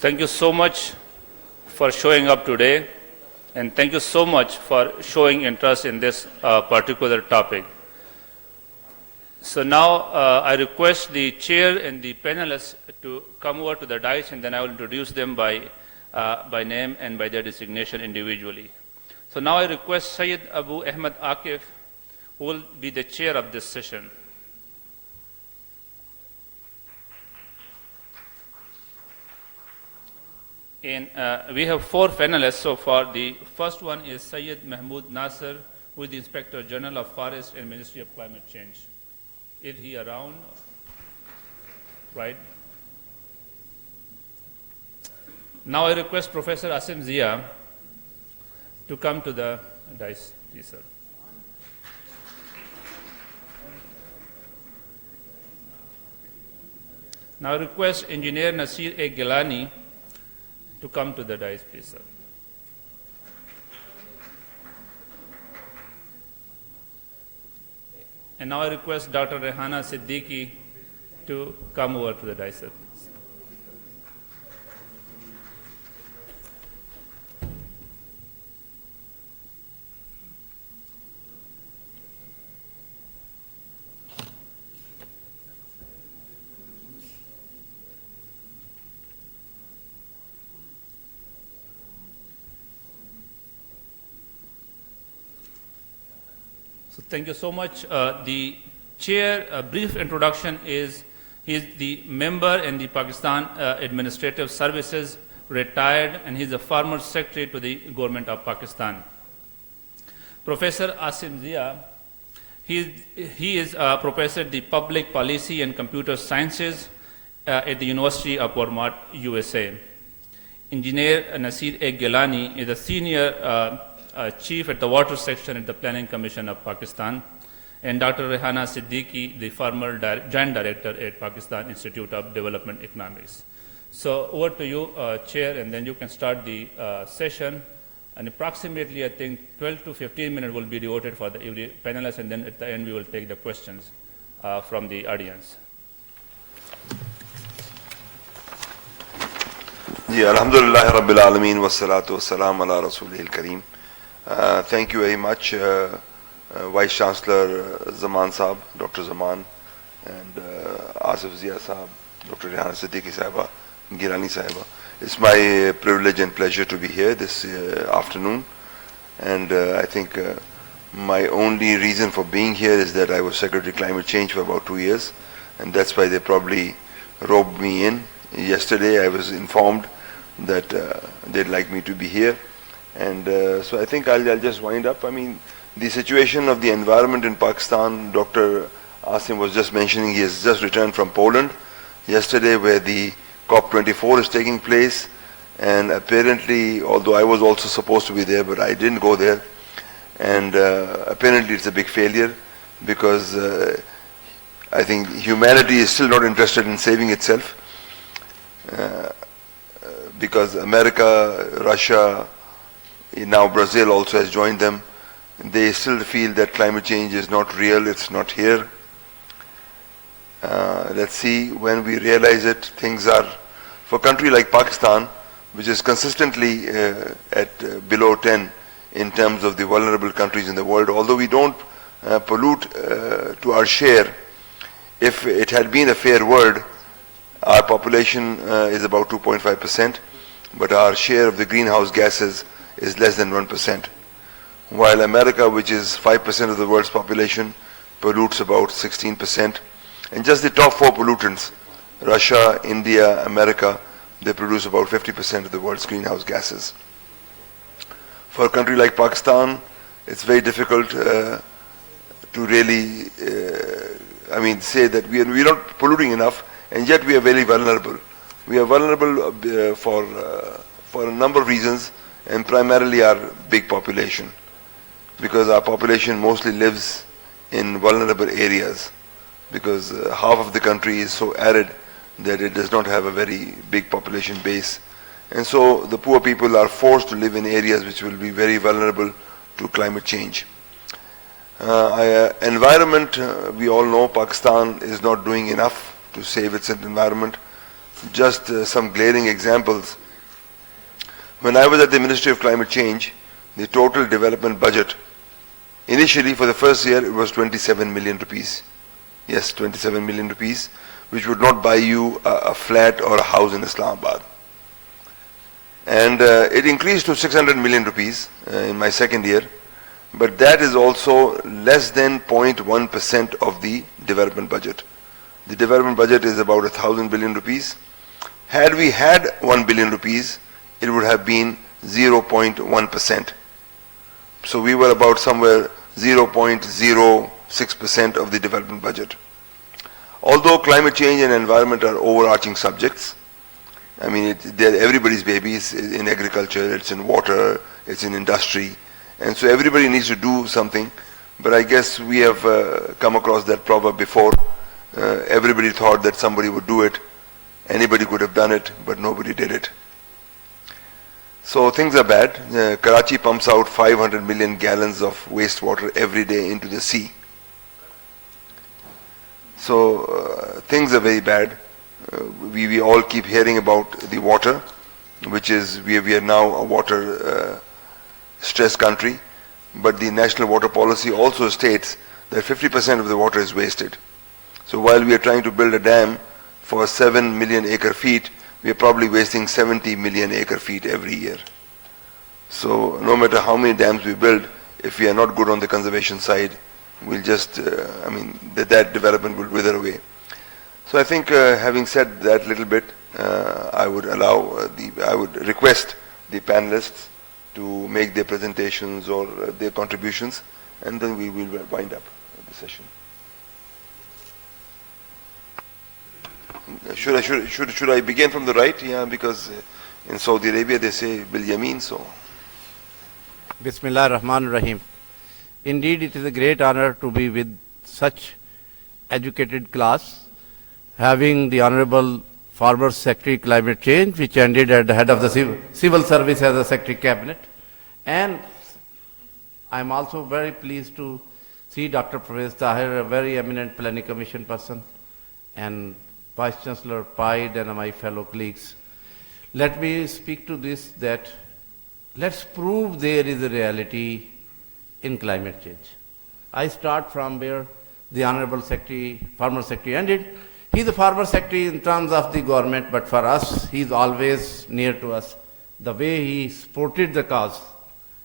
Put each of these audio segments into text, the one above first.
Thank you so much for showing up today, and thank you so much for showing interest in this particular topic. So now I request the chair and the panelists to come over to the dais, and then I will introduce them by name and by their designation individually. So now I request Syed Abu Ahmed Akif, who will be the chair of this session. And we have 4 panelists so far. The first one is Syed Mahmood Nasser, who is the Inspector General of Forest and Ministry of Climate Change. Is he around? Right. Now I request Professor Asim Zia to come to the dais, please, sir. Now I request Engineer Nasir A. Gilani to come to the dais, please, sir. And now I request Dr. Rehana Siddiqui to come over to the dais, sir. Thank you so much. The chair, a brief introduction is, he is the member in the Pakistan Administrative Services, retired, and he is a former secretary to the government of Pakistan. Professor Asim Zia, he is a professor of the Public Policy and Computer Sciences at the University of Vermont, USA. Engineer Nasir A. Gilani is a senior chief at the water section at the Planning Commission of Pakistan, and Dr. Rehana Siddiqui, the former joint director at Pakistan Institute of Development Economics. So over to you, Chair, and then you can start the session. And approximately, I think, 12 to 15 minutes will be devoted for the every panelist, and then at the end we will take the questions from the audience. Alhamdulillah Rabbil Alameen wa salatu wa salam ala Rasulihil Kareem. Thank you very much, Vice Chancellor Zaman Saab, Dr. Zaman, and Asif Zia Saab, Dr. Rehana Siddiqui Sahaba, Gilani Sahaba. It's my privilege and pleasure to be here this afternoon, and I think my only reason for being here is that I was Secretary of Climate Change for about 2 years, and that's why they probably roped me in. Yesterday I was informed that they'd like me to be here. And so I think I'll just wind up. I mean, the situation of the environment in Pakistan, Dr. Asim was just mentioning, he has just returned from Poland yesterday, where the COP24 is taking place. And apparently, although I was also supposed to be there, but I didn't go there. And apparently it's a big failure, because I think humanity is still not interested in saving itself. Because America, Russia, now Brazil also has joined them. They still feel that climate change is not real, it's not here. Let's see when we realize it. Things are, for a country like Pakistan, which is consistently at below 10 in terms of the vulnerable countries in the world, although we don't pollute to our share. If it had been a fair world, our population is about 2.5%, but our share of the greenhouse gases is less than 1%, while America, which is 5% of the world's population, pollutes about 16%. And just the top 4 pollutants, Russia, India, America, they produce about 50% of the world's greenhouse gases. For a country like Pakistan, it's very difficult to really, say that we're not polluting enough, and yet we are very vulnerable. We are vulnerable for a number of reasons, and primarily our big population, because our population mostly lives in vulnerable areas, because half of the country is so arid that it does not have a very big population base. And so the poor people are forced to live in areas which will be very vulnerable to climate change. Environment, we all know Pakistan is not doing enough to save its environment. Just some glaring examples. When I was at the Ministry of Climate Change, the total development budget, initially for the first year, it was 27 million rupees. Yes, 27 million rupees, which would not buy you a flat or a house in Islamabad. And it increased to 600 million rupees in my second year, but that is also less than 0.1% of the development budget. The development budget is about 1,000 billion rupees. Had we had 1 billion rupees, it would have been 0.1%. So we were about somewhere 0.06% of the development budget. Although climate change and environment are overarching subjects, I mean, they're everybody's babies. In agriculture, it's in water, it's in industry, and so everybody needs to do something. But I guess we have come across that proverb before. Everybody thought that somebody would do it. Anybody could have done it, but nobody did it. So things are bad. Karachi pumps out 500 million gallons of wastewater every day into the sea. So things are very bad. We all keep hearing about the water, which is, we are now a water stressed country, but the national water policy also states that 50% of the water is wasted. So while we are trying to build a dam for 7 million acre feet, we are probably wasting 70 million acre feet every year. So no matter how many dams we build, if we are not good on the conservation side, we'll just, that development will wither away. So I think having said that little bit, I would request the panelists to make their presentations or their contributions, and then we will wind up the session. Should I begin from the right? Yeah, because in Saudi Arabia they say bil yamin, so. Bismillah ar-Rahman ar-Rahim. Indeed, it is a great honor to be with such educated class, having the Honorable Former Secretary Climate Change, which ended at the head of the Civil Service as a Secretary Cabinet. And I'm also very pleased to see Dr. Pervez Tahir, a very eminent Planning Commission person, and Vice Chancellor Pied and my fellow colleagues. Let me speak to this, that let's prove there is a reality in climate change. I start from where the Honorable Secretary, Former Secretary ended. He's a former secretary in terms of the government, but for us, he's always near to us. The way he supported the cause,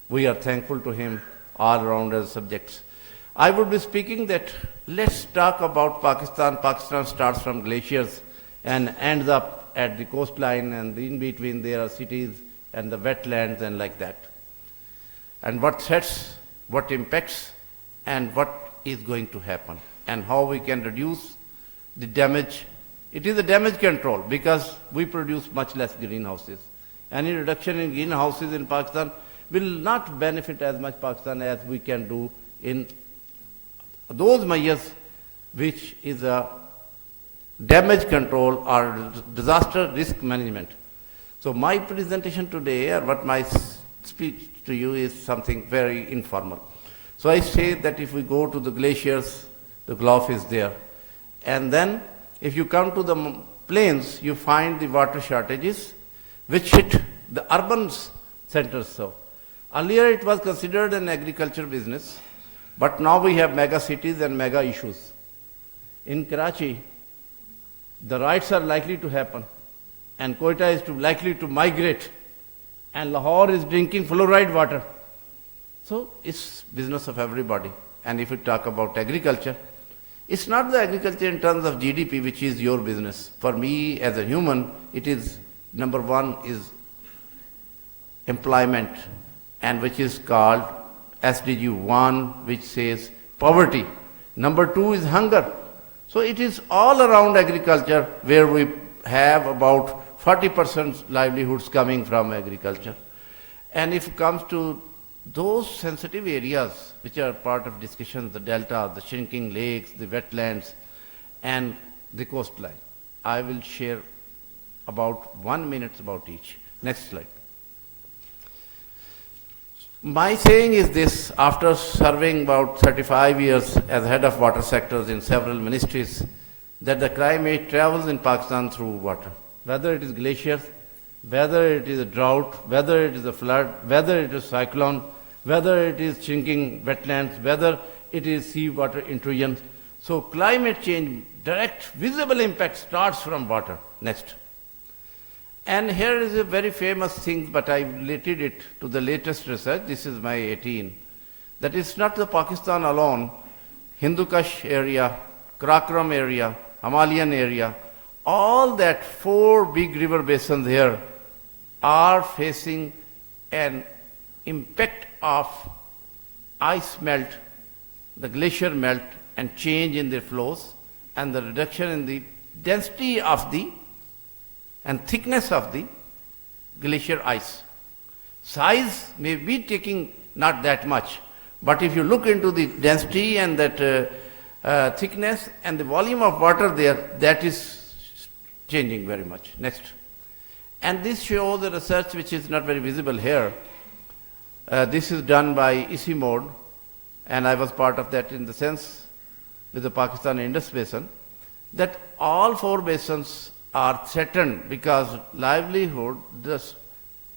we are thankful to him all around as subjects. I would be speaking that let's talk about Pakistan. Pakistan starts from glaciers and ends up at the coastline, and in between there are cities and the wetlands and like that. And what threats, what impacts, and what is going to happen, and how we can reduce the damage. It is a damage control because we produce much less greenhouses. Any reduction in greenhouses in Pakistan will not benefit as much Pakistan as we can do in those measures which is a damage control or disaster risk management. So my presentation today, or what my speech to you, is something very informal. So I say that if we go to the glaciers, the gulf is there. And then if you come to the plains, you find the water shortages which hit the urban centers. So earlier it was considered an agriculture business, but now we have mega cities and mega issues. In Karachi, the riots are likely to happen, and Quetta is likely to migrate, and Lahore is drinking fluoride water. So it's business of everybody. And if you talk about agriculture, it's not the agriculture in terms of GDP, which is your business. For me as a human, it is, number one is employment, and which is called SDG 1, which says poverty. Number 2 is hunger. So it is all around agriculture, where we have about 40% livelihoods coming from agriculture. And if it comes to those sensitive areas which are part of discussion, the delta, the shrinking lakes, the wetlands, and the coastline, I will share about 1 minute about each. Next slide. My saying is this: after serving about 35 years as head of water sectors in several ministries, that the climate travels in Pakistan through water. Whether it is glaciers, whether it is a drought, whether it is a flood, whether it is cyclone, whether it is shrinking wetlands, whether it is seawater intrusion. So climate change, direct visible impact starts from water. Next. And here is a very famous thing, but I related it to the latest research. This is my 18. That it's not the Pakistan alone. Hindu Kush area, Karakoram area, Himalayan area, all that 4 big river basins here are facing an impact of ice melt, the glacier melt, and change in their flows, and the reduction in the density of the and thickness of the glacier ice. Size may be taking not that much, but if you look into the density and that thickness and the volume of water there, that is changing very much. Next. And this shows a research which is not very visible here. This is done by ICIMOD, and I was part of that in the sense with the Pakistan Indus Basin, that all 4 basins are threatened because livelihood,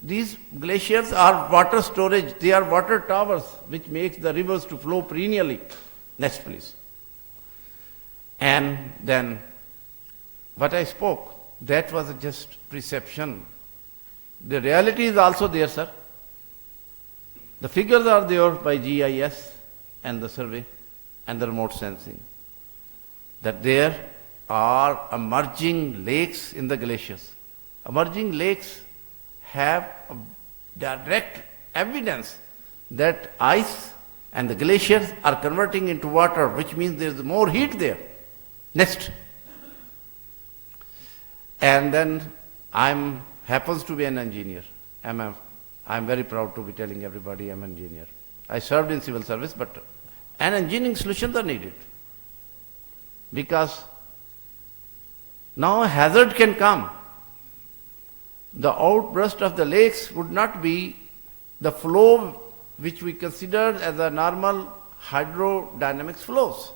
these glaciers are water storage, they are water towers which makes the rivers to flow perennially. Next please. And then what I spoke, that was just perception. The reality is also there, sir. The figures are there by GIS and the survey and the remote sensing, that there are emerging lakes in the glaciers. Emerging lakes have a direct evidence that ice and the glaciers are converting into water, which means there is more heat there. Next. And then happens to be an engineer. I'm very proud to be telling everybody I'm an engineer. I served in civil service, but an engineering solutions are needed. Because now a hazard can come. The outburst of the lakes would not be the flow which we consider as a normal hydrodynamics flows.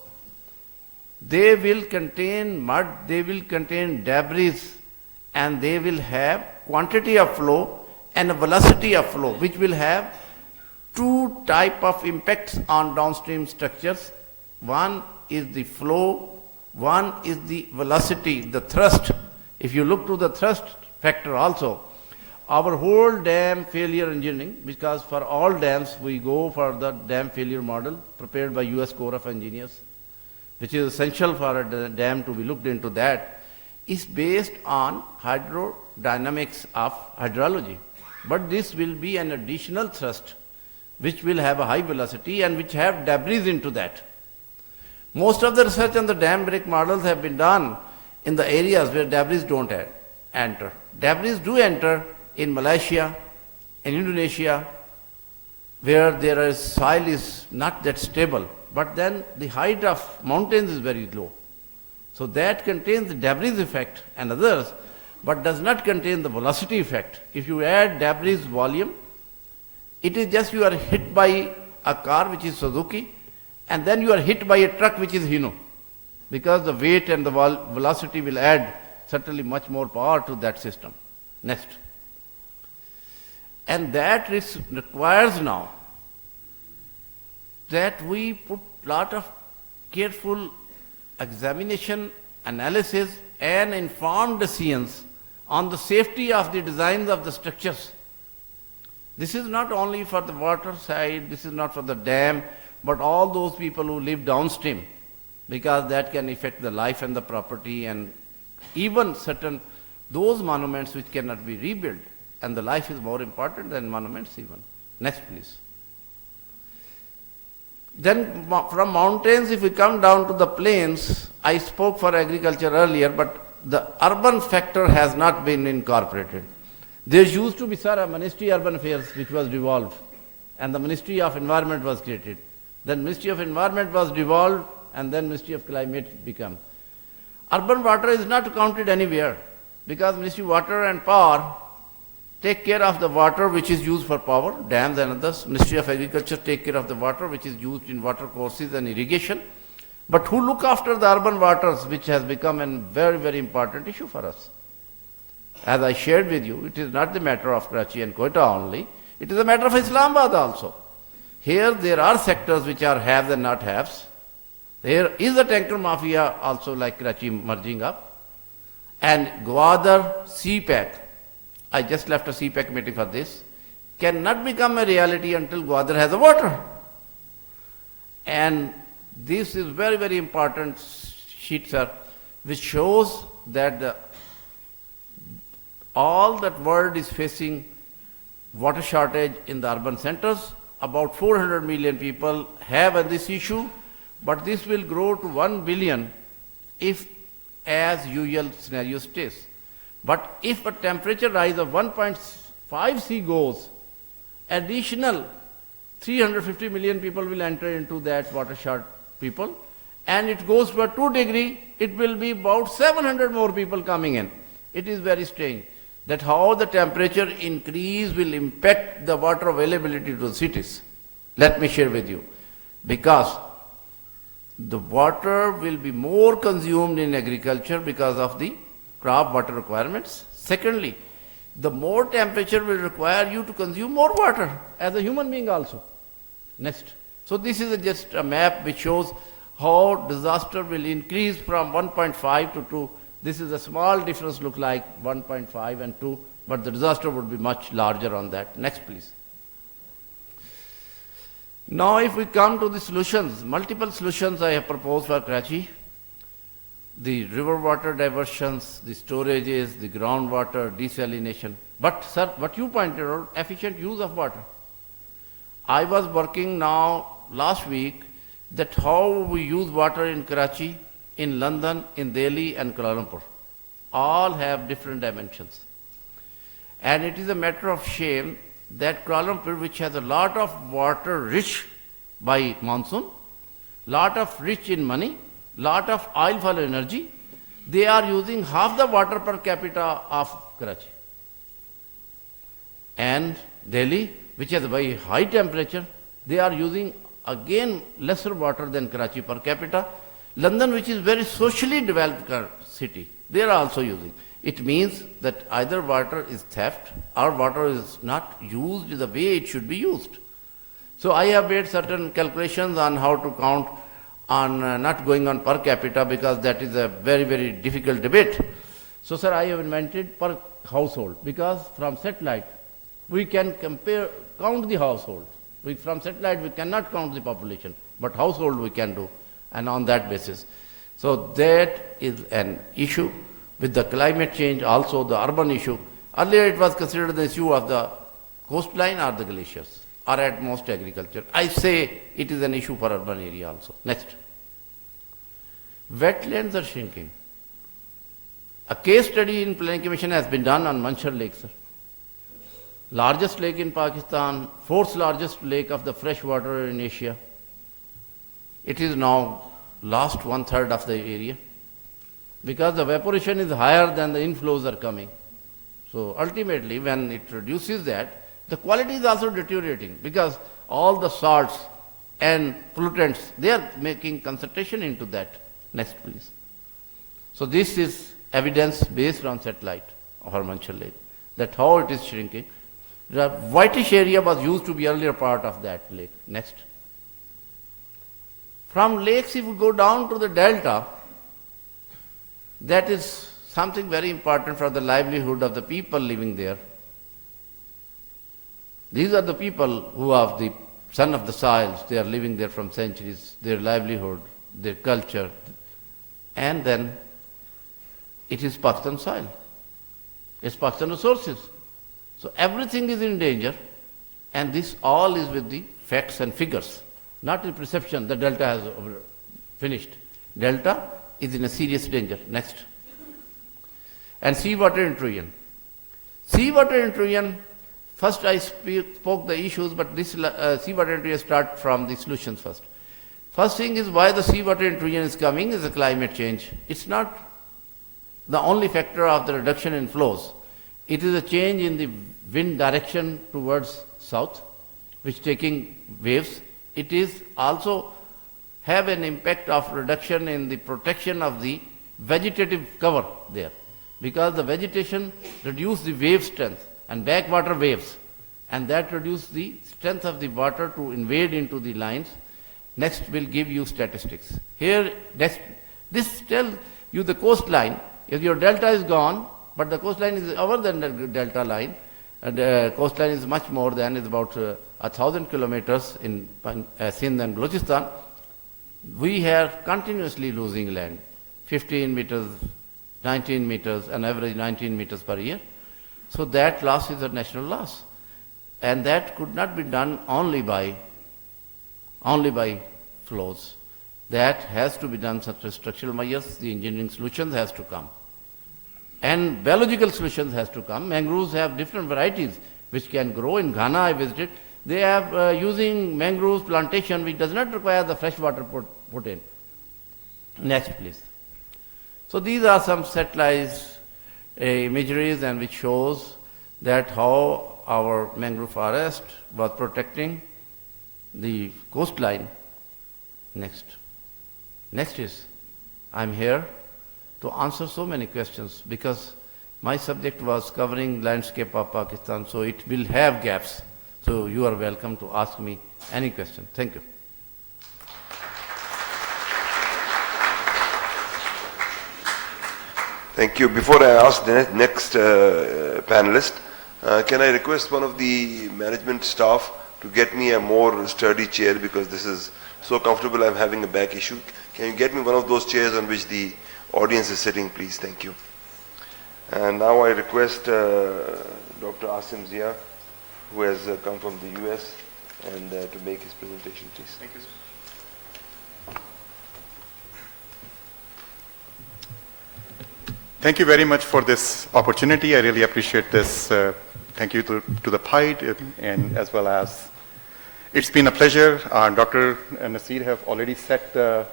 They will contain mud, they will contain debris, and they will have quantity of flow and a velocity of flow, which will have 2 type of impacts on downstream structures. One is the flow, one is the velocity, the thrust. If you look to the thrust factor also, our whole dam failure engineering, because for all dams we go for the dam failure model prepared by US Corps of Engineers, which is essential for a dam to be looked into, that is based on hydrodynamics of hydrology. But this will be an additional thrust which will have a high velocity and which have debris into that. Most of the research on the dam break models have been done in the areas where debris don't enter. Debris do enter in Malaysia, in Indonesia, where there is soil is not that stable, but then the height of mountains is very low. So that contains the debris effect and others, but does not contain the velocity effect. If you add debris volume, it is just you are hit by a car which is Suzuki, and then you are hit by a truck which is Hino, because the weight and the velocity will add certainly much more power to that system. Next. And that requires now that we put lot of careful examination, analysis, and informed decisions on the safety of the designs of the structures. This is not only for the water side, this is not for the dam, but all those people who live downstream, because that can affect the life and the property, and even certain those monuments which cannot be rebuilt, and the life is more important than monuments even. Next please. Then from mountains, if we come down to the plains, I spoke for agriculture earlier, but the urban factor has not been incorporated. There used to be, sir, a Ministry of Urban Affairs which was devolved, and the Ministry of Environment was created. Then Ministry of Environment was devolved, and then Ministry of Climate became. Urban water is not counted anywhere, because Ministry of Water and Power take care of the water which is used for power, dams and others. Ministry of Agriculture take care of the water which is used in water courses and irrigation. But who look after the urban waters, which has become a very, very important issue for us? As I shared with you, it is not the matter of Karachi and Quetta only, it is a matter of Islamabad also. Here there are sectors which are haves and not haves. There is a tanker mafia also like Karachi merging up. And Gwadar CPAC, I just left a CPAC meeting for this, cannot become a reality until Gwadar has a water. And this is very, very important sheet, sir, which shows that all that world is facing water shortage in the urban centers. About 400 million people have this issue, but this will grow to 1 billion if as usual scenario stays. But if a temperature rise of 1.5 C goes, additional 350 million people will enter into that water short people, and it goes for 2 degrees, it will be about 700 more people coming in. It is very strange that how the temperature increase will impact the water availability to the cities. Let me share with you. Because the water will be more consumed in agriculture because of the crop water requirements. Secondly, the more temperature will require you to consume more water as a human being also. Next. So this is just a map which shows how disaster will increase from 1.5 to 2. This is a small difference, look like 1.5 and 2, but the disaster would be much larger on that. Next, please. Now, if we come to the solutions, multiple solutions I have proposed for Karachi. The river water diversions, the storages, the groundwater, desalination. But, sir, what you pointed out, efficient use of water. I was working now last week that how we use water in Karachi, in London, in Delhi and Kuala Lumpur. All have different dimensions. And it is a matter of shame that Kuala Lumpur, which has a lot of water rich by monsoon, lot of rich in money, lot of oil for energy, they are using half the water per capita of Karachi. And Delhi, which has a very high temperature, they are using again lesser water than Karachi per capita. London, which is very socially developed city, they are also using. It means that either water is theft or water is not used the way it should be used. So I have made certain calculations on how to count on not going on per capita, because that is a very, very difficult debate. So, sir, I have invented per household, because from satellite we can count the household. From satellite we cannot count the population, but household we can do, and on that basis. So that is an issue. With the climate change, also the urban issue. Earlier it was considered the issue of the coastline or the glaciers, or at most agriculture. I say it is an issue for urban area also. Next. Wetlands are shrinking. A case study in Planning Commission has been done on Manshar Lake, sir. Largest lake in Pakistan, 4th largest lake of the fresh water in Asia. It is now lost 1/3 of the area, because the evaporation is higher than the inflows are coming. So ultimately, when it reduces that, the quality is also deteriorating, because all the salts and pollutants, they are making concentration into that. Next, please. So this is evidence based on satellite of Manshar Lake, that how it is shrinking. The whitish area was used to be earlier part of that lake. Next. From lakes, if we go down to the delta, that is something very important for the livelihood of the people living there. These are the people who are the son of the soils. They are living there from centuries, their livelihood, their culture. And then it is Pakistan soil. It's Pakistan resources. So everything is in danger, and this all is with the facts and figures, not the perception that delta has finished. Delta is in a serious danger. Next. and seawater intrusion. Seawater intrusion, first I spoke the issues, but this seawater intrusion start from the solutions first. First thing is why the seawater intrusion is coming is the climate change. It's not the only factor of the reduction in flows. It is a change in the wind direction towards south, which taking waves. It is also have an impact of reduction in the protection of the vegetative cover there, because the vegetation reduce the wave strength and backwater waves, and that reduce the strength of the water to invade into the lines. Next will give you statistics. Here, this tells you the coastline. If your delta is gone, but the coastline is over than the delta line, and the coastline is much more than, is about 1,000 kilometers in Sindh and Balochistan, we are continuously losing land, 15 meters, 19 meters, an average 19 meters per year. So that loss is a national loss. And that could not be done only by flows. That has to be done such as structural measures, the engineering solutions has to come. And biological solutions has to come. Mangroves have different varieties which can grow. In Ghana I visited, they have using mangroves plantation which does not require the fresh water put in. Next please. So these are some satellite imageries and which shows that how our mangrove forest was protecting the coastline. Next. Next is, I'm here to answer so many questions because my subject was covering landscape of Pakistan, so it will have gaps. So you are welcome to ask me any question. Thank you. Thank you. Before I ask the next panelist, can I request one of the management staff to get me a more sturdy chair because this is so comfortable, I'm having a back issue. Can you get me one of those chairs on which the audience is sitting, please? Thank you. And now I request Dr. Asim Zia, who has come from the US, and to make his presentation, please. Thank you, sir. Thank you very much for this opportunity. I really appreciate this. Thank you to the PIDE and as well as it's been a pleasure. Dr. Nasir have already set the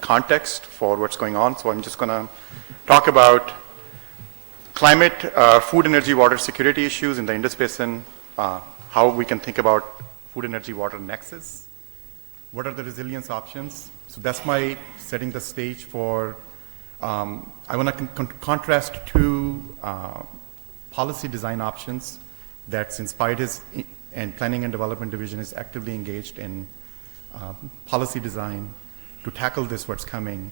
context for what's going on, so I'm just going to talk about climate, food, energy, water security issues in the Indus Basin, how we can think about food, energy, water nexus, what are the resilience options. So that's my setting the stage for, I want to contrast two policy design options that since PIDE is and Planning and Development Division is actively engaged in policy design to tackle this, what's coming.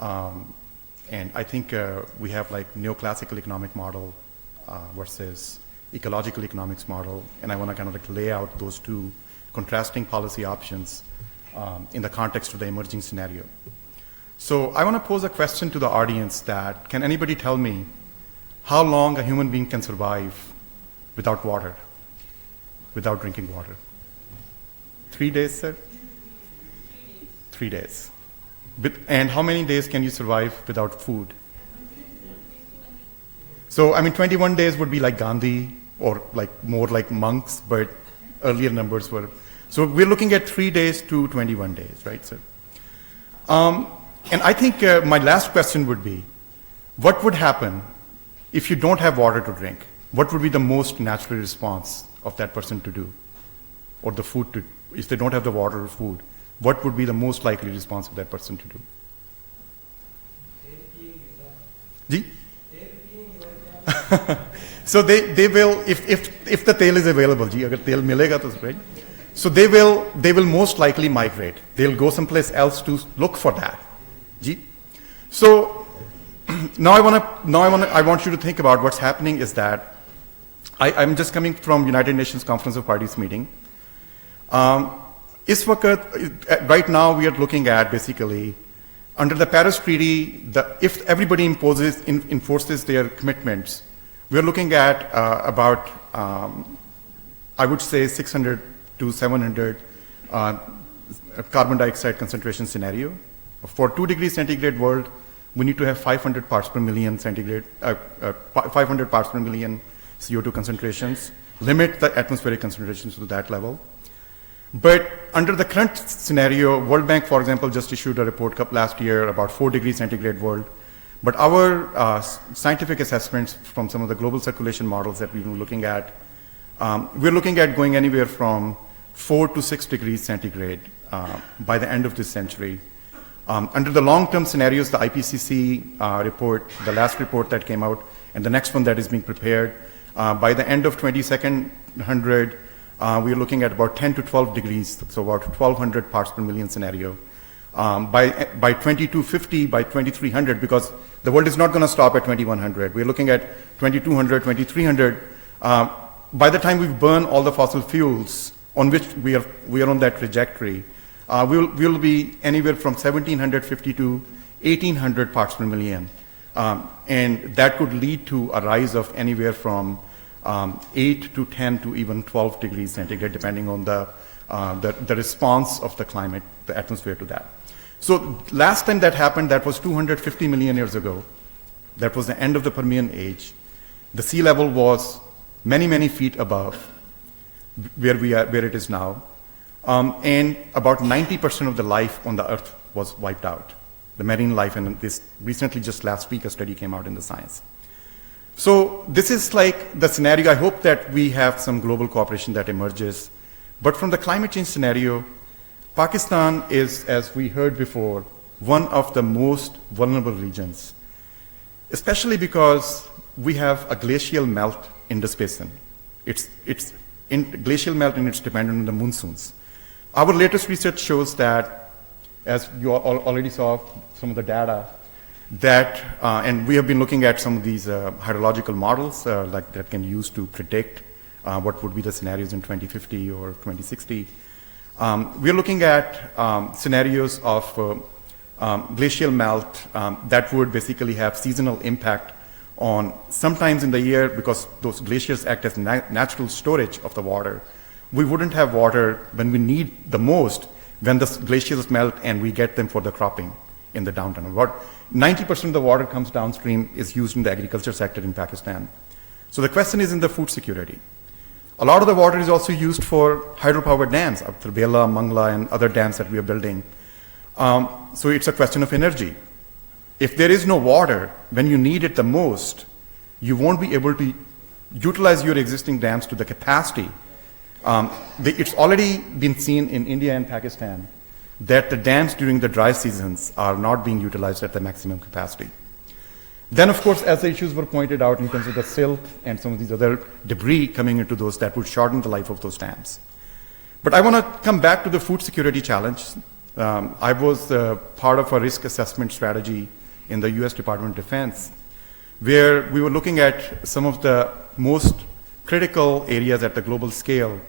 And I think we have like neoclassical economic model versus ecological economics model, and I want to kind of like lay out those two contrasting policy options in the context of the emerging scenario. So I want to pose a question to the audience that, can anybody tell me how long a human being can survive without water, without drinking water? 3 days, sir? 3 days. And how many days can you survive without food? So, I mean, 21 days would be like Gandhi or like more like monks, but earlier numbers were. So we're looking at 3 days to 21 days, right, sir? And I think my last question would be, what would happen if you don't have water to drink? What would be the most natural response of that person to do? Or the food to, if they don't have the water or food, what would be the most likely response of that person to do? Ji? So they will, if the tail is available, ji, agar tail milega to, right? So they will most likely migrate. They'll go someplace else to look for that. Ji? So now I want you to think about what's happening is that I'm just coming from United Nations Conference of Parties meeting. Right now we are looking at basically under the Paris Treaty, if everybody enforces their commitments, we're looking at about, I would say 600 to 700 carbon dioxide concentration scenario. For 2 degrees centigrade world, we need to have 500 parts per million centigrade, 500 parts per million CO2 concentrations, limit the atmospheric concentrations to that level. But under the current scenario, World Bank, for example, just issued a report last year about 4 degrees centigrade world. But our scientific assessments from some of the global circulation models that we've been looking at, we're looking at going anywhere from 4 to 6 degrees centigrade by the end of this century. Under the long-term scenarios, the IPCC report, the last report that came out, and the next one that is being prepared, by the end of 2200, we're looking at about 10 to 12 degrees, so about 1,200 parts per million scenario. By 2250, by 2300, because the world is not going to stop at 2100. We're looking at 2200, 2300. By the time we burn all the fossil fuels on which we are on that trajectory, we'll be anywhere from 1750 to 1800 parts per million. And that could lead to a rise of anywhere from 8 to 10 to even 12 degrees centigrade, depending on the response of the climate, the atmosphere to that. So last time that happened, that was 250 million years ago. That was the end of the Permian age. The sea level was many, many feet above where it is now. And about 90% of the life on the Earth was wiped out, the marine life. And this recently, just last week, a study came out in the Science. So this is like the scenario. I hope that we have some global cooperation that emerges. But from the climate change scenario, Pakistan is, as we heard before, one of the most vulnerable regions, especially because we have a glacial melt in this basin. It's glacial melt and it's dependent on the monsoons. Our latest research shows that, as you already saw some of the data, that, and we have been looking at some of these hydrological models like that can use to predict what would be the scenarios in 2050 or 2060. We're looking at scenarios of glacial melt that would basically have seasonal impact on sometimes in the year, because those glaciers act as natural storage of the water. We wouldn't have water when we need the most when the glaciers melt and we get them for the cropping in the downtown. About 90% of the water comes downstream, is used in the agriculture sector in Pakistan. So the question is in the food security. A lot of the water is also used for hydropower dams, Bela, Mangla, and other dams that we are building. So it's a question of energy. If there is no water, when you need it the most, you won't be able to utilize your existing dams to the capacity. It's already been seen in India and Pakistan that the dams during the dry seasons are not being utilized at the maximum capacity. Then, of course, as the issues were pointed out in terms of the silt and some of these other debris coming into those, that would shorten the life of those dams. But I want to come back to the food security challenge. I was part of a risk assessment strategy in the US Department of Defense, where we were looking at some of the most critical areas at the global scale,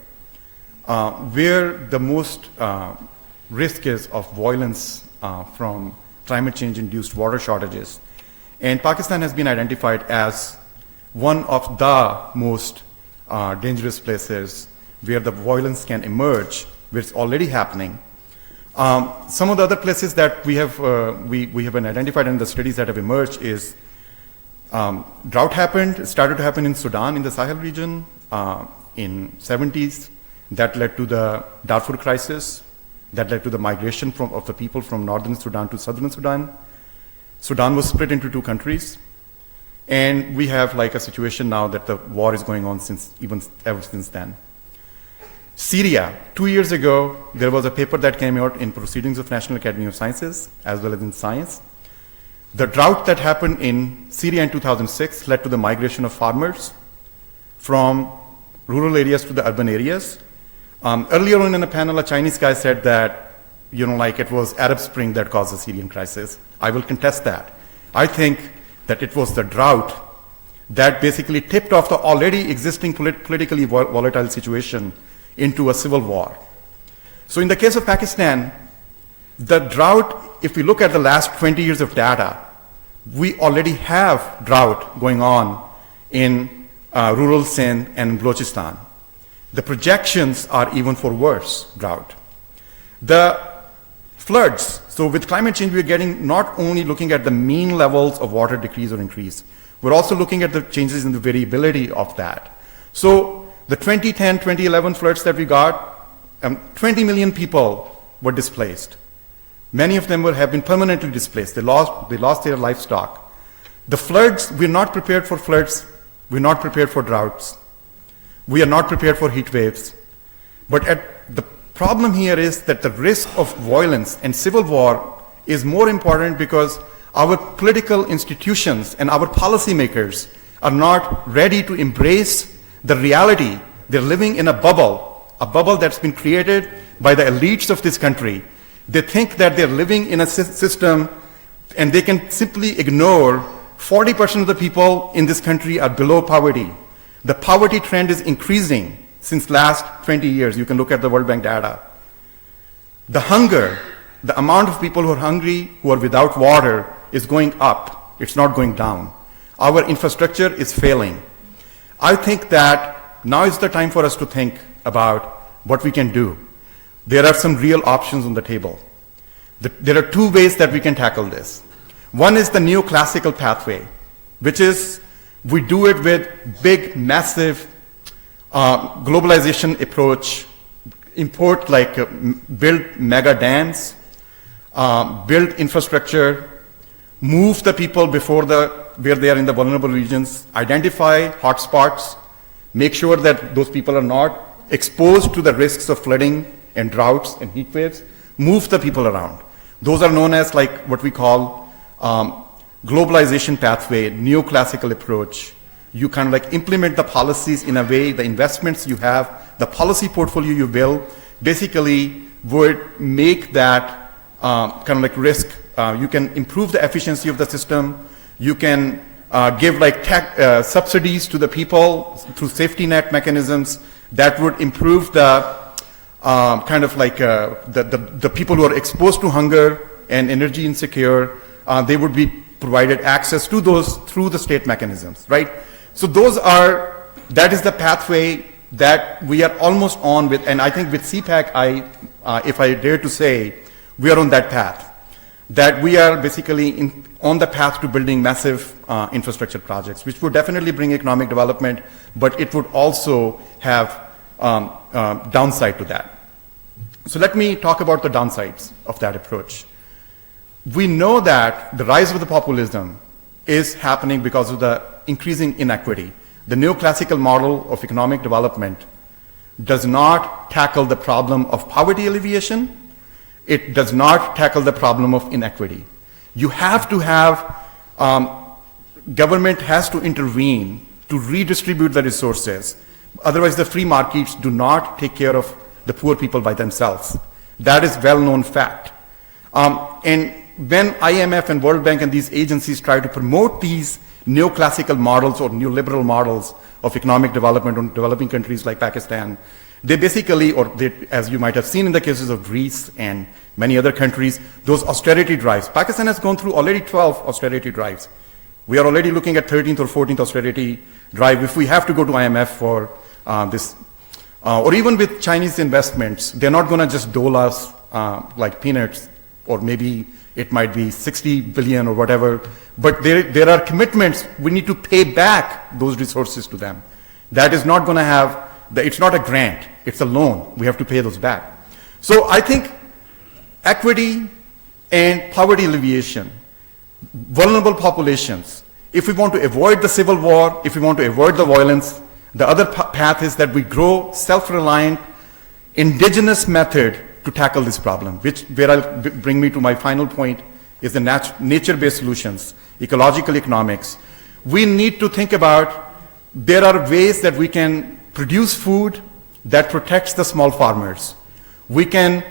where the most risk is of violence from climate change-induced water shortages. And Pakistan has been identified as one of the most dangerous places where the violence can emerge, where it's already happening. Some of the other places that we have been identified in the studies that have emerged is drought started to happen in Sudan, in the Sahel region, in 70s. That led to the Darfur crisis. That led to the migration of the people from northern Sudan to southern Sudan. Sudan was split into two countries. And we have like a situation now that the war is going on ever since then. Syria, 2 years ago, there was a paper that came out in Proceedings of National Academy of Sciences, as well as in Science. The drought that happened in Syria in 2006 led to the migration of farmers from rural areas to the urban areas. Earlier on in the panel, a Chinese guy said that, it was Arab Spring that caused the Syrian crisis. I will contest that. I think that it was the drought that basically tipped off the already existing politically volatile situation into a civil war. So in the case of Pakistan, the drought, if we look at the last 20 years of data, we already have drought going on in rural Sindh and Balochistan. The projections are even for worse drought. The Floods. So with climate change, we're getting not only looking at the mean levels of water decrease or increase, we're also looking at the changes in the variability of that. So the 2010, 2011 floods that we got, 20 million people were displaced. Many of them have been permanently displaced. They lost their livestock. The floods, we're not prepared for floods. We're not prepared for droughts. We are not prepared for heat waves. But the problem here is that the risk of violence and civil war is more important because our political institutions and our policymakers are not ready to embrace the reality. They're living in a bubble that's been created by the elites of this country. They think that they're living in a system and they can simply ignore 40% of the people in this country are below poverty. The poverty trend is increasing since last 20 years. You can look at the World Bank data. The hunger, the amount of people who are hungry, who are without water, is going up. It's not going down. Our infrastructure is failing. I think that now is the time for us to think about what we can do. There are some real options on the table. There are two ways that we can tackle this. One is the neoclassical pathway, which is we do it with big, massive globalization approach, build mega dams, build infrastructure, move the people where they are in the vulnerable regions, identify hotspots, make sure that those people are not exposed to the risks of flooding and droughts and heat waves, move the people around. Those are known as like what we call globalization pathway, neoclassical approach. You kind of like implement the policies in a way, the investments you have, the policy portfolio you build, basically would make that kind of like risk. You can improve the efficiency of the system. You can give like subsidies to the people through safety net mechanisms that would improve the kind of like the people who are exposed to hunger and energy insecure. They would be provided access to those through the state mechanisms, right? So that is the pathway that we are almost on with, and I think with CPAC, if I dare to say, we are on that path. That we are basically on the path to building massive infrastructure projects, which would definitely bring economic development, but it would also have downside to that. So let me talk about the downsides of that approach. We know that the rise of the populism is happening because of the increasing inequity. The neoclassical model of economic development does not tackle the problem of poverty alleviation. It does not tackle the problem of inequity. You have to have, government has to intervene to redistribute the resources. Otherwise, the free markets do not take care of the poor people by themselves. That is well-known fact. And when IMF and World Bank and these agencies try to promote these neoclassical models or neoliberal models of economic development in developing countries like Pakistan, they basically, as you might have seen in the cases of Greece and many other countries, those austerity drives. Pakistan has gone through already 12 austerity drives. We are already looking at 13th or 14th austerity drive. If we have to go to IMF for this, or even with Chinese investments, they're not going to just dole us like peanuts, or maybe it might be 60 billion or whatever, but there are commitments. We need to pay back those resources to them. That is not going to have, it's not a grant, it's a loan. We have to pay those back. So I think equity and poverty alleviation, vulnerable populations, if we want to avoid the civil war, if we want to avoid the violence, the other path is that we grow self-reliant, indigenous method to tackle this problem, where I'll bring me to my final point, is the nature-based solutions, ecological economics. We need to think about, there are ways that we can produce food that protects the small farmers. We can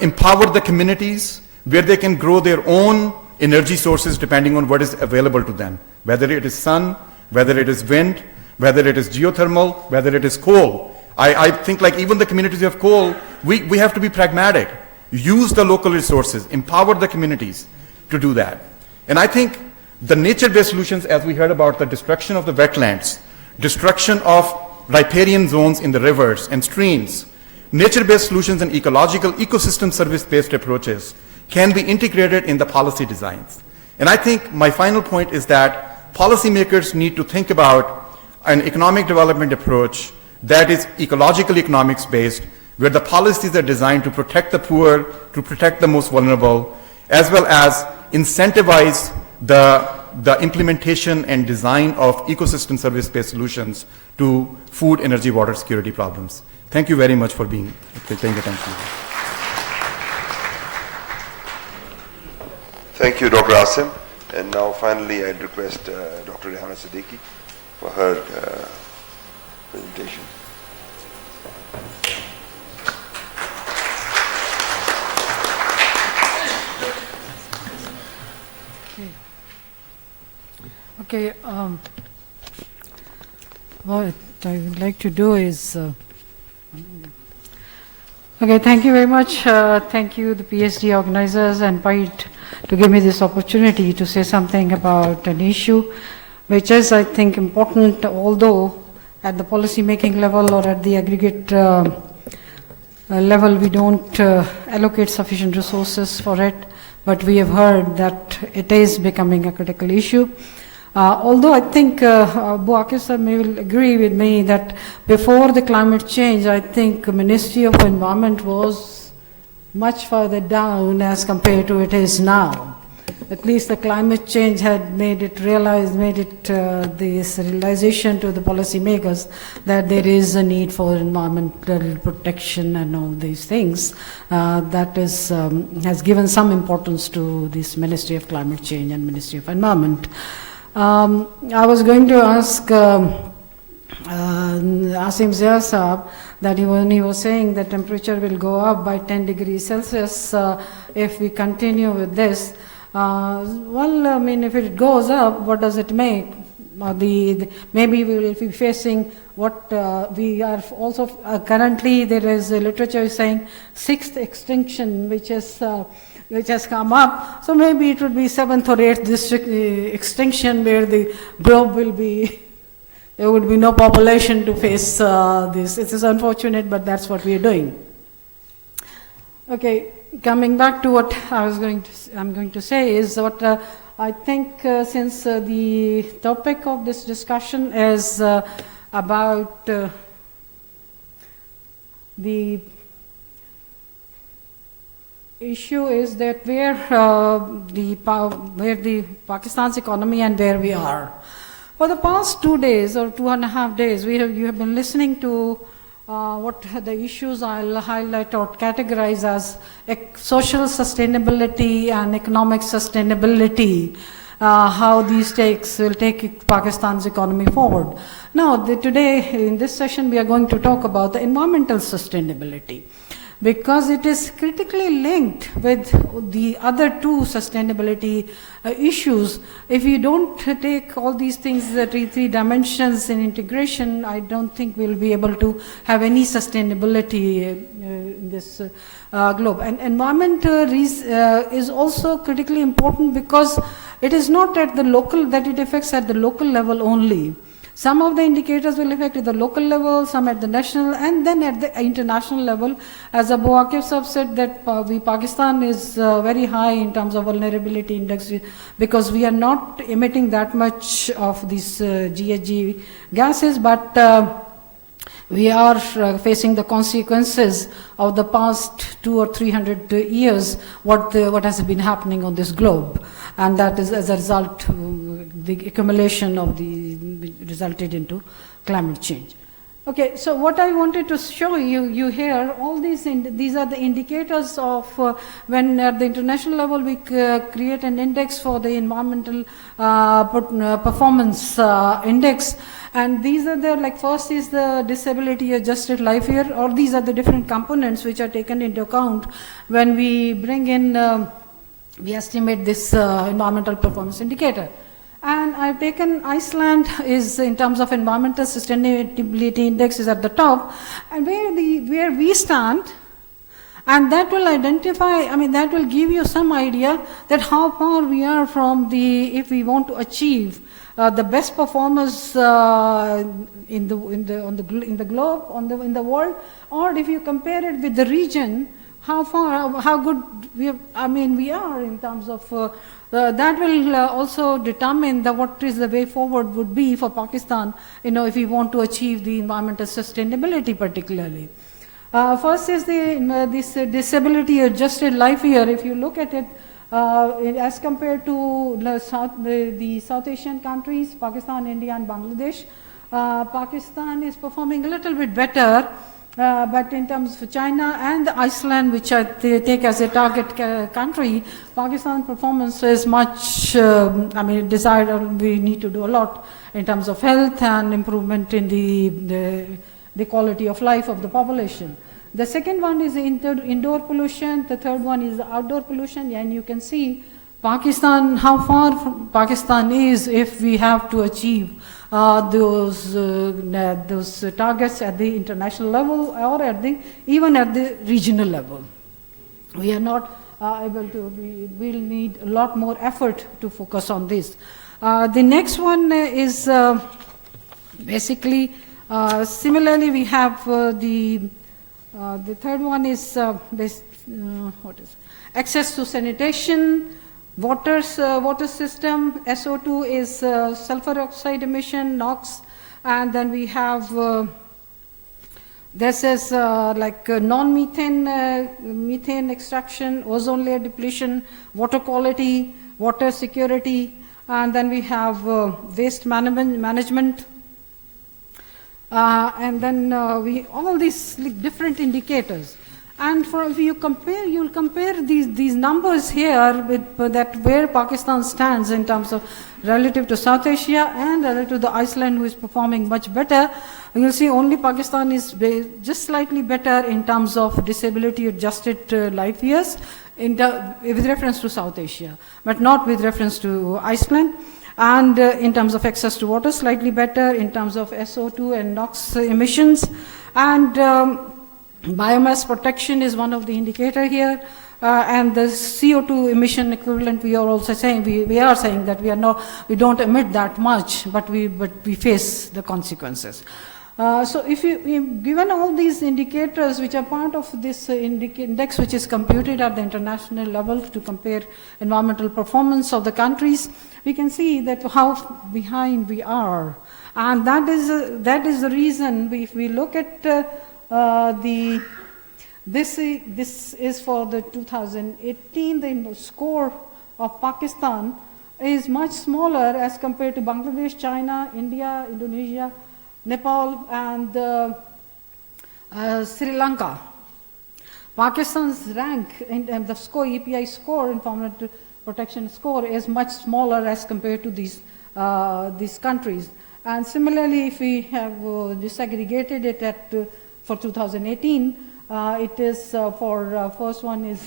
empower the communities where they can grow their own energy sources depending on what is available to them, whether it is sun, whether it is wind, whether it is geothermal, whether it is coal. I think like even the communities who have coal, we have to be pragmatic, use the local resources, empower the communities to do that. And I think the nature-based solutions, as we heard about the destruction of the wetlands, destruction of riparian zones in the rivers and streams, nature-based solutions and ecological ecosystem service-based approaches can be integrated in the policy designs. And I think my final point is that policymakers need to think about an economic development approach that is ecological economics based, where the policies are designed to protect the poor, to protect the most vulnerable, as well as incentivize the implementation and design of ecosystem service-based solutions to food, energy, water security problems. Thank you very much for paying attention. Thank you, Dr. Asim. And now finally I'd request Dr. Rehana Siddiqui for her presentation. Okay, what I would like to do is, okay, thank you very much. Thank you, the PhD organizers and PIDE, to give me this opportunity to say something about an issue which is, I think, important, although at the policy making level or at the aggregate level we don't allocate sufficient resources for it, but we have heard that it is becoming a critical issue. Although I think Abu Akif sir may will agree with me that before the climate change, I think Ministry of Environment was much further down as compared to it is now. At least the climate change had made it this realization to the policymakers that there is a need for environmental protection and all these things. That is, has given some importance to this Ministry of Climate Change and Ministry of Environment. I was going to ask Asim Zia Saab that when he was saying that temperature will go up by 10 degrees Celsius if we continue with this. Well, I mean, if it goes up, what does it make? Maybe we will be facing what we are also currently there is literature saying sixth extinction, which has come up. So maybe it would be 7th or 8th extinction where the globe will be, there would be no population to face this. It is unfortunate, but that's what we are doing. Okay, coming back to what I'm going to say is what I think since the topic of this discussion is about the issue is that where the Pakistan's economy and where we are. For the past 2 days or 2.5 days, you have been listening to what the issues I'll highlight or categorize as social sustainability and economic sustainability, how these will take Pakistan's economy forward. Now, today in this session, we are going to talk about the environmental sustainability, because it is critically linked with the other two sustainability issues. If you don't take all these things, the three dimensions in integration, I don't think we'll be able to have any sustainability in this globe. And environment is also critically important because it is not at the local, that it affects at the local level only. Some of the indicators will affect at the local level, some at the national, and then at the international level. As Abu Akif Sahab said, that Pakistan is very high in terms of vulnerability index because we are not emitting that much of these GHG gases, but we are facing the consequences of the past 200 or 300 years, what has been happening on this globe. And that is, as a result, the accumulation of resulted into climate change. Okay, so what I wanted to show you here, all these are the indicators of when at the international level we create an index for the environmental performance index. And these are like first is the disability adjusted life year, or these are the different components which are taken into account when we bring in, we estimate this environmental performance indicator. And I've taken Iceland is in terms of environmental sustainability index is at the top, and where we stand, and that will identify, I mean, that will give you some idea that how far we are from if we want to achieve the best performers in the globe, in the world, or if you compare it with the region, how good we are in terms of that will also determine what is the way forward would be for Pakistan, if we want to achieve the environmental sustainability particularly. First is this disability adjusted life year. If you look at it, as compared to the South Asian countries, Pakistan, India and Bangladesh, Pakistan is performing a little bit better, but in terms of China and Iceland, which they take as a target country, Pakistan's performance is much, desired. We need to do a lot in terms of health and improvement in the quality of life of the population. The second one is indoor pollution, the third one is outdoor pollution, and you can see Pakistan, how far Pakistan is if we have to achieve those targets at the international level or even at the regional level. We are not able to, we will need a lot more effort to focus on this. The next one is basically, similarly we have the third one is access to sanitation, water system. SO2 is sulfur oxide emission, NOx, and then we have this is non-methane methane extraction, ozone layer depletion, water quality, water security, and then we have waste management. And then we all these different indicators, and if you compare, you'll compare these numbers here with where Pakistan stands in terms of relative to South Asia and relative to Iceland, who is performing much better. You'll see only Pakistan is just slightly better in terms of disability adjusted life years with reference to South Asia, but not with reference to Iceland. And in terms of access to water, slightly better in terms of SO2 and NOx emissions. And biomass protection is one of the indicator here. And the CO2 emission equivalent, we are also saying, we are saying that we don't emit that much, but we face the consequences. So if given all these indicators which are part of this index which is computed at the international level to compare environmental performance of the countries, we can see that how behind we are. And that is the reason if we look at this is for the 2018, the score of Pakistan is much smaller as compared to Bangladesh, China, India, Indonesia, Nepal and Sri Lanka. Pakistan's rank in the score, EPI score, environmental protection score, is much smaller as compared to these countries. And similarly, if we have disaggregated it for 2018, it is for first one is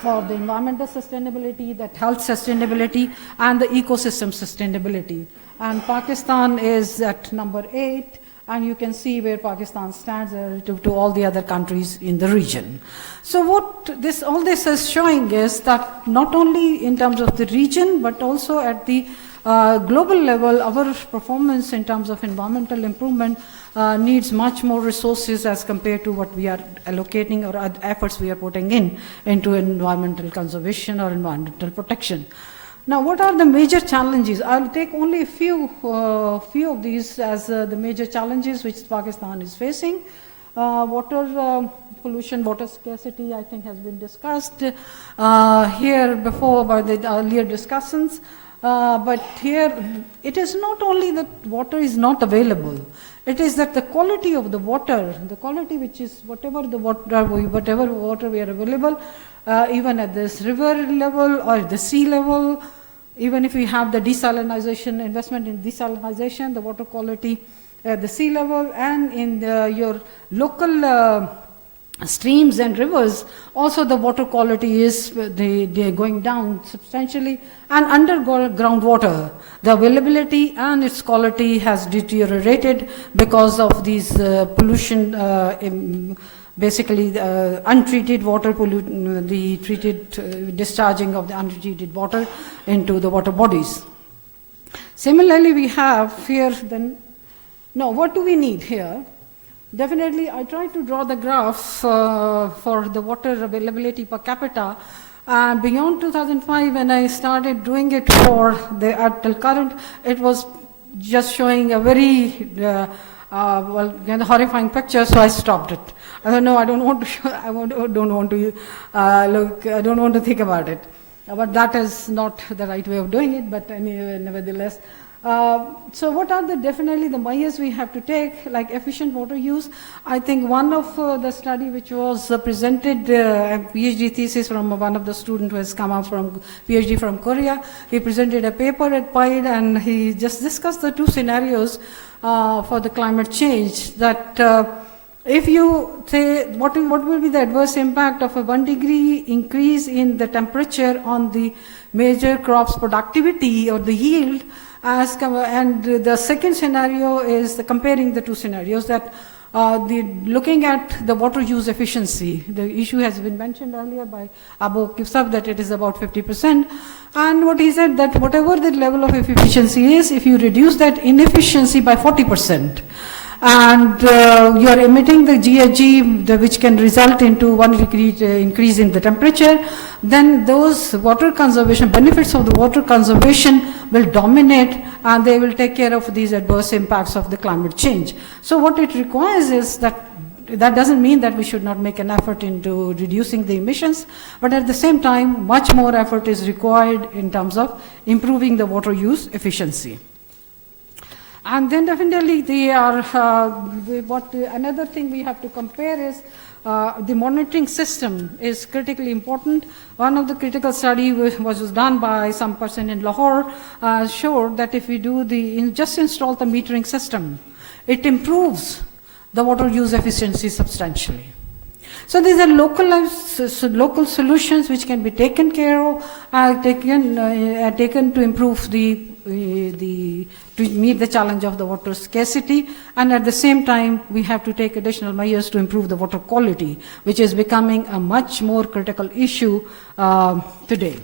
for the environmental sustainability, that health sustainability, and the ecosystem sustainability. And Pakistan is at number 8, and you can see where Pakistan stands relative to all the other countries in the region. So what all this is showing is that not only in terms of the region, but also at the global level, our performance in terms of environmental improvement needs much more resources as compared to what we are allocating or efforts we are putting into environmental conservation or environmental protection. Now, what are the major challenges? I'll take only a few of these as the major challenges which Pakistan is facing. Water pollution, water scarcity, I think has been discussed here before by the earlier discussions. But here, it is not only that water is not available, it is that the quality of the water, the quality which is whatever water we are available, even at this river level or the sea level, even if we have the desalinization, investment in desalinization, the water quality at the sea level and in your local streams and rivers, also the water quality is they are going down substantially. And underground water, the availability and its quality has deteriorated because of these pollution, basically untreated water the treated discharging of the untreated water into the water bodies. Similarly, we have here then, now what do we need here? Definitely, I tried to draw the graph for the water availability per capita. And beyond 2005, when I started doing it for the till current, it was just showing a very horrifying picture, so I stopped it. I don't know, I don't want to show, don't want to look, I don't want to think about it. But that is not the right way of doing it, but anyway, nevertheless. So what are definitely the measures we have to take, like efficient water use? I think one of the study which was presented, a PhD thesis from one of the students who has come out from PhD from Korea, he presented a paper at PIDE and he just discussed the two scenarios for the climate change, that if you say what will be the adverse impact of a 1 degree increase in the temperature on the major crops productivity or the yield, and the second scenario is comparing the two scenarios, that looking at the water use efficiency. The issue has been mentioned earlier by Abu Kifsab that it is about 50%. And what he said, that whatever the level of efficiency is, if you reduce that inefficiency by 40%, and you are emitting the GHG, which can result into 1 degree increase in the temperature, then those water conservation, benefits of the water conservation will dominate, and they will take care of these adverse impacts of the climate change. So what it requires is that doesn't mean that we should not make an effort into reducing the emissions, but at the same time, much more effort is required in terms of improving the water use efficiency. And then definitely another thing we have to compare is the monitoring system is critically important. One of the critical study was done by some person in Lahore, showed that if we do just install the metering system, it improves the water use efficiency substantially. So these are local solutions which can be taken care of, taken to improve to meet the challenge of the water scarcity, and at the same time we have to take additional measures to improve the water quality, which is becoming a much more critical issue today.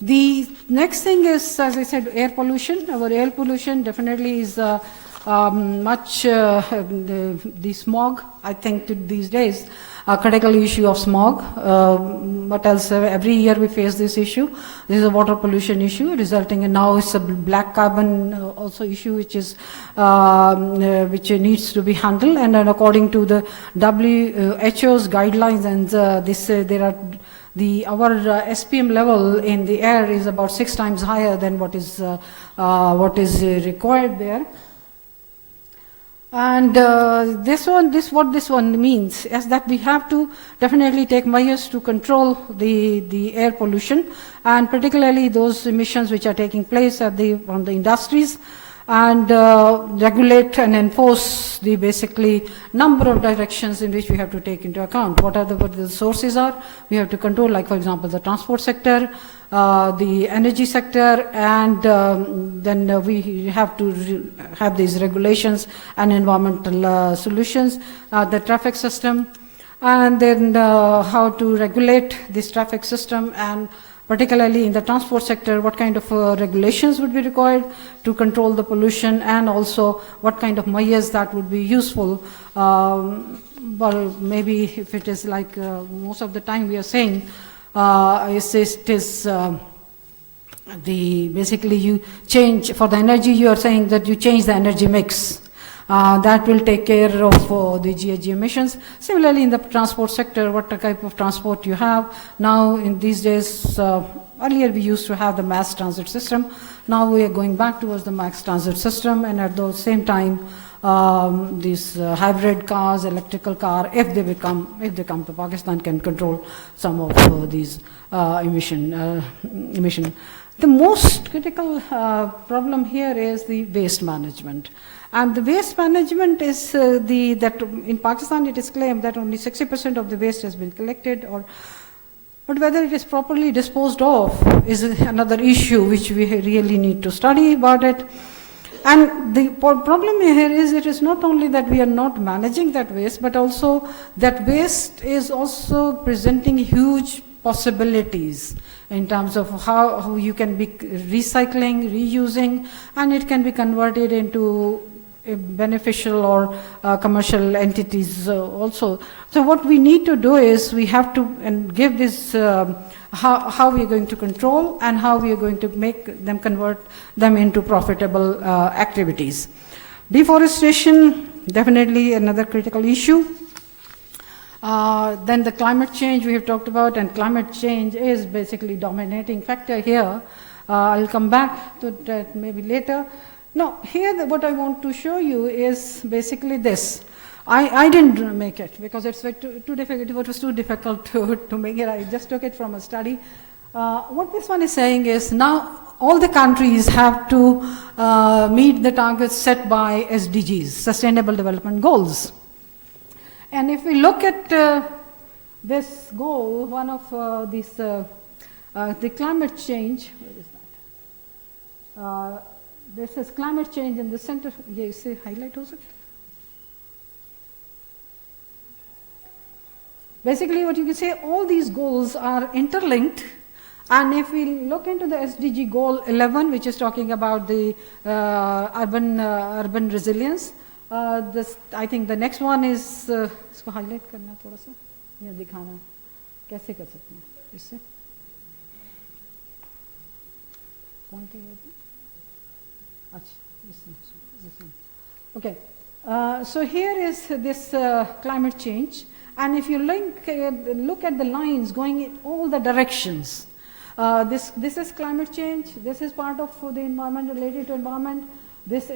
The next thing is, as I said, air pollution. Our air pollution definitely is the smog, I think these days, a critical issue of smog. What else? Every year we face this issue. This is a water pollution issue resulting in, now it's a black carbon also issue, which is which needs to be handled. And then according to the WHO's guidelines, and there are our SPM level in the air is about 6 times higher than what is required there. And what this one means is that we have to definitely take measures to control the air pollution, and particularly those emissions which are taking place from the industries, and regulate and enforce the basically number of directions in which we have to take into account. What the sources are, we have to control, like for example the transport sector, the energy sector, and then we have to have these regulations and environmental solutions, the traffic system, and then how to regulate this traffic system, and particularly in the transport sector, what kind of regulations would be required to control the pollution, and also what kind of measures that would be useful. Well, maybe if it is like most of the time we are saying, basically you change, for the energy you are saying that you change the energy mix. That will take care of the GHG emissions. Similarly, in the transport sector, what type of transport you have. Now, in these days, earlier we used to have the mass transit system. Now we are going back towards the mass transit system, and at the same time, these hybrid cars, electrical car, if they come to Pakistan, can control some of these emission. The most critical problem here is the waste management. And the waste management is that in Pakistan it is claimed that only 60% of the waste has been collected, but whether it is properly disposed of is another issue which we really need to study about it. And the problem here is, it is not only that we are not managing that waste, but also that waste is also presenting huge possibilities in terms of how you can be recycling, reusing, and it can be converted into beneficial or commercial entities also. So what we need to do is we have to give this how we are going to control and how we are going to make them convert them into profitable activities. Deforestation, definitely another critical issue. Then the climate change we have talked about, and climate change is basically dominating factor here. I'll come back to that maybe later. Now, here what I want to show you is basically this. I didn't make it because it's too difficult. It was too difficult to make it. I just took it from a study. What this one is saying is now all the countries have to meet the targets set by SDGs, Sustainable Development Goals. And if we look at this goal, one of these, the climate change, where is that? This is climate change in the center. Yeah, you see highlight was it? Basically what you can say, all these goals are interlinked, and if we look into the SDG goal 11, which is talking about the urban resilience, this, I think the next one is, इसको highlight करना थोड़ा सा, या दिखाना, कैसे कर सकते हैं इससे? Pointing it. Okay, so here is this climate change, and if you look at the lines going in all the directions, this is climate change, this is part of the environment, related to environment, this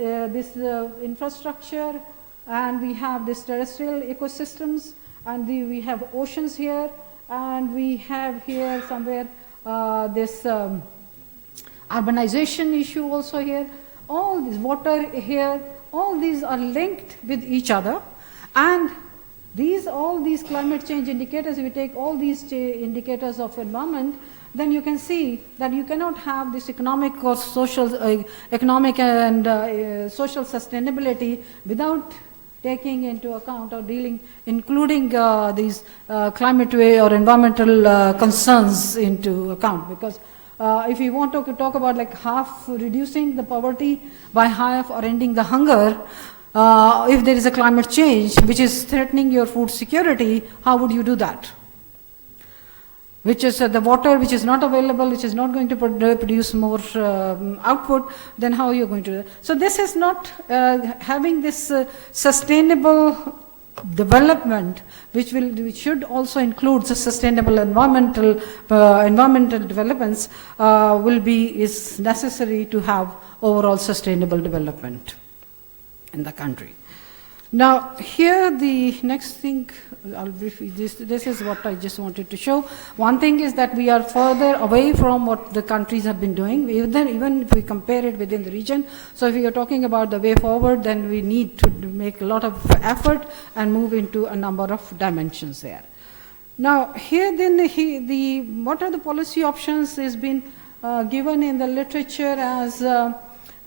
infrastructure, and we have this terrestrial ecosystems, and we have oceans here, and we have here somewhere this urbanization issue also here. All this water here, all these are linked with each other, and all these climate change indicators, if you take all these indicators of environment, then you can see that you cannot have this economic or social, economic and social sustainability without taking into account or including these climate or environmental concerns into account. Because if you want to talk about like half reducing the poverty by half or ending the hunger, if there is a climate change which is threatening your food security, how would you do that? Which is the water which is not available, which is not going to produce more output, then how are you going to do that? So this is not having this sustainable development, which should also include the sustainable environmental developments, is necessary to have overall sustainable development in the country. Now here the next thing, I'll briefly, this is what I just wanted to show. One thing is that we are further away from what the countries have been doing, even if we compare it within the region. So if we are talking about the way forward, then we need to make a lot of effort and move into a number of dimensions there. Now here then what are the policy options is been given in the literature as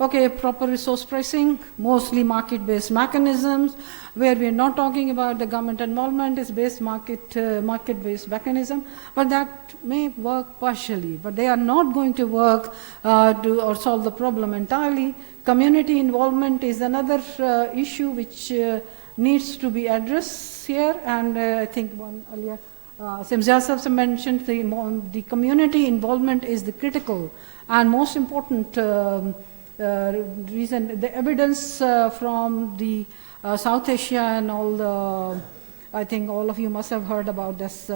okay, proper resource pricing, mostly market-based mechanisms, where we are not talking about the government involvement, is based market-based mechanism, but that may work partially, but they are not going to work or solve the problem entirely. Community involvement is another issue which needs to be addressed here, and I think one earlier, Simzia mentioned the community involvement is the critical and most important reason. The evidence from the South Asia and all the, I think all of you must have heard about this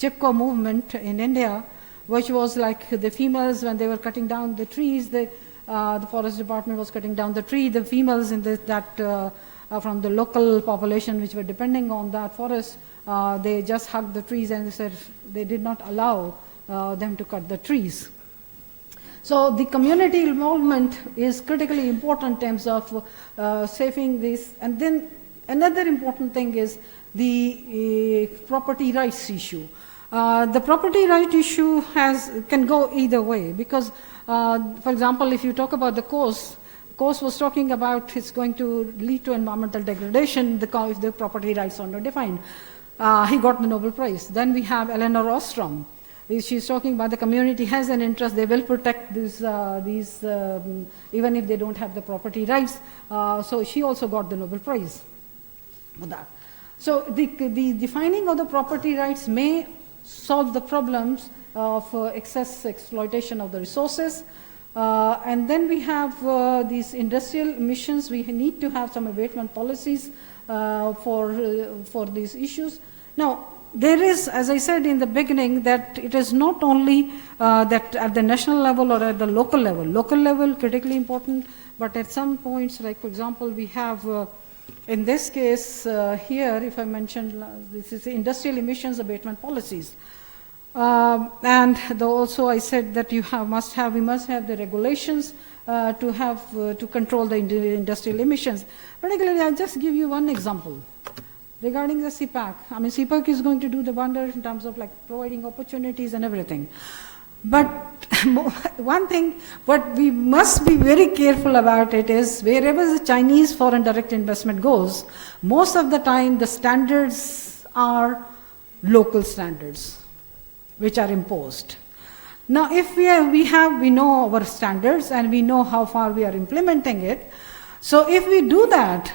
Chipko movement in India, which was like the females when they were cutting down the trees, the forest department was cutting down the tree, the females in from the local population which were depending on that forest, they just hugged the trees and they said they did not allow them to cut the trees. So the community involvement is critically important in terms of saving this. And then another important thing is the property rights issue. The property right issue can go either way because, for example, if you talk about the coast was talking about it's going to lead to environmental degradation if the property rights are not defined. he got the Nobel Prize. Then we have Eleanor Ostrom. She's talking about the community has an interest, they will protect these even if they don't have the property rights. So she also got the Nobel Prize for that. So the defining of the property rights may solve the problems of excess exploitation of the resources. And then we have these industrial emissions. We need to have some abatement policies for these issues. Now, there is, as I said in the beginning, that it is not only that at the national level or at the local level critically important, but at some points, like for example, we have in this case here, if I mentioned, this is the industrial emissions abatement policies. And also I said that we must have the regulations to control the industrial emissions. Particularly, I'll just give you one example. Regarding the CPAC, I mean, CPAC is going to do the wonders in terms of like providing opportunities and everything. But one thing, what we must be very careful about it is wherever the Chinese foreign direct investment goes, most of the time the standards are local standards, which are imposed. Now, if we know our standards and we know how far we are implementing it, so if we do that,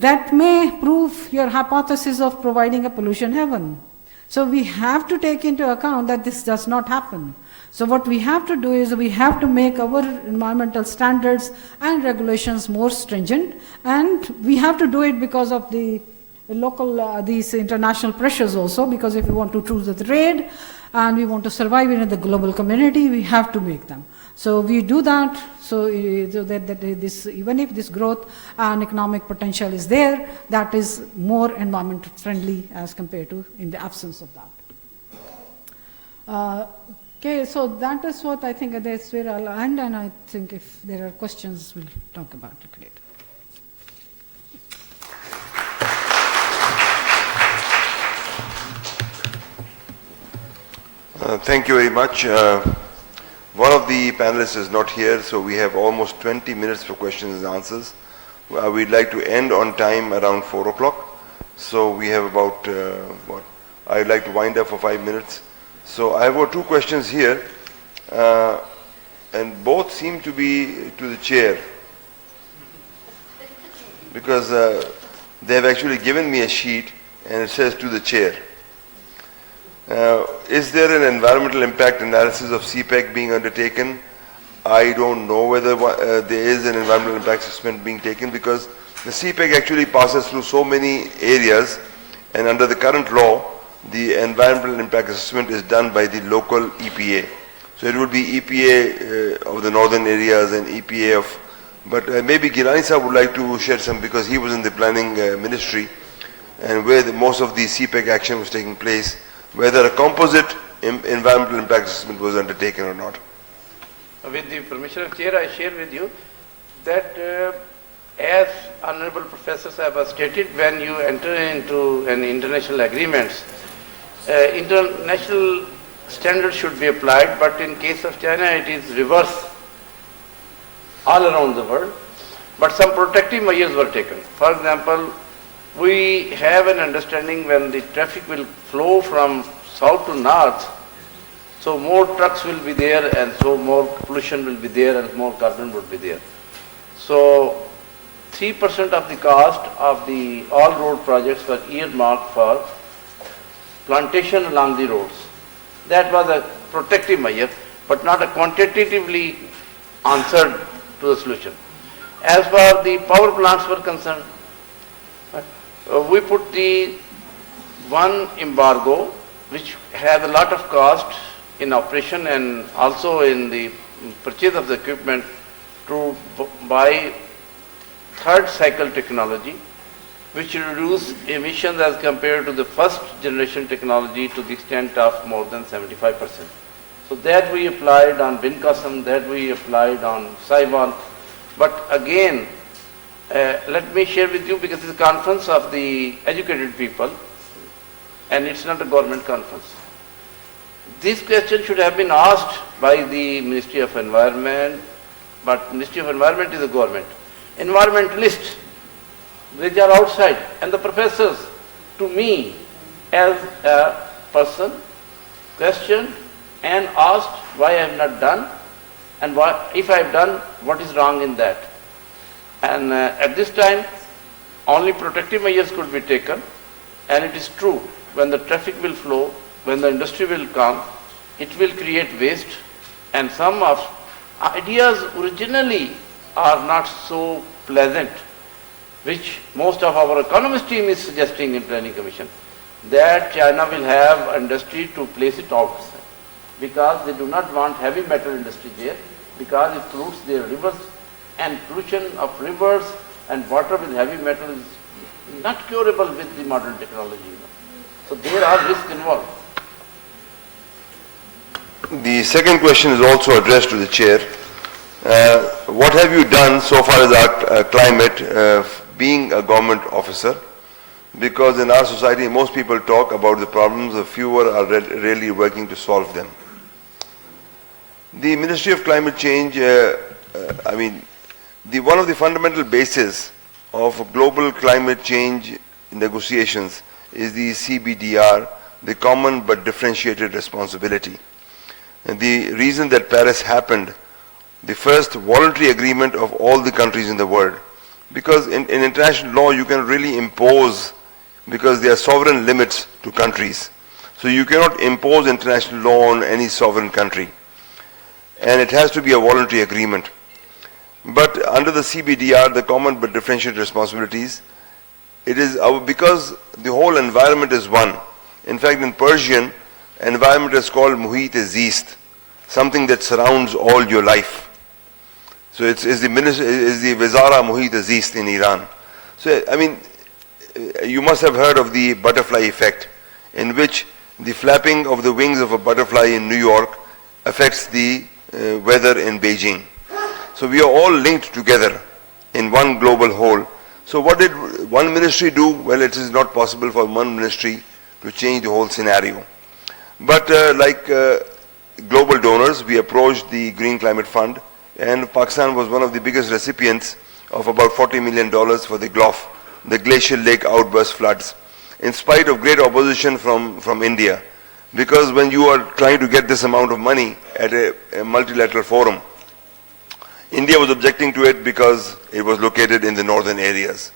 that may prove your hypothesis of providing a pollution heaven. So we have to take into account that this does not happen. So what we have to do is we have to make our environmental standards and regulations more stringent, and we have to do it because of the local, these international pressures also, because if we want to choose the trade and we want to survive in the global community, we have to make them. So we do that, so that this, even if this growth and economic potential is there, that is more environment friendly as compared to in the absence of that. Okay, so that is what I think that's where I'll end, and I think if there are questions, we'll talk about it later. Thank you very much. One of the panelists is not here, so we have almost 20 minutes for questions and answers. We'd like to end on time around 4 o'clock. So we have about, I'd like to wind up for 5 minutes. So I've got 2 questions here, and both seem to be to the chair. Because they've actually given me a sheet and it says to the chair. Is there an environmental impact analysis of CPEC being undertaken? I don't know whether there is an environmental impact assessment being taken, because the CPEC actually passes through so many areas, and under the current law, the environmental impact assessment is done by the local EPA. So it would be EPA of the northern areas and EPA of, but maybe Gilani Sahab would like to share some, because he was in the planning ministry, and where most of the CPEC action was taking place, whether a composite environmental impact assessment was undertaken or not. With the permission of Chair, I share with you that as Honorable Professors have stated, when you enter into an international agreements, international standards should be applied, but in case of China it is reverse all around the world. But some protective measures were taken. For example, we have an understanding when the traffic will flow from south to north, so more trucks will be there, and so more pollution will be there and more carbon would be there. So 3% of the cost of the all road projects were earmarked for plantation along the roads. That was a protective measure, but not a quantitatively answered to the solution. As far the power plants were concerned, we put the one embargo which has a lot of cost in operation and also in the purchase of the equipment to buy third cycle technology, which reduce emissions as compared to the first generation technology to the extent of more than 75%. So that we applied on Vincasam, that we applied on Saiwan. But again, let me share with you, because it's a conference of the educated people and it's not a government conference. This question should have been asked by the Ministry of Environment, but Ministry of Environment is a government. Environmentalists, they are outside, and the professors, to me as a person, questioned and asked why I have not done, and if I have done, what is wrong in that. And at this time, only protective measures could be taken, and it is true, when the traffic will flow, when the industry will come, it will create waste, and some of ideas originally are not so pleasant, which most of our economist team is suggesting in Planning Commission, that China will have industry to place it outside, because they do not want heavy metal industry there, because it pollutes their rivers, and pollution of rivers and water with heavy metal is not curable with the modern technology. So there are risks involved. The second question is also addressed to the chair. What have you done so far as our climate, being a government officer? Because in our society, most people talk about the problems, the fewer are really working to solve them. The Ministry of Climate Change, one of the fundamental bases of global climate change negotiations is the CBDR, the Common but Differentiated Responsibility. And the reason that Paris happened, the first voluntary agreement of all the countries in the world, because in international law you can really impose, because there are sovereign limits to countries. So you cannot impose international law on any sovereign country. And it has to be a voluntary agreement. But under the CBDR, the Common but Differentiated Responsibilities, it is because the whole environment is one. In fact, in Persian, environment is called Muhit-e-Zist, something that surrounds all your life. So it's the Wizara Muhit-e-Zist in Iran. So, you must have heard of the butterfly effect, in which the flapping of the wings of a butterfly in New York affects the weather in Beijing. So we are all linked together in one global whole. So what did one ministry do? Well, it is not possible for one ministry to change the whole scenario. But like global donors, we approached the Green Climate Fund, and Pakistan was one of the biggest recipients of about $40 million for the GLOF, the Glacial Lake Outburst floods, in spite of great opposition from India. Because when you are trying to get this amount of money at a multilateral forum, India was objecting to it because it was located in the northern areas.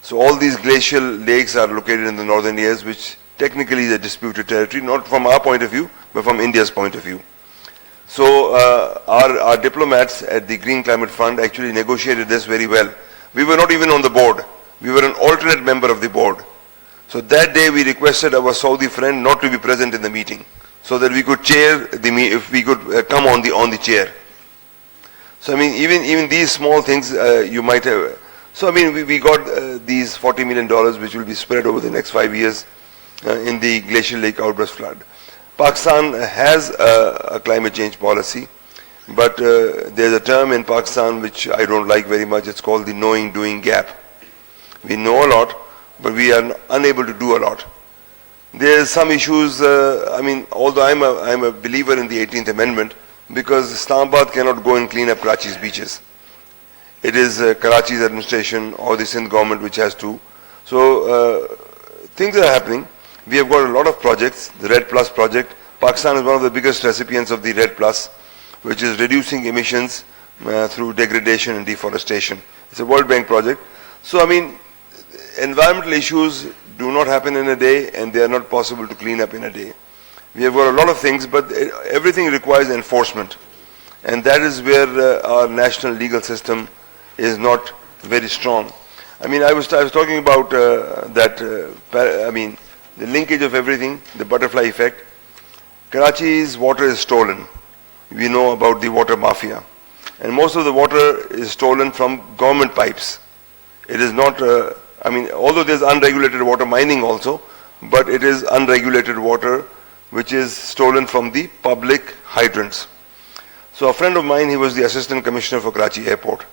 So all these glacial lakes are located in the northern areas, which technically is a disputed territory, not from our point of view, but from India's point of view. So our diplomats at the Green Climate Fund actually negotiated this very well. We were not even on the board. We were an alternate member of the board. So that day we requested our Saudi friend not to be present in the meeting, so that we could chair the meeting, if we could come on the chair. So even these small things you might have. So we got these $40 million, which will be spread over the next 5 years in the Glacial Lake Outburst flood. Pakistan has a climate change policy, but there's a term in Pakistan which I don't like very much. It's called the knowing-doing gap. We know a lot, but we are unable to do a lot. There's some issues, although I'm a believer in the 18th Amendment, because Islamabad cannot go and clean up Karachi's beaches. It is Karachi's administration or the Sindh government which has to. So things are happening. We have got a lot of projects. The Red Plus project, Pakistan is one of the biggest recipients of the Red Plus, which is reducing emissions through degradation and deforestation. It's a World Bank project. So environmental issues do not happen in a day, and they are not possible to clean up in a day. We have got a lot of things, but everything requires enforcement. And that is where our national legal system is not very strong. I was talking about the linkage of everything, the butterfly effect. Karachi's water is stolen. We know about the water mafia. And most of the water is stolen from government pipes. It is not, although there's unregulated water mining also, but it is unregulated water which is stolen from the public hydrants. So a friend of mine, he was the assistant commissioner for Karachi Airport.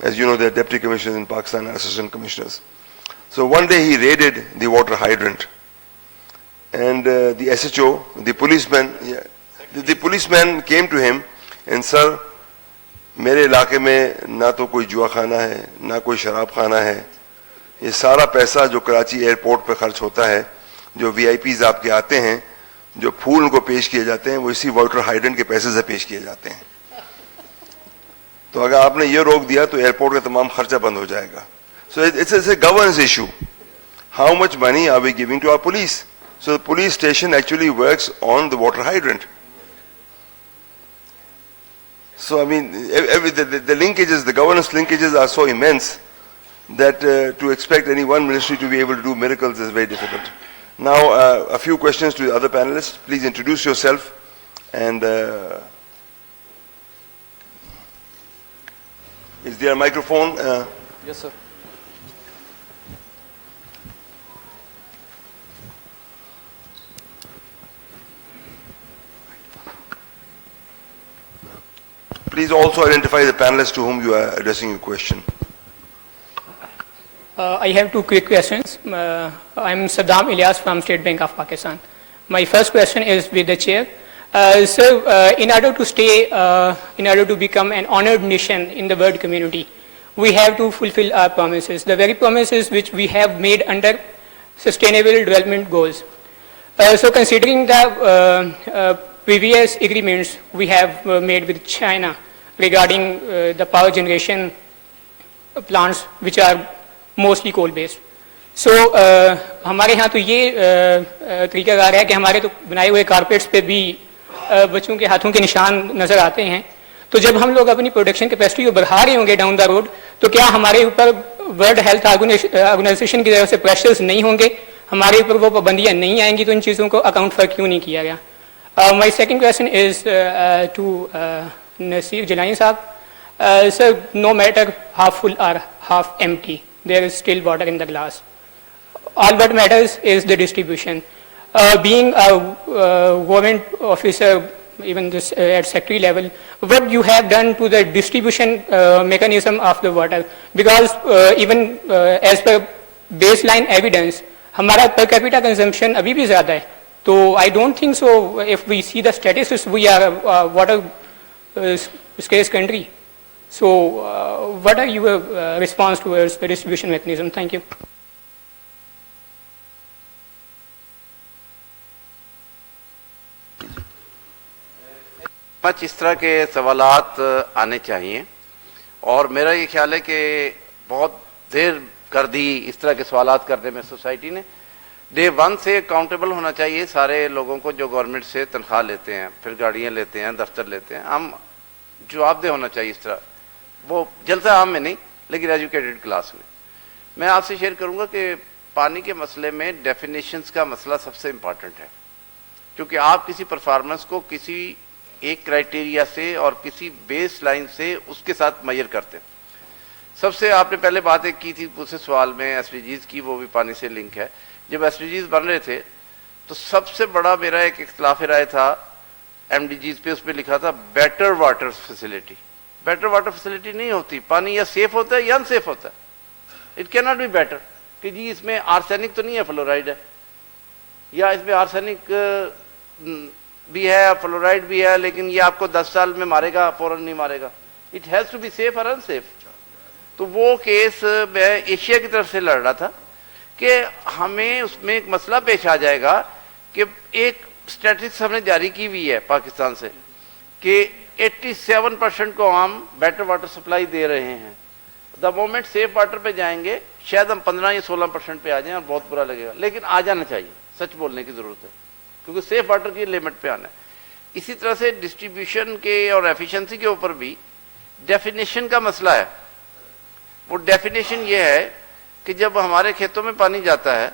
As you know, there are deputy commissioners in Pakistan and assistant commissioners. So one day he raided the water hydrant, and the SHO, the policeman came to him and, sir, मेरे इलाके में ना तो कोई जुआ खाना है, ना कोई शराब खाना है, ये सारा पैसा जो कराची एयरपोर्ट पे खर्च होता है, जो वीआईपीज आपके आते हैं, जो फूल उनको पेश किए जाते हैं, वो इसी वाटर हाइड्रेंट के पैसे से पेश किए जाते हैं। तो अगर आपने ये रोक दिया तो एयरपोर्ट का तमाम खर्चा बंद हो जाएगा। So it's a governance issue. How much money are we giving to our police? So the police station actually works on the water hydrant. So I mean, the linkages, the governance linkages are so immense that to expect any one ministry to be able to do miracles is very difficult. Now, a few questions to the other panelists. Please introduce yourself and is there a microphone? Yes, sir. Please also identify the panelists to whom you are addressing your question. I have two quick questions. I'm Saddam Ilyas from State Bank of Pakistan. My first question is with the chair. In order to stay, in order to become an honored nation in the world community, we have to fulfill our promises, the very promises which we have made under Sustainable Development Goals. So considering the previous agreements we have made with China regarding the power generation plants which are mostly coal based. So हमारे यहाँ तो ये तरीका car है कि हमारे तो बनाए हुए कारपेट्स पे भी बच्चों के हाथों के निशान नजर आते हैं। तो जब हम लोग अपनी प्रोडक्शन कैपेसिटी को बढ़ा रहे होंगे डाउन द रोड, तो क्या हमारे ऊपर वर्ल्ड हेल्थ ऑर्गेनाइजेशन की तरफ से प्रेशर्स नहीं होंगे, हमारे ऊपर वो पाबंदियां नहीं आएंगी? तो इन चीज़ों को अकाउंट फॉर क्यों नहीं किया गया? My second question is to Nasir Jalani Saab. Sir, no matter half full or half empty, there is still water in the glass. All what matters is the distribution. Being a government officer, even this, at secretary level, what you have done to the distribution mechanism of the water? Because even as per baseline evidence, हमारा per capita consumption अभी भी ज़्यादा है. So I don't think so. If we see the statistics, we are a water scarce country. So what are your response towards the distribution mechanism? Thank you. इस तरह के सवालात आने चाहिए और मेरा ये ख्याल है कि बहुत देर कर दी इस तरह के सवालात करने में सोसाइटी ने। डे वन से अकाउंटेबल होना चाहिए सारे लोगों को जो गवर्नमेंट से तनख्वाह लेते हैं, फिर गाड़ियां लेते हैं, दफ्तर लेते हैं। हम जवाबदेह होना चाहिए इस तरह, वो जलसा आम में नहीं लेकिन एजुकेटेड क्लास में। मैं आपसे शेयर करूंगा कि पानी के मसले में डेफिनेशंस का मसला सबसे इम्पॉर्टेंट है, क्योंकि आप किसी परफॉर्मेंस को किसी एक क्राइटेरिया से और किसी बेस लाइन से उसके साथ मेजर करते हैं। सबसे आपने पहले बात एक की थी दूसरे सवाल में एसडीजीज की, वो भी पानी से लिंक है। जब एसडीजीज बन रहे थे तो सबसे बड़ा मेरा एक इख्तिलाफ राय था एमडीजीज पे, उस पर लिखा था better water facility. Better water facility नहीं होती, पानी या सेफ होता है या अनसेफ होता है। It can not be better कि जी इसमें आर्सेनिक तो नहीं है, फ्लोराइड है, या इसमें आर्सेनिक भी है, फ्लोराइड भी है, लेकिन ये आपको 10 साल में मारेगा, फौरन नहीं मारेगा। It has to be safe और अनसेफ। तो वो केस मैं एशिया की तरफ से लड़ रहा था कि हमें उसमें एक मसला पेश आ जाएगा कि एक स्टैटिस्टिक्स हमने जारी की हुई है पाकिस्तान से कि 87% को हम बेटर वाटर सप्लाई दे रहे हैं। द मोमेंट सेफ वाटर पे जाएंगे शायद हम 15 या 16% पे आ जाएं और बहुत बुरा लगेगा, लेकिन आ जाना चाहिए। सच बोलने की जरूरत है क्योंकि सेफ वाटर की लिमिट पे आना है। इसी तरह से डिस्ट्रीब्यूशन के और एफिशिएंसी के ऊपर भी डेफिनेशन का मसला है। वो डेफिनेशन ये है कि जब हमारे खेतों में पानी जाता है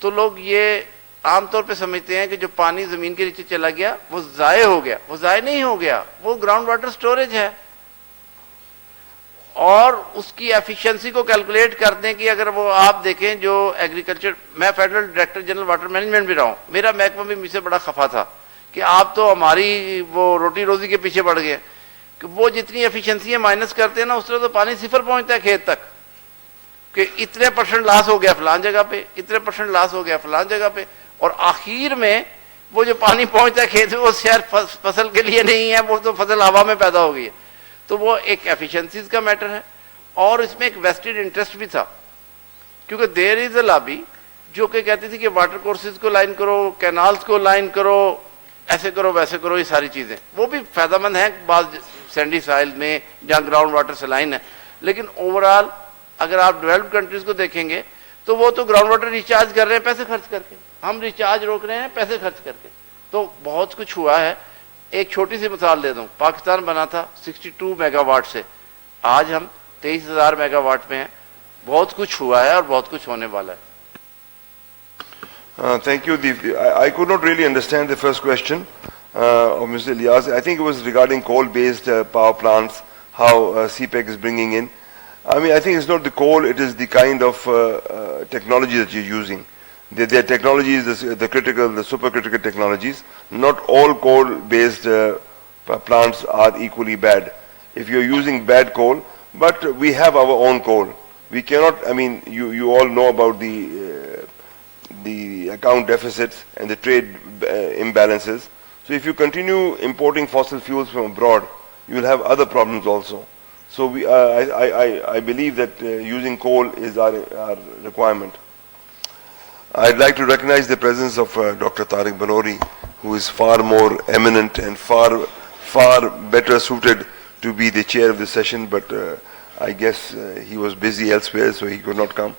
तो लोग ये आमतौर पे समझते हैं कि जो पानी जमीन के नीचे चला गया वो जाये हो गया। वो जाये नहीं हो गया, वो ग्राउंड वाटर स्टोरेज है। और उसकी एफिशिएंसी को कैलकुलेट करते हैं कि अगर वो आप देखें जो एग्रीकल्चर, मैं federal director general water management भी रहा हूँ, मेरा महकमा भी मुझसे बड़ा खफा था कि आप तो हमारी वो रोटी रोजी के पीछे बढ़ गए कि वो जितनी एफिशिएंसी माइनस करते हैं ना, उस तरह तो पानी सिफर पहुंचता है खेत तक कि इतने % लॉस हो गया फलान जगह पे, इतने % लॉस हो गया फलान जगह पे, और आखिर में वो जो पानी पहुंचता है खेत में वो शायद फसल के लिए नहीं है, वो तो फसल हवा में पैदा हो गई है। तो वो एक एफिशिएंसीज का मैटर है और इसमें एक वेस्टेड इंटरेस्ट भी था क्योंकि देयर इज अ लॉबी जो कि कहती थी कि वाटर कोर्सेज को लाइन करो, कैनाल्स को लाइन करो, ऐसे करो वैसे करो, ये सारी चीज़ें वो भी फ़ायदेमंद हैं बाद सैंडी साइल में जहाँ ग्राउंड वाटर से लाइन है, लेकिन ओवरऑल अगर आप डेवलप्ड कंट्रीज को देखेंगे तो वो तो ग्राउंड वाटर रिचार्ज कर रहे हैं पैसे खर्च करके, हम रिचार्ज रोक रहे हैं पैसे खर्च करके। तो बहुत कुछ हुआ है। एक छोटी सी मिसाल दे दूं, पाकिस्तान बना था 62 मेगावाट से, आज हम 23,000 मेगावाट में हैं। बहुत कुछ हुआ है और बहुत कुछ होने वाला है। Thank you. I could not really understand the first question of Mr. Ilyas. I think it was regarding coal-based power plants, how CPEC is bringing in. I mean, I think it's not the coal, it is the kind of technology that you're using. Their technologies, the critical, the supercritical technologies. Not all coal-based plants are equally bad. If you're using bad coal, but we have our own coal. We cannot, I mean, you all know about the account deficits and the trade imbalances. So if you continue importing fossil fuels from abroad, you will have other problems also. So I believe that using coal is our requirement. I'd like to recognize the presence of Dr. Tariq Banori, who is far more eminent and far better suited to be the chair of the session, but I guess he was busy elsewhere, so he could not come.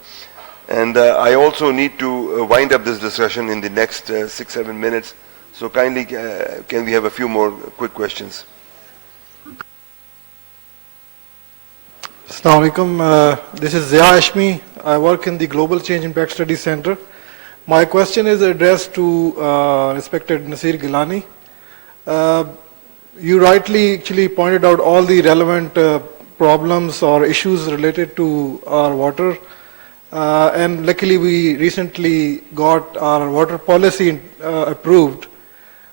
And I also need to wind up this discussion in the next 6-7 minutes. So kindly, can we have a few more quick questions? Assalamu alaikum. This is Zia Ashmi. I work in the Global Change Impact Studies Center. My question is addressed to respected Nasir Gilani. You rightly actually pointed out all the relevant problems or issues related to our water. And luckily we recently got our water policy approved.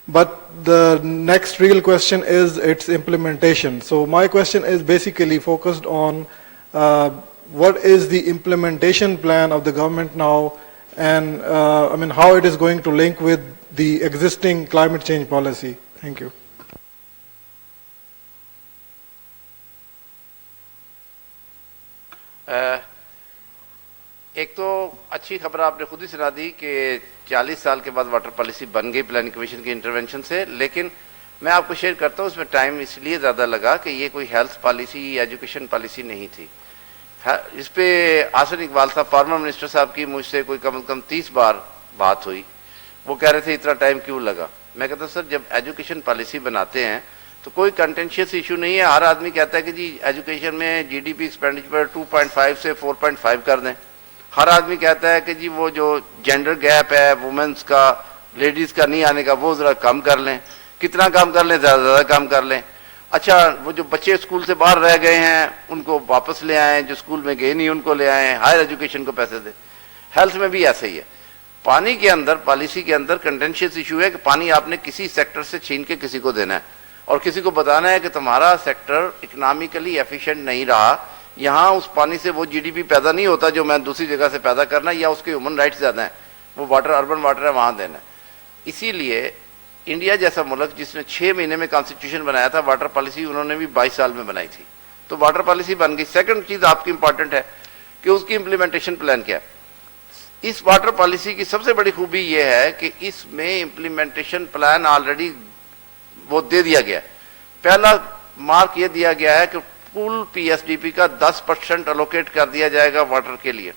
But the next real question is its implementation. So my question is basically focused on what is the implementation plan of the government now, and I mean how it is going to link with the existing climate change policy. Thank you. एक तो अच्छी खबर आपने खुद ही सुना दी कि 40 साल के बाद वाटर पॉलिसी बन गई प्लानिंग कमीशन के इंटरवेंशन से, लेकिन मैं आपको शेयर करता हूँ उसमें टाइम इसलिए ज़्यादा लगा कि ये कोई हेल्थ पॉलिसी एजुकेशन पॉलिसी नहीं थी। इस पे आसन इकबाल साहब फॉर्मर मिनिस्टर साहब की मुझसे कोई कम से कम 30 बार बात हुई। वो कह रहे थे इतना टाइम क्यों लगा। मैं कहता सर जब एजुकेशन पॉलिसी बनाते हैं तो कोई कंटेंशियस इशू नहीं है। हर आदमी कहता है कि जी एजुकेशन में GDP एक्सपेंडिचर 2.5 से 4.5 कर दें। हर आदमी कहता है कि जी वो जो जेंडर गैप है वुमेन्स का लेडीज़ का नहीं आने का वो ज़रा कम कर लें। कितना कम कर लें? ज़्यादा कम कर लें। अच्छा वो जो बच्चे स्कूल से बाहर रह गए हैं उनको वापस ले आएँ, जो स्कूल में गए नहीं उनको ले आएँ, हायर एजुकेशन को पैसे दें। हेल्थ में भी ऐसे ही है। पानी के अंदर पॉलिसी के अंदर कंटेंशियस इशू है कि पानी आपने किसी सेक्टर से छीन के किसी को देना है और किसी को बताना है कि तुम्हारा सेक्टर इकोनॉमिकली एफिशिएंट नहीं रहा, यहाँ उस पानी से वो GDP पैदा नहीं होता जो मैं दूसरी जगह से पैदा करना, या उसके ह्यूमन राइट्स ज़्यादा हैं, वो वाटर अर्बन वाटर है वहाँ देना है। इसीलिए इंडिया जैसा मुल्क जिसने 6 महीने में कॉन्स्टिट्यूशन बनाया था, वाटर पॉलिसी उन्होंने भी 22 साल में बनाई थी, तो वाटर पॉलिसी बन गई। सेकंड चीज़ आपकी इंपॉर्टेंट है कि उसकी इम्प्लीमेंटेशन प्लान क्या है। इस वाटर पॉलिसी की सबसे बड़ी खूबी ये है कि इसमें इम्प्लीमेंटेशन प्लान ऑलरेडी वो दे दिया गया है। पहला मार्क ये दिया गया है कि कुल PSDP का 10% अलोकेट कर दिया जाएगा वाटर के लिए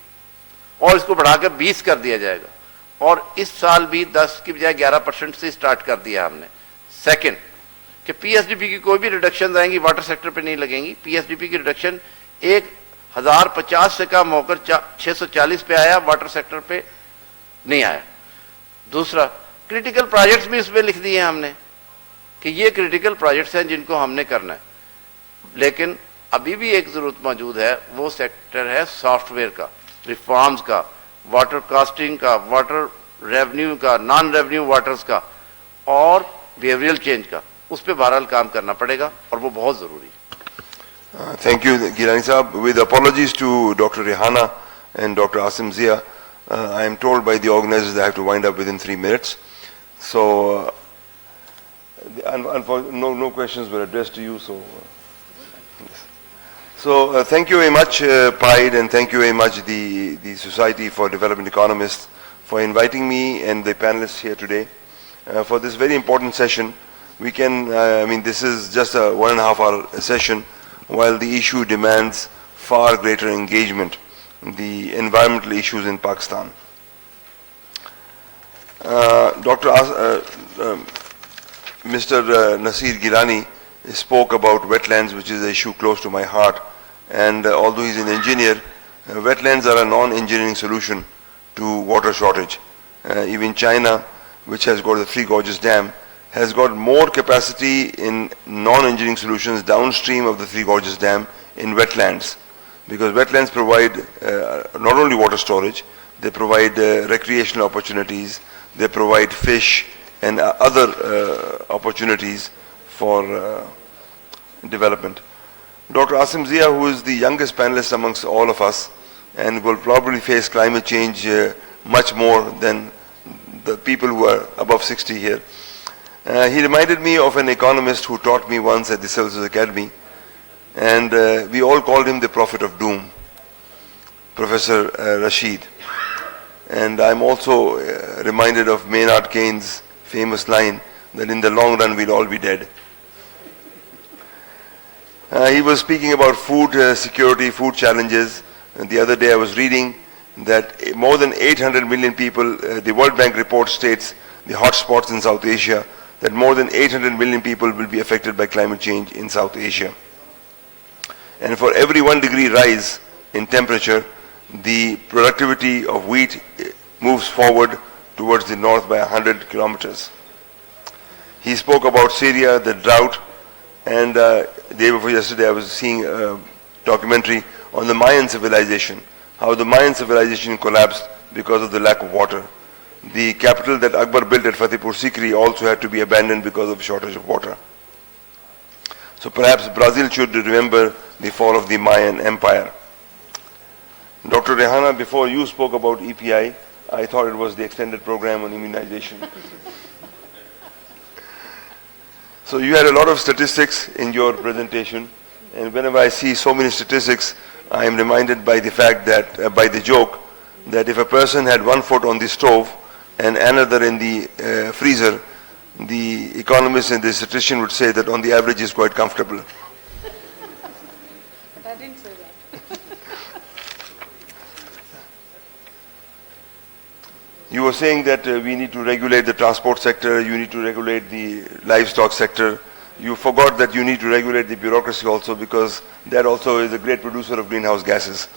और इसको बढ़ाकर 20 कर दिया जाएगा, और इस साल भी 10 की बजाय 11% से स्टार्ट कर दिया हमने। सेकंड कि PSDP की कोई भी रिडक्शन आएंगी वाटर सेक्टर पे नहीं लगेंगी। PSDP की रिडक्शन 1050 से कम होकर 640 पे आया, वाटर सेक्टर पे नहीं आया। दूसरा क्रिटिकल प्रोजेक्ट्स भी इसमें लिख दिए हमने कि ये क्रिटिकल प्रोजेक्ट्स हैं जिनको हमने करना है, लेकिन अभी भी एक जरूरत मौजूद है, वो सेक्टर है सॉफ्टवेयर का, रिफॉर्म्स का, वाटर कास्टिंग का, वाटर रेवेन्यू का, नॉन रेवेन्यू वाटर्स का और बिहेवियरल चेंज का। उस पर बहरहाल काम करना पड़ेगा और वो बहुत जरूरी है। Thank you, Gilani Saab. With apologies to Dr. Rehana and Dr. Asim Zia, I am told by the organizers that I have to wind up within 3 minutes. So, no questions were addressed to you. So, So thank you very much, PIDE, and thank you very much the Society for Development Economists for inviting me and the panelists here today for this very important session. We can, I mean, this is just a 1.5 hour session, while the issue demands far greater engagement, the environmental issues in Pakistan. Mr. Nasir Gilani spoke about wetlands, which is an issue close to my heart. And although he's an engineer, wetlands are a non-engineering solution to water shortage. Even China, which has got the Three Gorges Dam, has got more capacity in non-engineering solutions downstream of the Three Gorges Dam in wetlands. Because wetlands provide not only water storage, they provide recreational opportunities, they provide fish and other opportunities for development. Dr. Asim Zia, who is the youngest panelist amongst all of us and will probably face climate change much more than the people who are above 60 here. He reminded me of an economist who taught me once at the Services Academy, and we all called him the prophet of doom, Professor Rashid. And I'm also reminded of Maynard Keynes' famous line that in the long run we'll all be dead. He was speaking about food security, food challenges. And the other day I was reading that more than 800 million people, the World Bank report states, the hotspots in South Asia, that more than 800 million people will be affected by climate change in South Asia. And for every 1 degree rise in temperature, the productivity of wheat moves forward towards the north by 100 kilometers. He spoke about Syria, the drought, and the day before yesterday I was seeing a documentary on the Mayan civilization, how the Mayan civilization collapsed because of the lack of water. The capital that Akbar built at Fatehpur Sikri also had to be abandoned because of shortage of water. So perhaps Brazil should remember the fall of the Mayan Empire. Dr. Rehana, before you spoke about EPI, I thought it was the extended program on immunization. So you had a lot of statistics in your presentation, and whenever I see so many statistics, I am reminded by the fact that, by the joke, that if a person had 1 foot on the stove and another in the freezer, the economist and the statistician would say that on the average is quite comfortable. But I didn't say that. You were saying that we need to regulate the transport sector, you need to regulate the livestock sector. You forgot that you need to regulate the bureaucracy also, because that also is a great producer of greenhouse gases.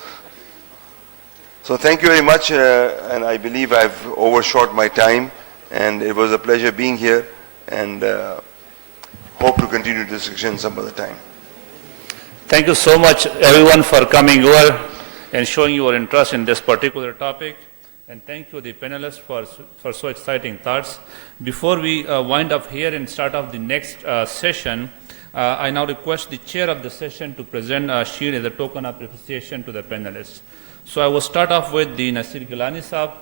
So thank you very much, and I believe I've overshot my time, and it was a pleasure being here, and hope to continue this discussion some other time. Thank you so much, everyone, for coming over and showing your interest in this particular topic. And thank you, the panelists, for so exciting thoughts. Before we wind up here and start off the next session, I now request the chair of the session to present a shield as a token of appreciation to the panelists. So I will start off with the Nasir Gilani Saab.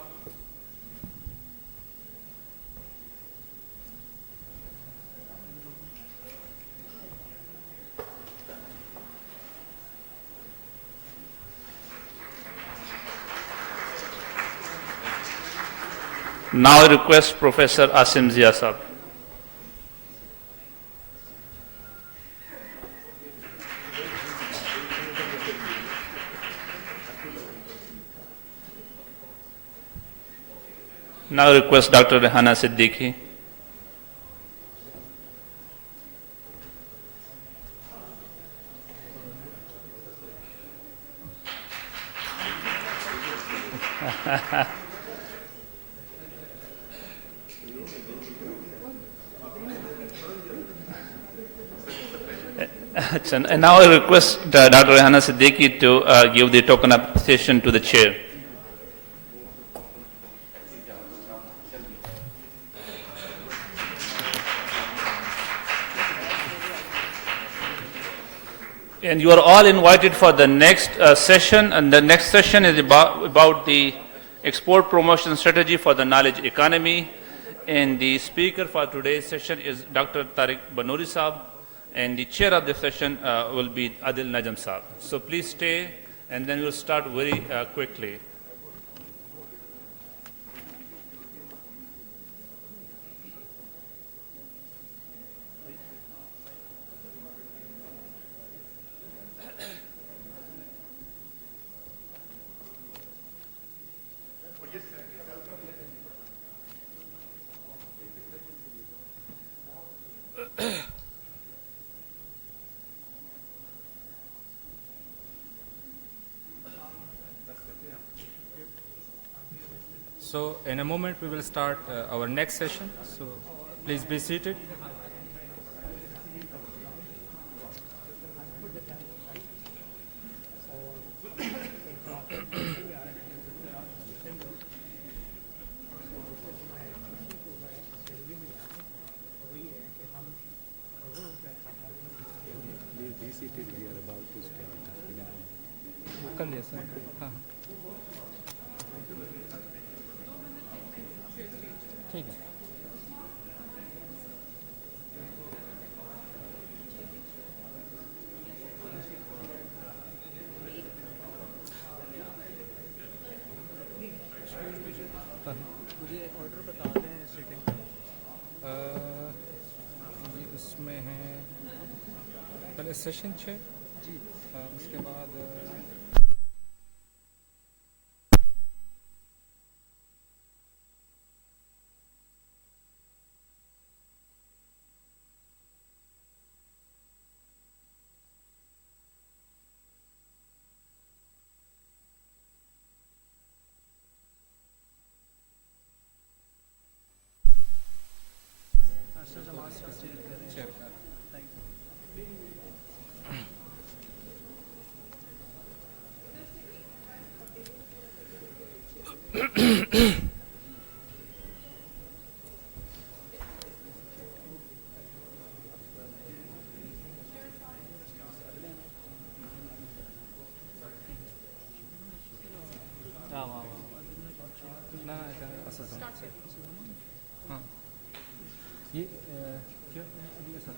Now I request Professor Asim Zia Saab. Now I request Dr. Rehana Siddiqui. And now I request Dr. Rehana Siddiqui to give the token of appreciation to the chair. And you are all invited for the next session, and the next session is about the export promotion strategy for the knowledge economy. And the speaker for today's session is Dr. Tariq Banuri Saab. and the chair of the session will be Adil Najam Saab. So please stay, and then we'll start very quickly. So in a moment we will start our next session. So please be seated. कर लिया sir हाँ ठीक है मुझे order बता दें seating ये उसमें है पहले सेशन 6 जी उसके बाद ना असर हाँ ये क्या अभी असर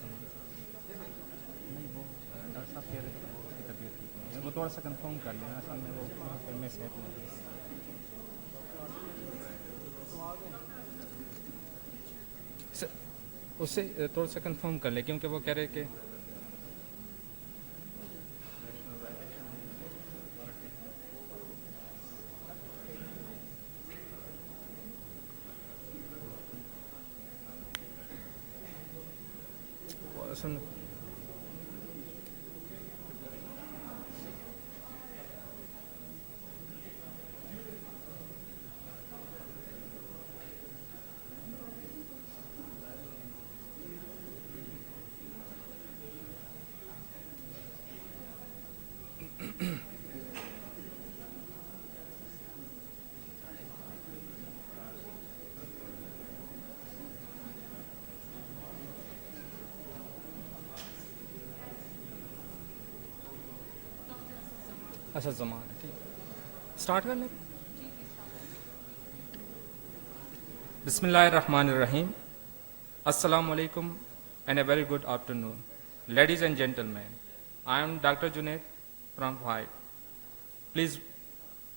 नहीं वो डॉक्टर साहब कह रहे थे उसकी तबीयत ठीक नहीं है वो थोड़ा सा कंफर्म कर लेना असल में वो में सेट नहीं उससे थोड़ा सा कंफर्म कर ले क्योंकि वो कह रहे कि सुन अच्छा ज़मान है ठीक स्टार्ट कर लें बिस्मिल्लाहिर्रहमानिर्रहीम अस्सलाम वालेकुम and a very good afternoon ladies and gentlemen I am Dr. Junaid from White pleased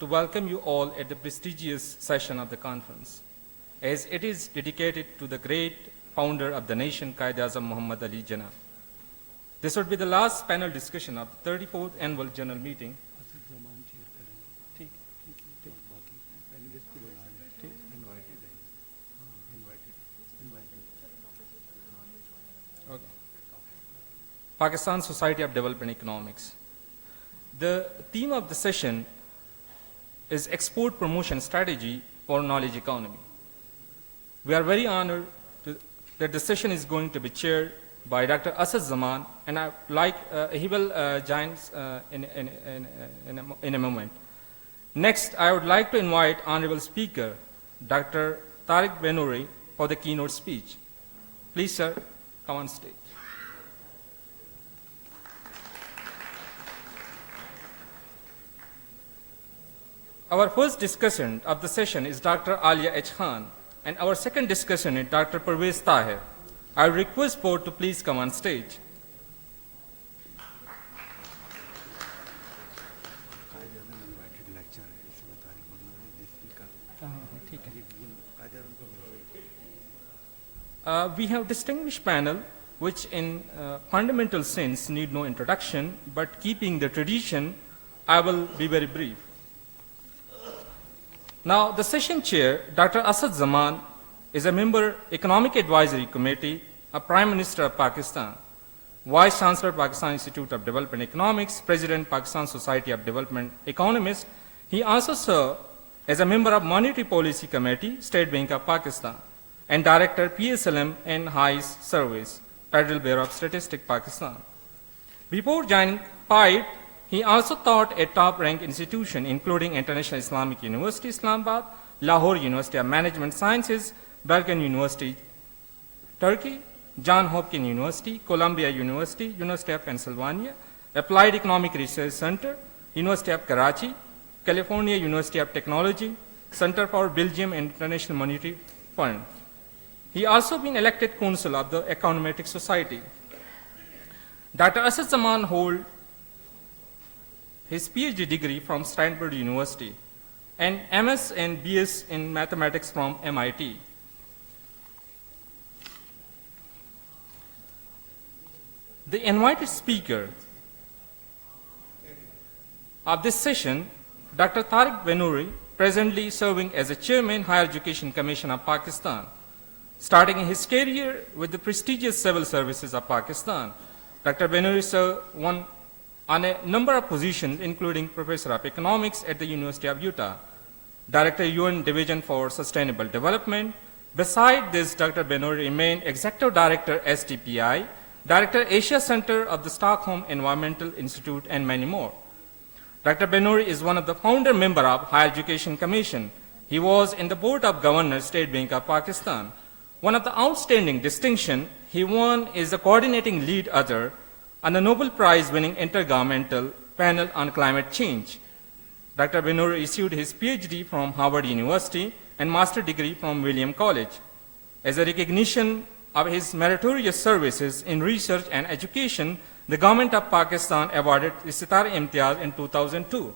to welcome you all at the prestigious session of the conference as it is dedicated to the great founder of the nation Quaid-e-Azam Muhammad Ali Jinnah. This would be the last panel discussion of the 34th annual general meeting. Pakistan Society of Development Economics. The theme of the session is Export Promotion Strategy for Knowledge Economy. We are very honored that the session is going to be chaired by Dr. Asad Zaman, and he will join in a moment. Next, I would like to invite Honorable Speaker, Dr. Tariq Benouri, for the keynote speech. Please, sir, come on stage. Our first discussant of the session is Dr. Alia H. Khan, and our second discussant is Dr. Parvez Tahir. I request both to please come on stage. ठीक है. We have distinguished panel which in fundamental sense need no introduction, but keeping the tradition, I will be very brief. Now, the session chair, Dr. Asad Zaman, is a member Economic Advisory Committee, a Prime Minister of Pakistan, Vice Chancellor, Pakistan Institute of Development Economics, President, Pakistan Society of Development Economists. He also served as a member of Monetary Policy Committee, State Bank of Pakistan, and Director PSLM and HICE Service, Federal Bureau of Statistics, Pakistan. Before joining PIDE, he also taught at top-ranked institutions including International Islamic University, Islamabad, Lahore University of Management Sciences, Bergen University, Turkey, Johns Hopkins University, Columbia University, University of Pennsylvania, Applied Economic Research Center, University of Karachi, California University of Technology, Center for Belgium and International Monetary Fund. He also been elected Council of the Econometric Society. Dr. Asad Zaman holds his PhD degree from Stanford University and MS and BS in mathematics from MIT. The invited speaker of this session, Dr. Tariq Benouri, presently serving as a chairman, Higher Education Commission of Pakistan, starting his career with the prestigious Civil Services of Pakistan. Dr. Benouri served on a number of positions, including Professor of Economics at the University of Utah, Director UN Division for Sustainable Development. Beside this, Dr. Benouri remained Executive Director STPI, Director Asia Center of the Stockholm Environmental Institute, and many more. Dr. Benouri is one of the founder member of Higher Education Commission. He was in the Board of Governors, State Bank of Pakistan. One of the outstanding distinction he won is the coordinating lead author on the Nobel Prize-winning Intergovernmental Panel on Climate Change. Dr. Benouri issued his PhD from Harvard University and master degree from William College. As a recognition of his meritorious services in research and education, the government of Pakistan awarded Sitar Imtiaz in 2002.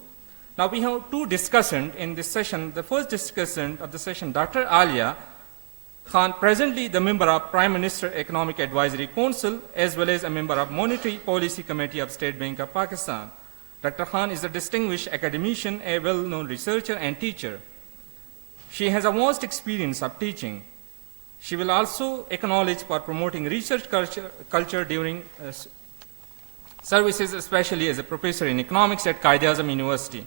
Now we have two discussants in this session. The first discussant of the session, Dr. Alia Khan, presently the member of Prime Minister Economic Advisory Council, as well as a member of Monetary Policy Committee of State Bank of Pakistan. Dr. Khan is a distinguished academician, a well-known researcher and teacher. She has a vast experience of teaching. She will also acknowledge for promoting research culture during services, especially as a professor in economics at Quaid-e-Azam University.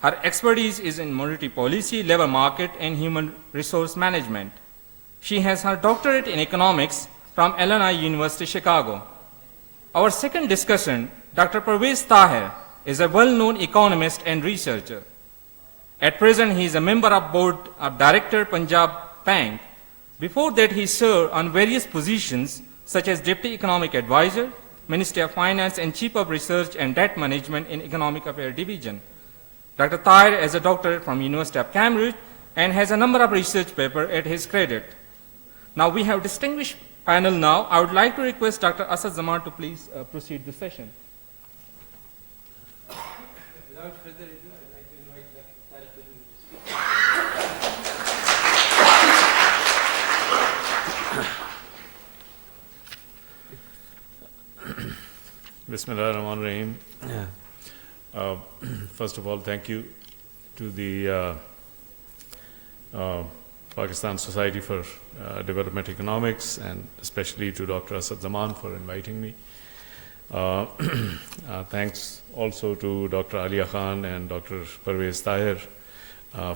Her expertise is in monetary policy, labor market, and human resource management. She has her doctorate in economics from Illinois University, Chicago. Our second discussant, Dr. Parvez Tahir, is a well-known economist and researcher. At present, he is a member of Board of Director, Punjab Bank. Before that, he served on various positions such as Deputy Economic Advisor, Ministry of Finance, and Chief of Research and Debt Management in Economic Affairs Division. Dr. Tahir has a doctorate from University of Cambridge and has a number of research papers at his credit. Now we have distinguished panel now. I would like to request Dr. Asad Zaman to please proceed the session. Without further ado, I'd like to invite Tariq to speak. Bismillah ar-Rahman ar-Rahim. First of all, thank you to the Pakistan Society for Development Economics, and especially to Dr. Asad Zaman for inviting me. Thanks also to Dr. Alia Khan and Dr. Parvez Tahir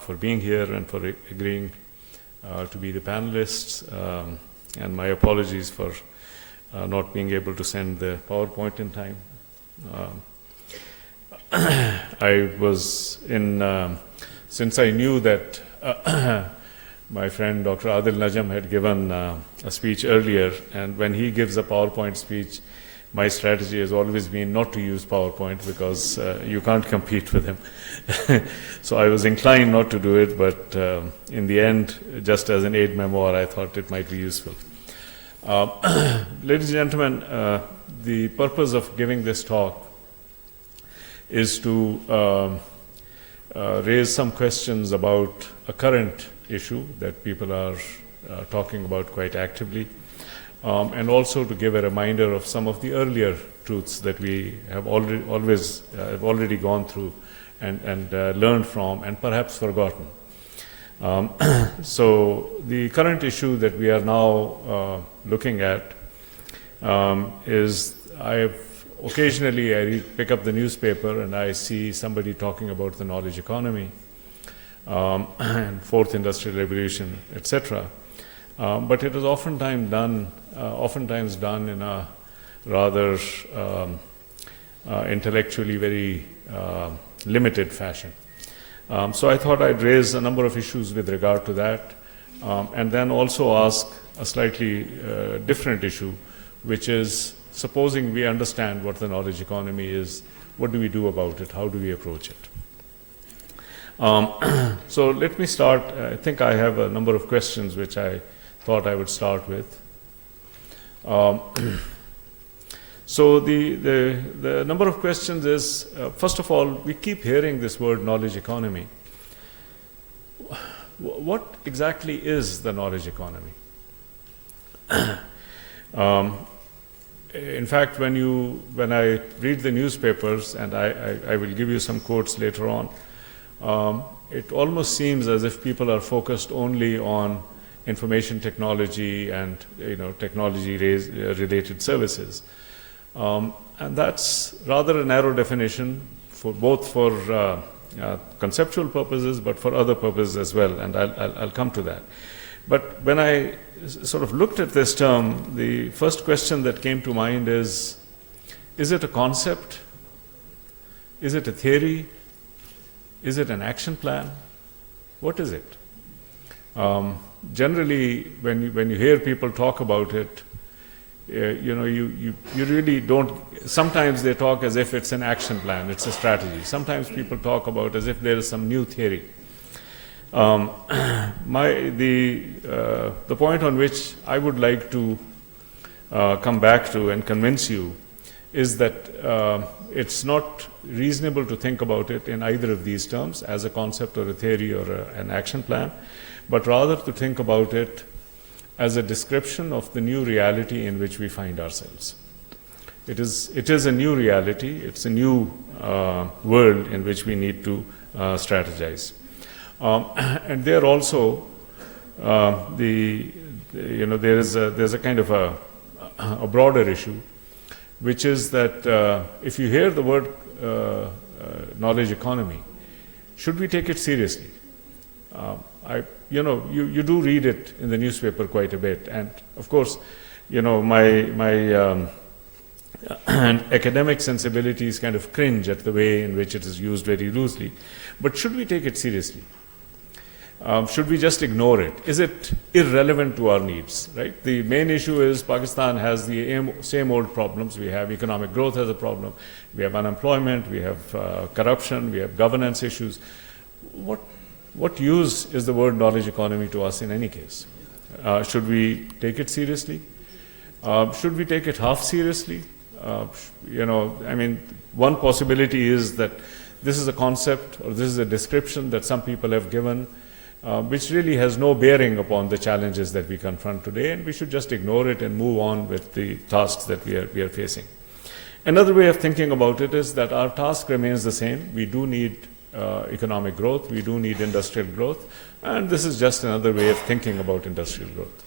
for being here and for agreeing to be the panelists. And my apologies for not being able to send the PowerPoint in time. I was in, since I knew that my friend Dr. Adil Najam had given a speech earlier, and when he gives a PowerPoint speech, my strategy has always been not to use PowerPoint because you can't compete with him. So I was inclined not to do it, but in the end, just as an aid memoir, I thought it might be useful. Ladies and gentlemen, the purpose of giving this talk is to raise some questions about a current issue that people are talking about quite actively, and also to give a reminder of some of the earlier truths that we have already gone through and learned from and perhaps forgotten. So the current issue that we are now looking at is, occasionally I pick up the newspaper and I see somebody talking about the knowledge economy and fourth industrial revolution, etc. But it is oftentimes done in a rather intellectually very limited fashion. So I thought I'd raise a number of issues with regard to that, and then also ask a slightly different issue, which is, supposing we understand what the knowledge economy is, what do we do about it? How do we approach it? So let me start. I think I have a number of questions which I thought I would start with. So the number of questions is, first of all, we keep hearing this word knowledge economy. What exactly is the knowledge economy? In fact, when I read the newspapers, and I will give you some quotes later on, it almost seems as if people are focused only on information technology and technology-related services. And that's rather a narrow definition for both for conceptual purposes, but for other purposes as well, and I'll come to that. But when I sort of looked at this term, the first question that came to mind is it a concept? Is it a theory? Is it an action plan? What is it? Generally, when you hear people talk about it, you really don't. Sometimes they talk as if it's an action plan, it's a strategy. Sometimes people talk about as if there is some new theory. The point on which I would like to come back to and convince you is that it's not reasonable to think about it in either of these terms, as a concept or a theory or an action plan, but rather to think about it as a description of the new reality in which we find ourselves. It is a new reality, it's a new world in which we need to strategize. And there also, there's a kind of a broader issue, which is that if you hear the word knowledge economy, should we take it seriously? You do read it in the newspaper quite a bit, and of course, my academic sensibilities kind of cringe at the way in which it is used very loosely. But should we take it seriously? Should we just ignore it? Is it irrelevant to our needs? Right? The main issue is Pakistan has the same old problems. We have economic growth as a problem. We have unemployment. We have corruption. We have governance issues. What use is the word knowledge economy to us in any case? Should we take it seriously? Should we take it half seriously? One possibility is that this is a concept or this is a description that some people have given, which really has no bearing upon the challenges that we confront today, and we should just ignore it and move on with the tasks that we are facing. Another way of thinking about it is that our task remains the same. We do need economic growth, we do need industrial growth, and this is just another way of thinking about industrial growth.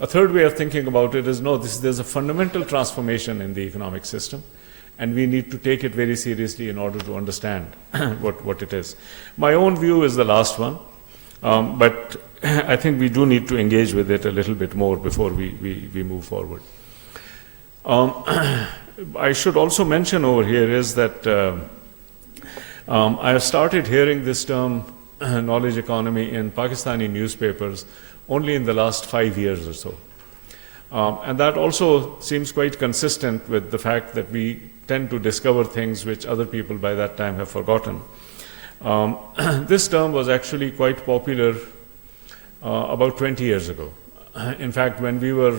A third way of thinking about it is, there's a fundamental transformation in the economic system, and we need to take it very seriously in order to understand what it is. My own view is the last one, but I think we do need to engage with it a little bit more before we move forward. I should also mention over here is that I have started hearing this term knowledge economy in Pakistani newspapers only in the last 5 years or so. And that also seems quite consistent with the fact that we tend to discover things which other people by that time have forgotten. This term was actually quite popular about 20 years ago. In fact, when we were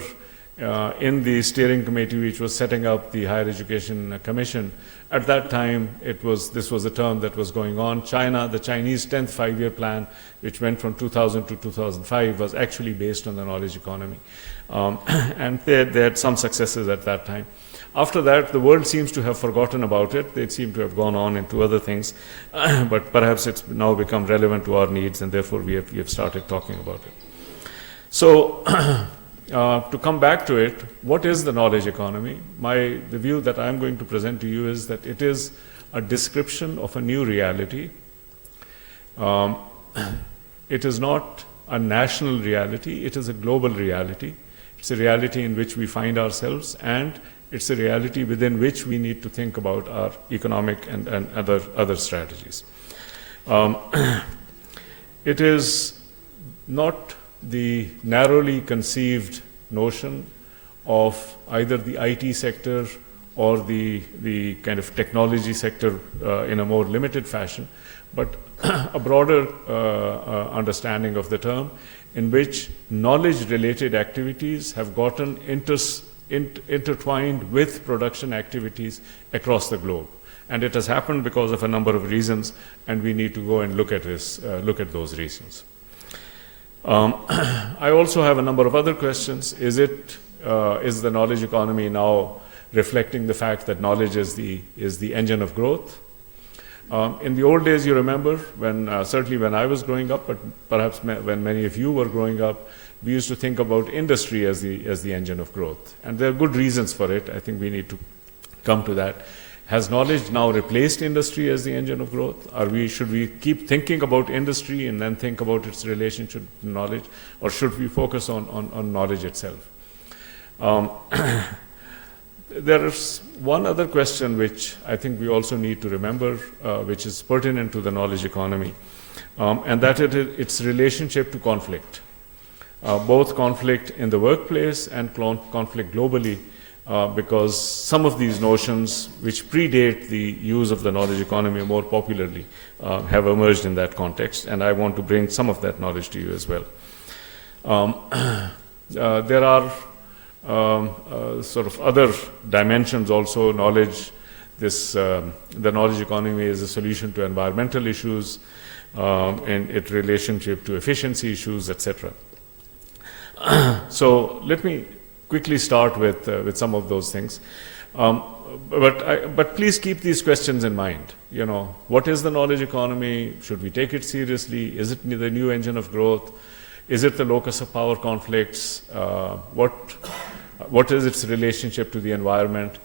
in the steering committee which was setting up the Higher Education Commission. At that time, this was a term that was going on. China, the Chinese 10th five-year plan, which went from 2000 to 2005, was actually based on the knowledge economy. And they had some successes at that time. After that, the world seems to have forgotten about it. They seem to have gone on into other things, but perhaps it's now become relevant to our needs, and therefore we have started talking about it. So, to come back to it, what is the knowledge economy? The view that I'm going to present to you is that it is a description of a new reality. It is not a national reality, it is a global reality. It's a reality in which we find ourselves, and it's a reality within which we need to think about our economic and other strategies. It is not the narrowly conceived notion of either the IT sector or the kind of technology sector in a more limited fashion, but a broader understanding of the term in which knowledge-related activities have gotten intertwined with production activities across the globe. And it has happened because of a number of reasons, and we need to go and look at those reasons. I also have a number of other questions. Is the knowledge economy now reflecting the fact that knowledge is the engine of growth? In the old days, you remember, certainly when I was growing up, but perhaps when many of you were growing up, we used to think about industry as the engine of growth. And there are good reasons for it. I think we need to come to that. Has knowledge now replaced industry as the engine of growth? Should we keep thinking about industry and then think about its relationship to knowledge? Or should we focus on knowledge itself? There is one other question which I think we also need to remember, which is pertinent to the knowledge economy, and that its relationship to conflict. Both conflict in the workplace and conflict globally, because some of these notions which predate the use of the knowledge economy more popularly have emerged in that context, and I want to bring some of that knowledge to you as well. There are sort of other dimensions also. Knowledge, the knowledge economy is a solution to environmental issues, and its relationship to efficiency issues, etc. So let me quickly start with some of those things. But please keep these questions in mind. You know, what is the knowledge economy? Should we take it seriously? Is it the new engine of growth? Is it the locus of power conflicts? What is its relationship to the environment?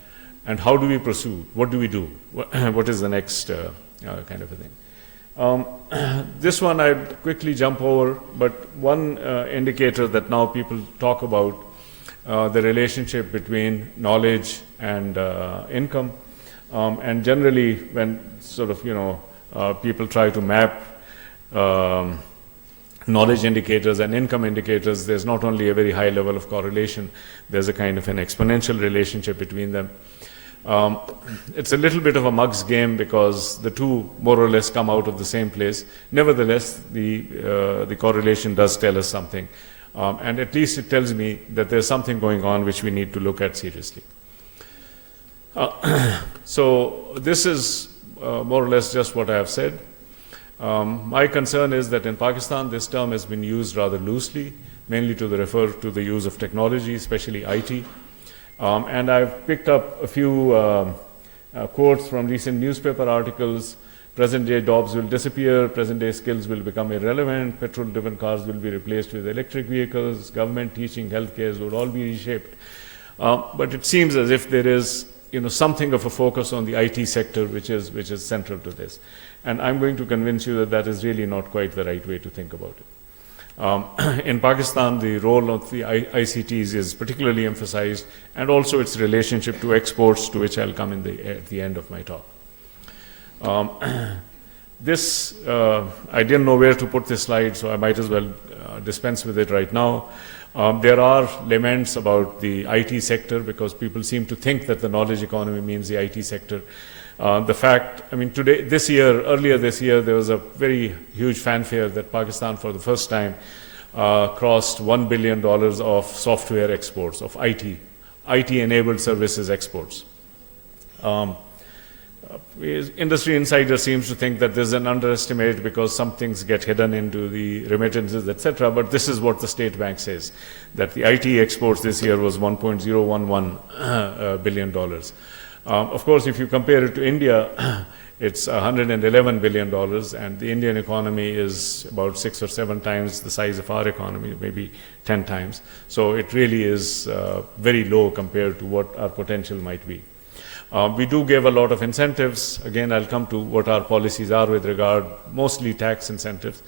And how do we pursue? What do we do? What is the next kind of a thing? This one I'd quickly jump over, but one indicator that now people talk about, the relationship between knowledge and income. And generally, when sort of, people try to map knowledge indicators and income indicators, there's not only a very high level of correlation, there's a kind of an exponential relationship between them. It's a little bit of a mug's game because the two more or less come out of the same place. Nevertheless, the correlation does tell us something. And at least it tells me that there's something going on which we need to look at seriously. So this is more or less just what I have said. My concern is that in Pakistan, this term has been used rather loosely, mainly to refer to the use of technology, especially IT. And I've picked up a few quotes from recent newspaper articles. Present-day jobs will disappear, present-day skills will become irrelevant, petrol-driven cars will be replaced with electric vehicles, government, teaching, healthcare would all be reshaped. But it seems as if there is something of a focus on the IT sector which is central to this. And I'm going to convince you that that is really not quite the right way to think about it. In Pakistan, the role of the ICTs is particularly emphasized, and also its relationship to exports, to which I'll come at the end of my talk. This, I didn't know where to put this slide, so I might as well dispense with it right now. There are laments about the IT sector because people seem to think that the knowledge economy means the IT sector. The fact, earlier this year, there was a very huge fanfare that Pakistan for the first time crossed $1 billion of software exports, of IT-enabled services exports. Industry Insider seems to think that there's an underestimate because some things get hidden into the remittances, etc. But this is what the State Bank says, that the IT exports this year was $1.011 billion. Of course, if you compare it to India, it's $111 billion, and the Indian economy is about 6 or 7 times the size of our economy, maybe 10 times. So it really is very low compared to what our potential might be. We do give a lot of incentives. Again, I'll come to what our policies are with regard, mostly tax incentives.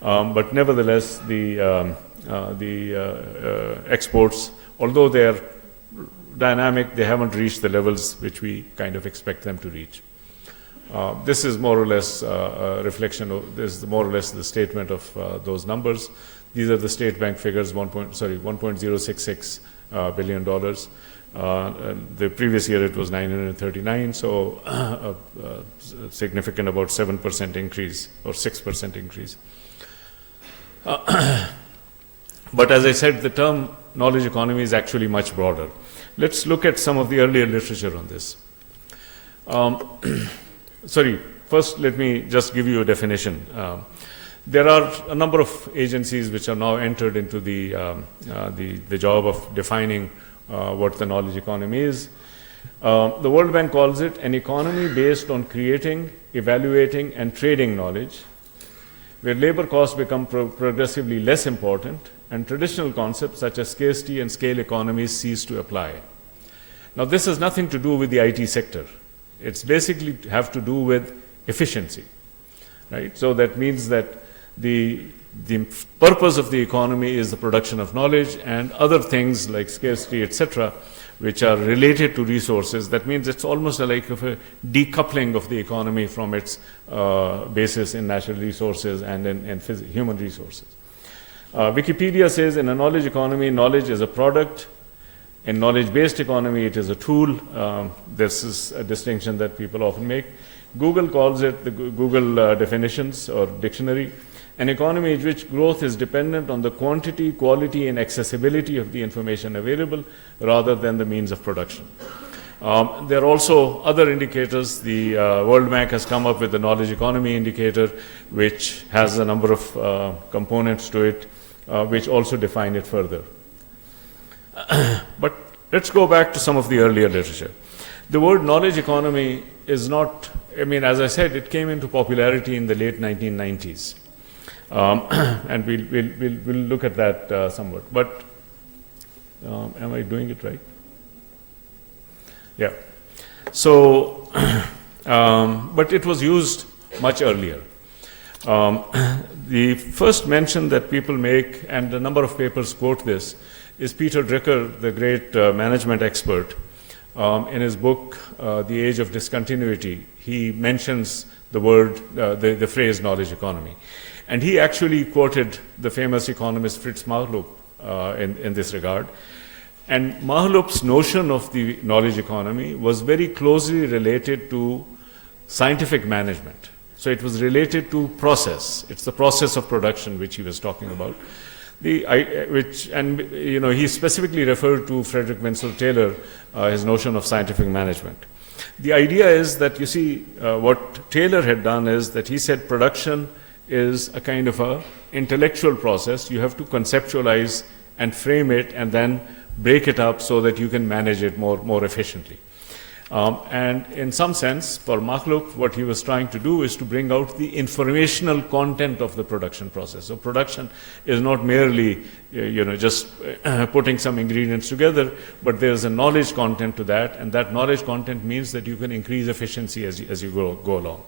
But nevertheless, the exports, although they are dynamic, they haven't reached the levels which we kind of expect them to reach. This is more or less a reflection of, this is more or less the statement of those numbers. These are the State Bank figures, $1.066 billion. The previous year it was 939, so significant, about 7% increase or 6% increase. But as I said, the term knowledge economy is actually much broader. Let's look at some of the earlier literature on this. First let me just give you a definition. There are a number of agencies which have now entered into the job of defining what the knowledge economy is. The World Bank calls it an economy based on creating, evaluating, and trading knowledge, where labor costs become progressively less important, and traditional concepts such as scarcity and scale economies cease to apply. Now, this has nothing to do with the IT sector. It's basically have to do with efficiency, right? So that means that the purpose of the economy is the production of knowledge, and other things like scarcity, etc., which are related to resources. That means it's almost like a decoupling of the economy from its basis in natural resources and in human resources. Wikipedia says in a knowledge economy, knowledge is a product. In knowledge-based economy, it is a tool. This is a distinction that people often make. Google calls it, the Google definitions or dictionary, an economy in which growth is dependent on the quantity, quality, and accessibility of the information available rather than the means of production. There are also other indicators. The World Bank has come up with the knowledge economy indicator, which has a number of components to it, which also define it further. But let's go back to some of the earlier literature. The word knowledge economy is not, I mean, as I said, it came into popularity in the late 1990s. And we'll look at that somewhat. But am I doing it right? Yeah. So, but it was used much earlier. The first mention that people make, and a number of papers quote this, is Peter Drucker, the great management expert. In his book, The Age of Discontinuity, he mentions the word, the phrase knowledge economy. And he actually quoted the famous economist Fritz Machlup in this regard. And Machlup's notion of the knowledge economy was very closely related to scientific management. So it was related to process. It's the process of production which he was talking about. He specifically referred to Frederick Winslow Taylor, his notion of scientific management. The idea is that, you see, what Taylor had done is that he said production is a kind of a intellectual process. You have to conceptualize and frame it and then break it up so that you can manage it more efficiently. And in some sense, for Machlup, what he was trying to do is to bring out the informational content of the production process. So production is not merely, just putting some ingredients together, but there's a knowledge content to that, and that knowledge content means that you can increase efficiency as you go along.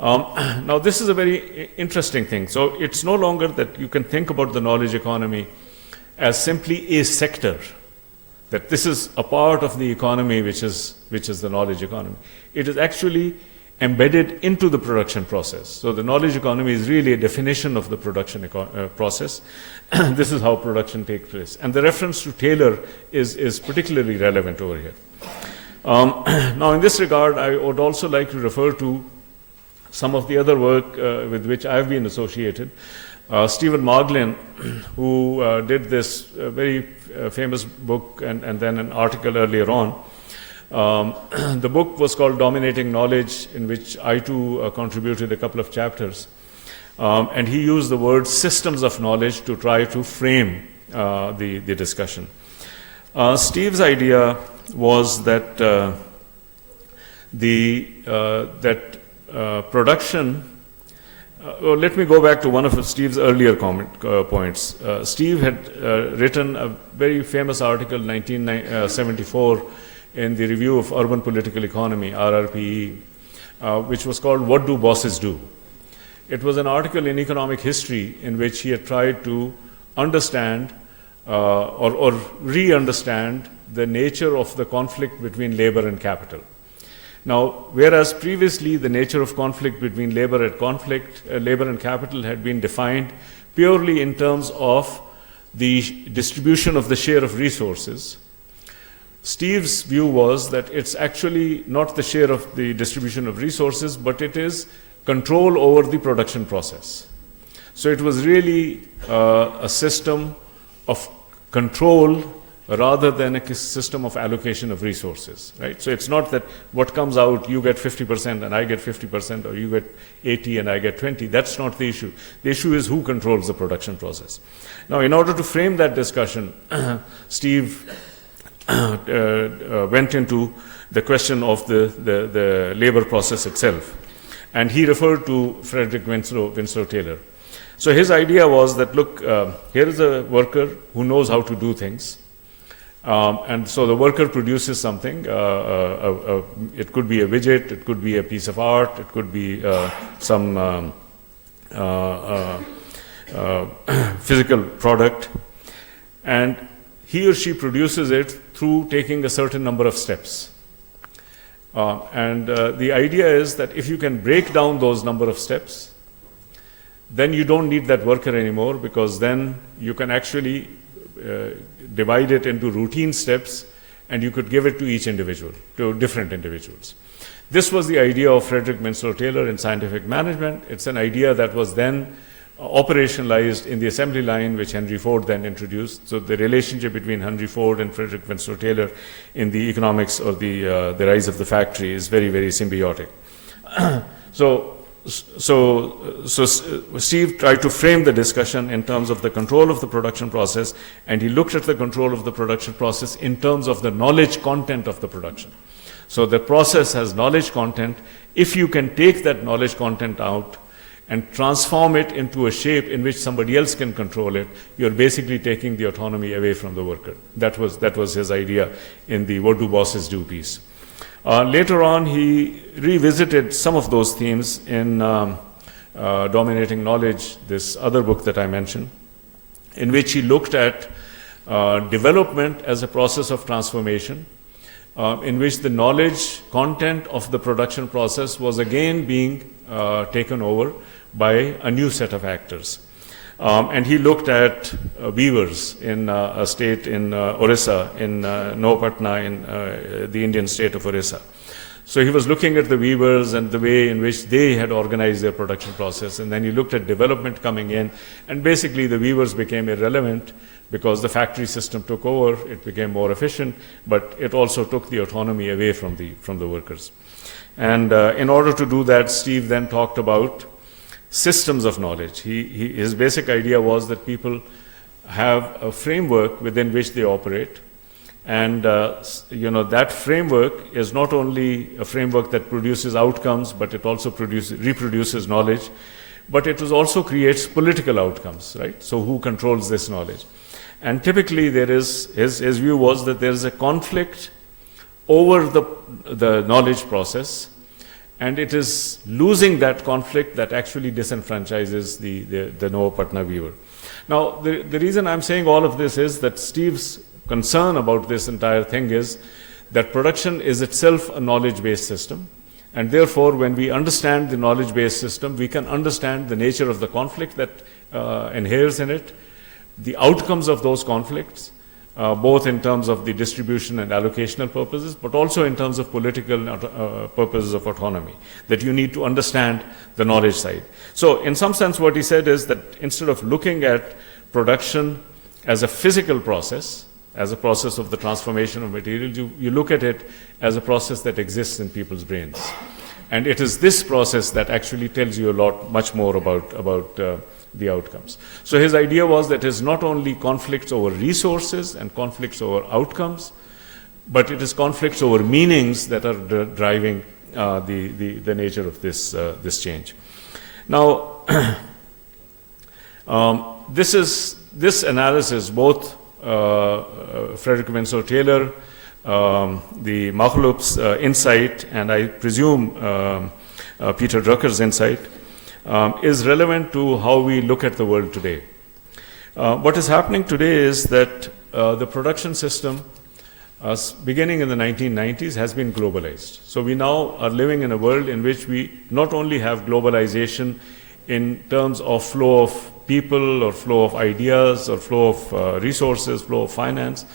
Now, this is a very interesting thing. So it's no longer that you can think about the knowledge economy as simply a sector, that this is a part of the economy which is the knowledge economy. It is actually embedded into the production process. So the knowledge economy is really a definition of the production process. This is how production takes place. And the reference to Taylor is particularly relevant over here. Now, in this regard, I would also like to refer to some of the other work with which I've been associated. Stephen Marglin, who did this very famous book and then an article earlier on. The book was called Dominating Knowledge, in which I too contributed a couple of chapters. And he used the word systems of knowledge to try to frame the discussion. Steve's idea was that production. Let me go back to one of Steve's earlier points. Steve had written a very famous article in 1974 in the Review of Urban Political Economy, RRPE, which was called What Do Bosses Do? It was an article in economic history in which he had tried to understand or re-understand the nature of the conflict between labor and capital. Now, whereas previously the nature of conflict between labor and capital had been defined purely in terms of the distribution of the share of resources, Steve's view was that it's actually not the share of the distribution of resources, but it is control over the production process. So it was really a system of control rather than a system of allocation of resources, right? So it's not that what comes out, you get 50% and I get 50%, or you get 80 and I get 20. That's not the issue. The issue is who controls the production process. Now, in order to frame that discussion, Steve went into the question of the labor process itself. And he referred to Frederick Winslow Taylor. So his idea was that, look, here is a worker who knows how to do things. And so the worker produces something. It could be a widget, it could be a piece of art, it could be some physical product. And he or she produces it through taking a certain number of steps. The idea is that if you can break down those number of steps, then you don't need that worker anymore, because then you can actually divide it into routine steps, and you could give it to each individual, to different individuals. This was the idea of Frederick Winslow Taylor in scientific management. It's an idea that was then operationalized in the assembly line, which Henry Ford then introduced. So the relationship between Henry Ford and Frederick Winslow Taylor in the economics or the rise of the factory is very, very symbiotic. So Steve tried to frame the discussion in terms of the control of the production process, and he looked at the control of the production process in terms of the knowledge content of the production. So the process has knowledge content. If you can take that knowledge content out and transform it into a shape in which somebody else can control it, you're basically taking the autonomy away from the worker. That was his idea in the What Do Bosses Do piece. Later on, he revisited some of those themes in Dominating Knowledge, this other book that I mentioned, in which he looked at development as a process of transformation, in which the knowledge content of the production process was again being taken over by a new set of actors. And he looked at weavers in a state in Orissa, in Nawapatna, in the Indian state of Orissa. So he was looking at the weavers and the way in which they had organized their production process. And then he looked at development coming in. And basically the weavers became irrelevant because the factory system took over. It became more efficient, but it also took the autonomy away from the workers. And in order to do that, Steve then talked about systems of knowledge. His basic idea was that people have a framework within which they operate, and that framework is not only a framework that produces outcomes, but it also reproduces knowledge, but it also creates political outcomes, right? So who controls this knowledge? And typically there is, his view was that there is a conflict over the knowledge process, and it is losing that conflict that actually disenfranchises the Nawapatna weaver. Now, the reason I'm saying all of this is that Steve's concern about this entire thing is that production is itself a knowledge-based system, and therefore when we understand the knowledge-based system, we can understand the nature of the conflict that inheres in it, the outcomes of those conflicts, both in terms of the distribution and allocational purposes, but also in terms of political purposes of autonomy, that you need to understand the knowledge side. So in some sense, what he said is that instead of looking at production as a physical process, as a process of the transformation of materials, you look at it as a process that exists in people's brains. And it is this process that actually tells you a lot, much more about the outcomes. So his idea was that it is not only conflicts over resources and conflicts over outcomes, but it is conflicts over meanings that are driving the nature of this change. Now, this analysis, both Frederick Winslow Taylor, the Makhlouf's insight, and I presume Peter Drucker's insight, is relevant to how we look at the world today. What is happening today is that the production system, beginning in the 1990s, has been globalized. So we now are living in a world in which we not only have globalization in terms of flow of people or flow of ideas or flow of resources, flow of finance,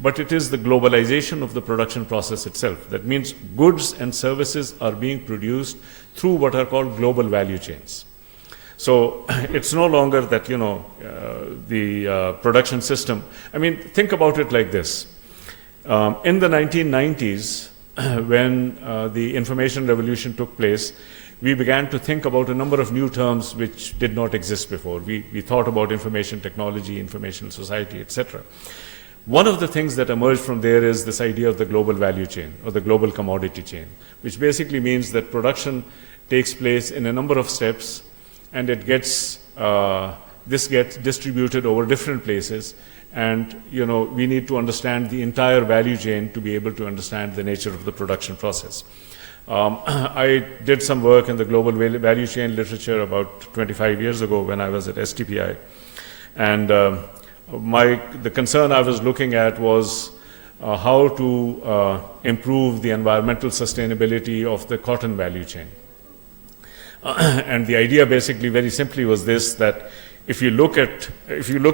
but it is the globalization of the production process itself. That means goods and services are being produced through what are called global value chains. So it's no longer that, the production system. I mean, think about it like this. In the 1990s, when the information revolution took place, we began to think about a number of new terms which did not exist before. We thought about information technology, information society, etc. One of the things that emerged from there is this idea of the global value chain or the global commodity chain, which basically means that production takes place in a number of steps, and it gets this gets distributed over different places. And we need to understand the entire value chain to be able to understand the nature of the production process. I did some work in the global value chain literature about 25 years ago when I was at STPI, and the concern I was looking at was how to improve the environmental sustainability of the cotton value chain. And the idea basically very simply was this, that if you look,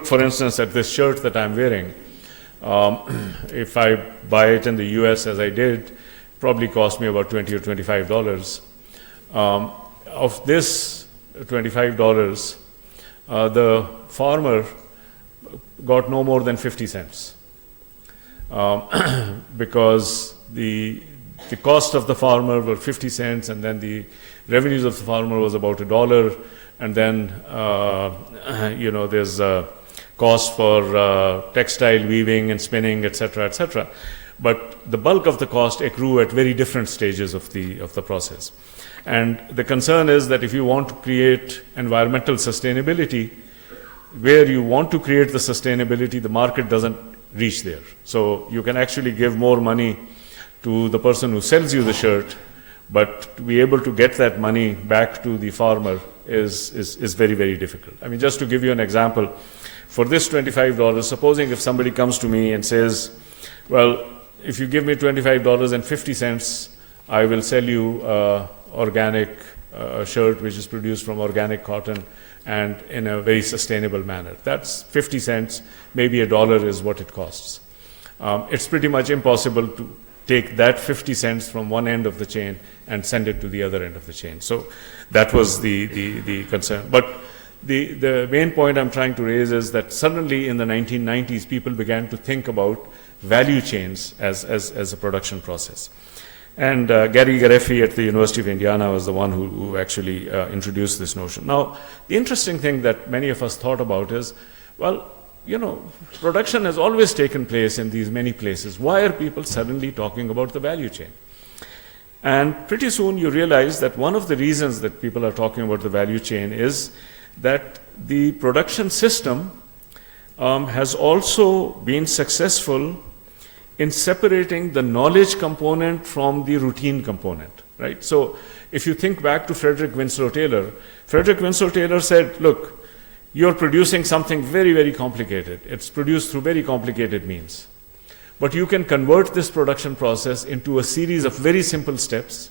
for instance, at this shirt that I'm wearing, if I buy it in the US as I did, probably cost me about $20 or $25. Of this $25, the farmer got no more than 50 cents because the cost of the farmer were 50 cents, and then the revenues of the farmer was about $1, and then there's cost for textile weaving and spinning, etc., etc. But the bulk of the cost accrue at very different stages of the process. And the concern is that if you want to create environmental sustainability, where you want to create the sustainability, the market doesn't reach there. So you can actually give more money to the person who sells you the shirt, but to be able to get that money back to the farmer is very, very difficult. I mean, just to give you an example, for this $25, supposing if somebody comes to me and says, well, if you give me $25.50, I will sell you organic shirt which is produced from organic cotton and in a very sustainable manner. That's 50 cents, maybe $1 is what it costs. It's pretty much impossible to take that 50 cents from one end of the chain and send it to the other end of the chain. So that was the concern. But the main point I'm trying to raise is that suddenly in the 1990s, people began to think about value chains as a production process. And Gary Gareffi at the University of Indiana was the one who actually introduced this notion. Now, the interesting thing that many of us thought about is, well, production has always taken place in these many places. Why are people suddenly talking about the value chain? And pretty soon you realize that one of the reasons that people are talking about the value chain is that the production system has also been successful in separating the knowledge component from the routine component, right? So if you think back to Frederick Winslow Taylor said, look, you're producing something very, very complicated. It's produced through very complicated means. But you can convert this production process into a series of very simple steps,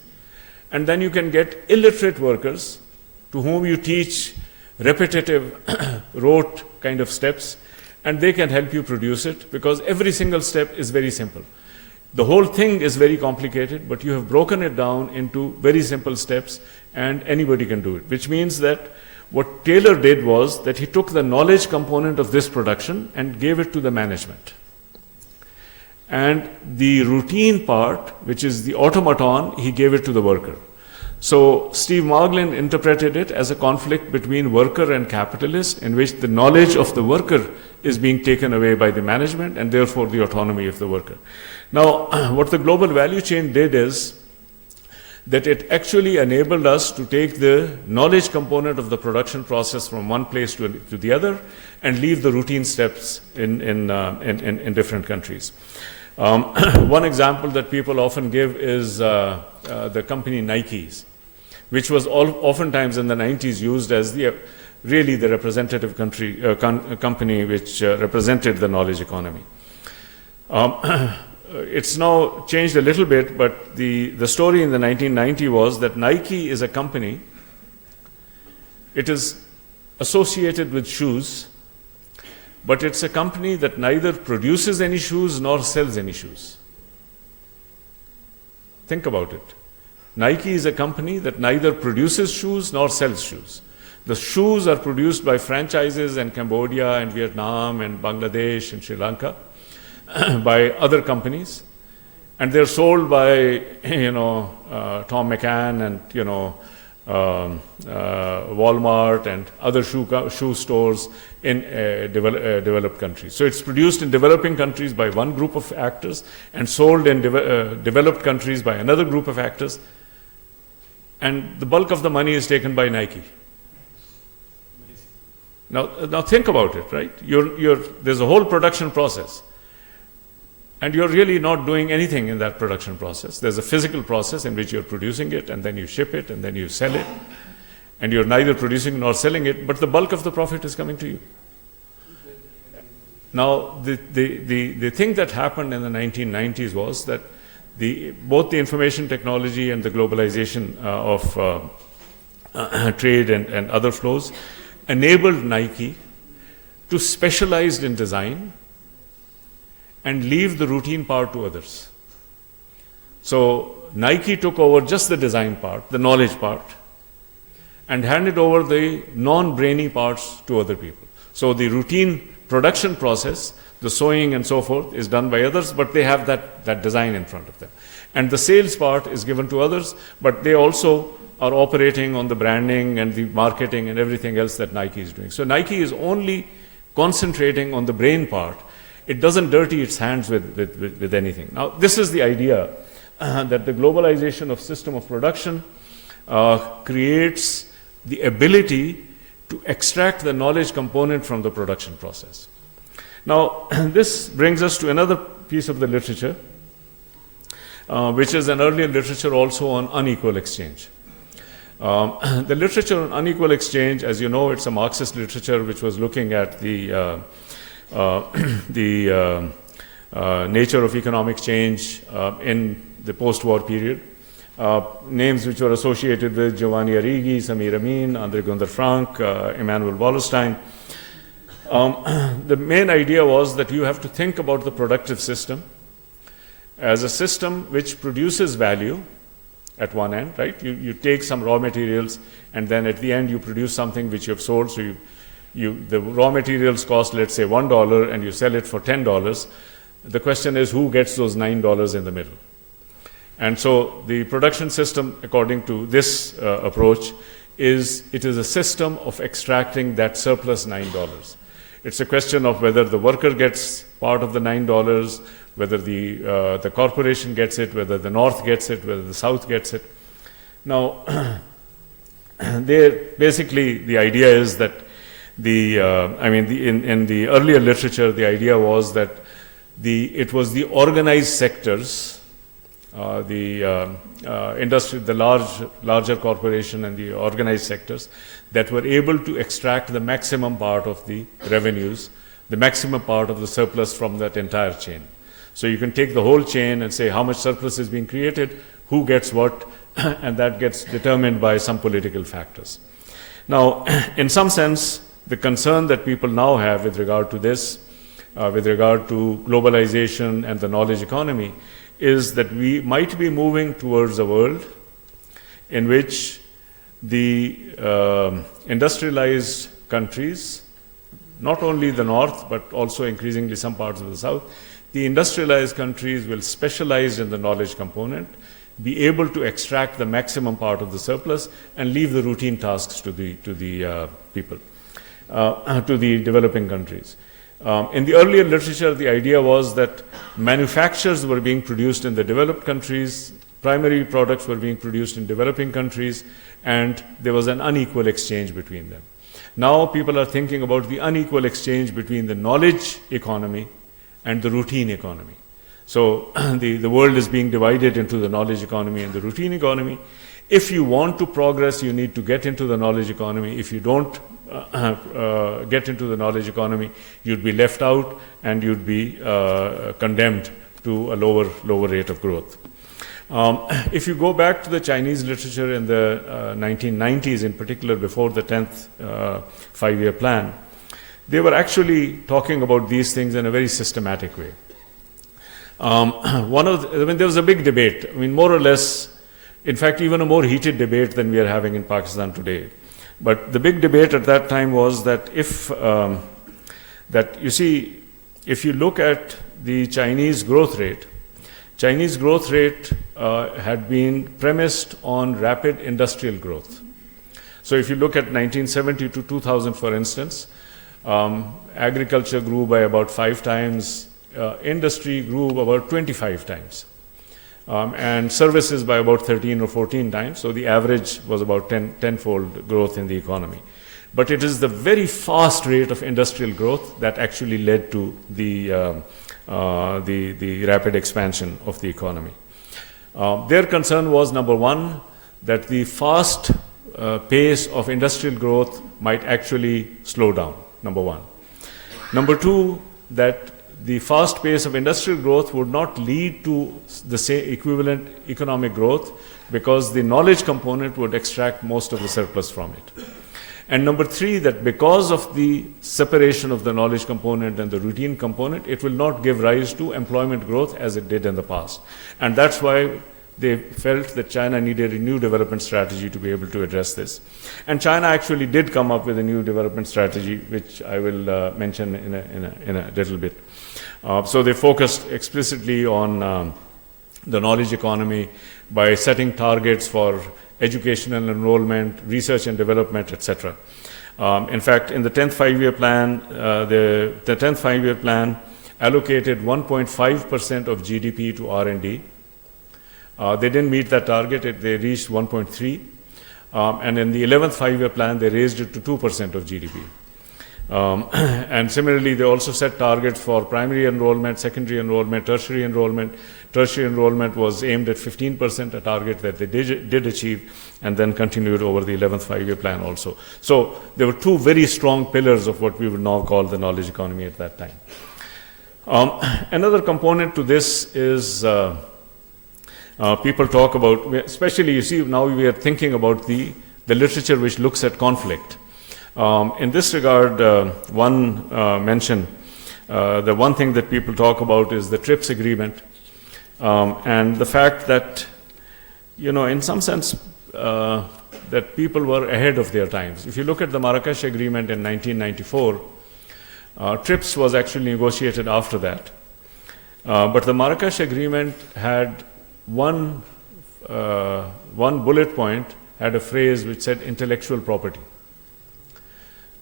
and then you can get illiterate workers to whom you teach repetitive, rote kind of steps, and they can help you produce it, because every single step is very simple. The whole thing is very complicated, but you have broken it down into very simple steps, and anybody can do it, which means that what Taylor did was that he took the knowledge component of this production and gave it to the management. And the routine part, which is the automaton, he gave it to the worker. So Steve Margolin interpreted it as a conflict between worker and capitalist, in which the knowledge of the worker is being taken away by the management, and therefore the autonomy of the worker. Now, what the global value chain did is that it actually enabled us to take the knowledge component of the production process from one place to the other and leave the routine steps in different countries. One example that people often give is the company Nike's, which was oftentimes in the 90s used as really the representative company which represented the knowledge economy. It's now changed a little bit, but the story in the 1990s was that Nike is a company. It is associated with shoes, but it's a company that neither produces any shoes nor sells any shoes. Think about it. Nike is a company that neither produces shoes nor sells shoes. The shoes are produced by franchises in Cambodia and Vietnam and Bangladesh and Sri Lanka by other companies, and they're sold by Tom McCann and Walmart and other shoe stores in developed countries. So it's produced in developing countries by one group of actors and sold in developed countries by another group of actors, and the bulk of the money is taken by Nike. Now think about it, right? There's a whole production process, and you're really not doing anything in that production process. There's a physical process in which you're producing it, and then you ship it, and then you sell it, and you're neither producing nor selling it, but the bulk of the profit is coming to you. Now, the thing that happened in the 1990s was that both the information technology and the globalization of trade and other flows enabled Nike to specialize in design and leave the routine part to others. So Nike took over just the design part, the knowledge part, and handed over the non-brainy parts to other people. So the routine production process, the sewing and so forth, is done by others, but they have that design in front of them. And the sales part is given to others, but they also are operating on the branding and the marketing and everything else that Nike is doing. So Nike is only concentrating on the brain part. It doesn't dirty its hands with anything. Now, this is the idea that the globalization of system of production creates the ability to extract the knowledge component from the production process. Now, this brings us to another piece of the literature, which is an earlier literature also on unequal exchange. The literature on unequal exchange, as you know, it's a Marxist literature which was looking at the nature of economic change in the post-war period. Names which were associated with Giovanni Arrighi, Samir Amin, André Gunther Frank, Emanuel Wallerstein. The main idea was that you have to think about the productive system as a system which produces value at one end, right? You take some raw materials, and then at the end you produce something which you have sold. So the raw materials cost, let's say, $1, and you sell it for $10. The question is, who gets those $9 in the middle? And so the production system, according to this approach, is a system of extracting that surplus $9. It's a question of whether the worker gets part of the $9, whether the corporation gets it, whether the North gets it, whether the South gets it. Now, basically the idea is that in the earlier literature, the idea was that it was the organized sectors, the industry, the larger corporation and the organized sectors that were able to extract the maximum part of the revenues, the maximum part of the surplus from that entire chain. So you can take the whole chain and say how much surplus is being created, who gets what, and that gets determined by some political factors. Now, in some sense, the concern that people now have with regard to this with regard to globalization and the knowledge economy is that we might be moving towards a world in which the industrialized countries, not only the north but also increasingly some parts of the south, the industrialized countries will specialize in the knowledge component, be able to extract the maximum part of the surplus and leave the routine tasks to the people, to the developing countries. In the earlier literature, the idea was that manufactures were being produced in the developed countries, primary products were being produced in developing countries, and there was an unequal exchange between them. Now people are thinking about the unequal exchange between the knowledge economy and the routine economy. So the world is being divided into the knowledge economy and the routine economy. If you want to progress, you need to get into the knowledge economy. If you don't get into the knowledge economy, you'd be left out and you'd be condemned to a lower rate of growth. If you go back to the Chinese literature in the 1990s, in particular before the 10th five-year plan, they were actually talking about these things in a very systematic way. There was a big debate, more or less, in fact, even a more heated debate than we are having in Pakistan today. But the big debate at that time was that if you look at the Chinese growth rate had been premised on rapid industrial growth. So if you look at 1970 to 2000, for instance, agriculture grew by about 5 times, industry grew about 25 times, and services by about 13 or 14 times. So the average was about tenfold growth in the economy. But it is the very fast rate of industrial growth that actually led to the rapid expansion of the economy. Their concern was, number one, that the fast pace of industrial growth might actually slow down, number one. Number two, that the fast pace of industrial growth would not lead to the same equivalent economic growth because the knowledge component would extract most of the surplus from it. And number three, that because of the separation of the knowledge component and the routine component, it will not give rise to employment growth as it did in the past. And that's why they felt that China needed a new development strategy to be able to address this. And China actually did come up with a new development strategy, which I will mention in a little bit. So they focused explicitly on the knowledge economy by setting targets for educational enrollment, research and development, etc. In fact, in the 10th five-year plan, the 10th five-year plan allocated 1.5% of GDP to R&D. They didn't meet that target, they reached 1.3. And in the 11th five-year plan, they raised it to 2% of GDP. And similarly, they also set targets for primary enrollment, secondary enrollment, tertiary enrollment. Tertiary enrollment was aimed at 15%, a target that they did achieve, and then continued over the 11th five-year plan also. So there were two very strong pillars of what we would now call the knowledge economy at that time. Another component to this is people talk about, especially you see now we are thinking about the literature which looks at conflict. In this regard, one mention, the one thing that people talk about is the TRIPS agreement, and the fact that, in some sense, that people were ahead of their times. If you look at the Marrakesh agreement in 1994, TRIPS was actually negotiated after that. But the Marrakesh agreement had one bullet point, had a phrase which said intellectual property.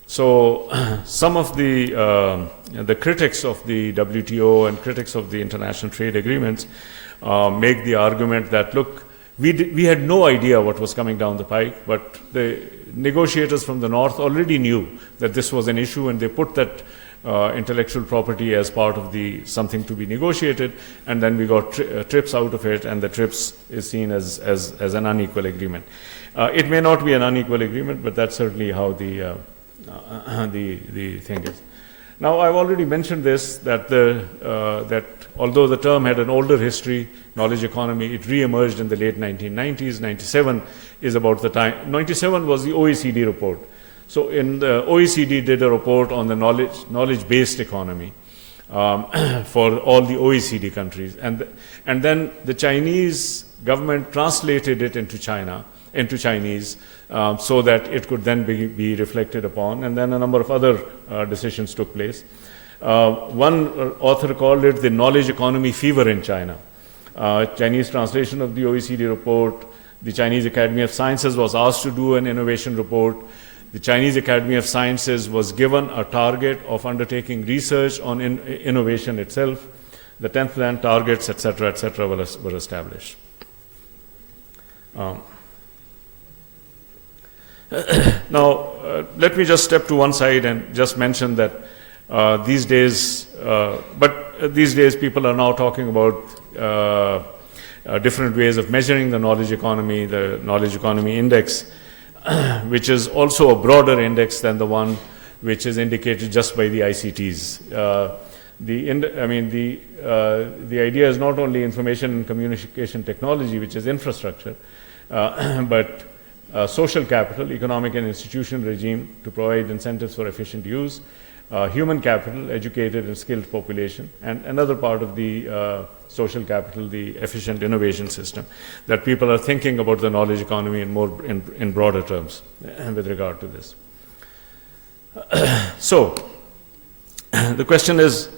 So some of the critics of the WTO and critics of the international trade agreements make the argument that, look, we had no idea what was coming down the pike, but the negotiators from the north already knew that this was an issue, and they put that intellectual property as part of the something to be negotiated, and then we got TRIPS out of it, and the TRIPS is seen as an unequal agreement. It may not be an unequal agreement, but that's certainly how the thing is. Now, I've already mentioned this, that that although the term had an older history, knowledge economy, it re-emerged in the late 1990s. 97 is about the time. 97 was the OECD report. So in the OECD did a report on the knowledge-based economy. for all the OECD countries. And then the Chinese government translated it into Chinese, so that it could then be reflected upon, and then a number of other decisions took place. One author called it the knowledge economy fever in China. Chinese translation of the OECD report. The Chinese Academy of Sciences was asked to do an innovation report. The Chinese Academy of Sciences was given a target of undertaking research on innovation itself. The 10th plan targets, etc., were established. Now, let me just step to one side and just mention that these days people are now talking about different ways of measuring the knowledge economy index, which is also a broader index than the one which is indicated just by the ICTs. The idea is not only information and communication technology, which is infrastructure, but social capital, economic and institutional regime to provide incentives for efficient use, human capital, educated and skilled population, and another part of the social capital, the efficient innovation system, that people are thinking about the knowledge economy in broader terms with regard to this. So, the question is,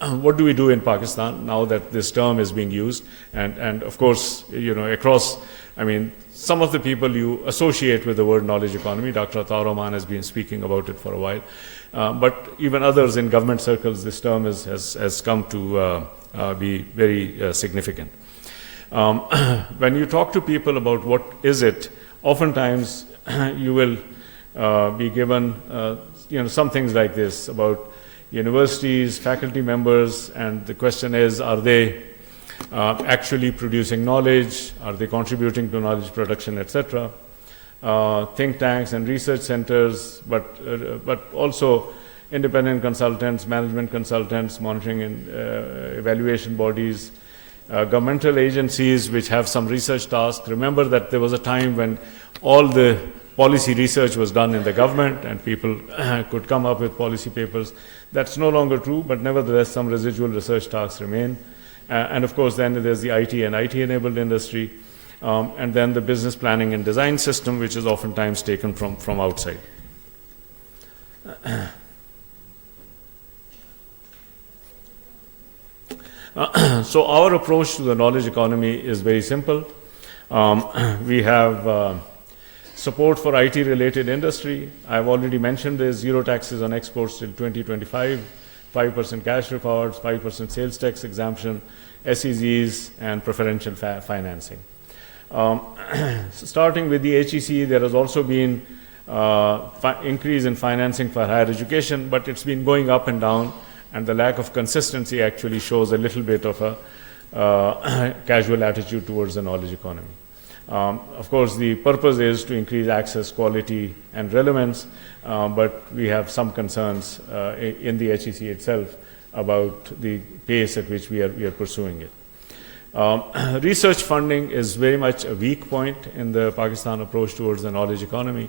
what do we do in Pakistan now that this term is being used? And of course, across, some of the people you associate with the word knowledge economy, Dr. Atar Rahman has been speaking about it for a while, but even others in government circles, this term has come to be very significant. When you talk to people about what is it, oftentimes you will be given some things like this about universities, faculty members, and the question is, are they actually producing knowledge? Are they contributing to knowledge production, etc.? Think tanks and research centers, but also independent consultants, management consultants, monitoring and evaluation bodies, governmental agencies which have some research tasks. Remember that there was a time when all the policy research was done in the government and people could come up with policy papers. That's no longer true, but nevertheless some residual research tasks remain. And of course then there's the IT and IT-enabled industry, and then the business planning and design system, which is oftentimes taken from outside. So our approach to the knowledge economy is very simple. We have support for IT-related industry. I've already mentioned there's zero taxes on exports till 2025, 5% cash rewards, 5% sales tax exemption, SEZs, and preferential financing. Starting with the HEC, there has also been increase in financing for higher education, but it's been going up and down, and the lack of consistency actually shows a little bit of a casual attitude towards the knowledge economy. Of course, the purpose is to increase access, quality, and relevance, but we have some concerns in the HEC itself about the pace at which we are pursuing it. Research funding is very much a weak point in the Pakistan approach towards the knowledge economy.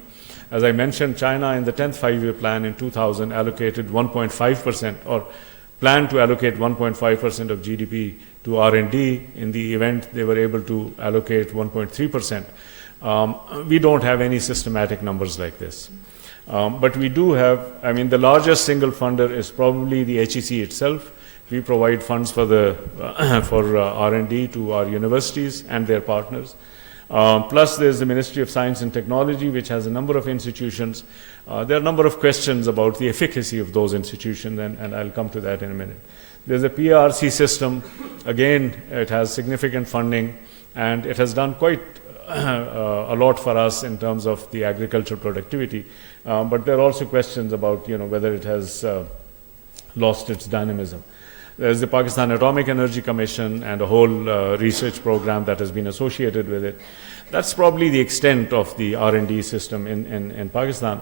As I mentioned, China in the 10th five-year plan in 2000 allocated 1.5% or planned to allocate 1.5% of GDP to R&D. In the event, they were able to allocate 1.3%. We don't have any systematic numbers like this. But we do have, the largest single funder is probably the HEC itself. We provide funds for R&D to our universities and their partners. Plus, there's the Ministry of Science and Technology, which has a number of institutions. There are a number of questions about the efficacy of those institutions, and I'll come to that in a minute. There's a PRC system. Again, it has significant funding, and it has done quite a lot for us in terms of the agricultural productivity. But there are also questions about whether it has lost its dynamism. There's the Pakistan Atomic Energy Commission and a whole research program that has been associated with it. That's probably the extent of the R&D system in Pakistan.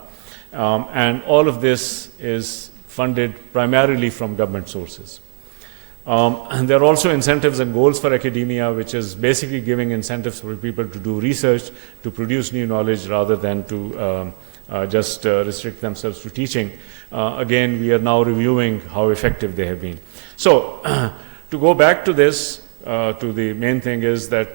And all of this is funded primarily from government sources. And there are also incentives and goals for academia, which is basically giving incentives for people to do research, to produce new knowledge rather than to just restrict themselves to teaching. Again, we are now reviewing how effective they have been. So, to go back to this, to the main thing is that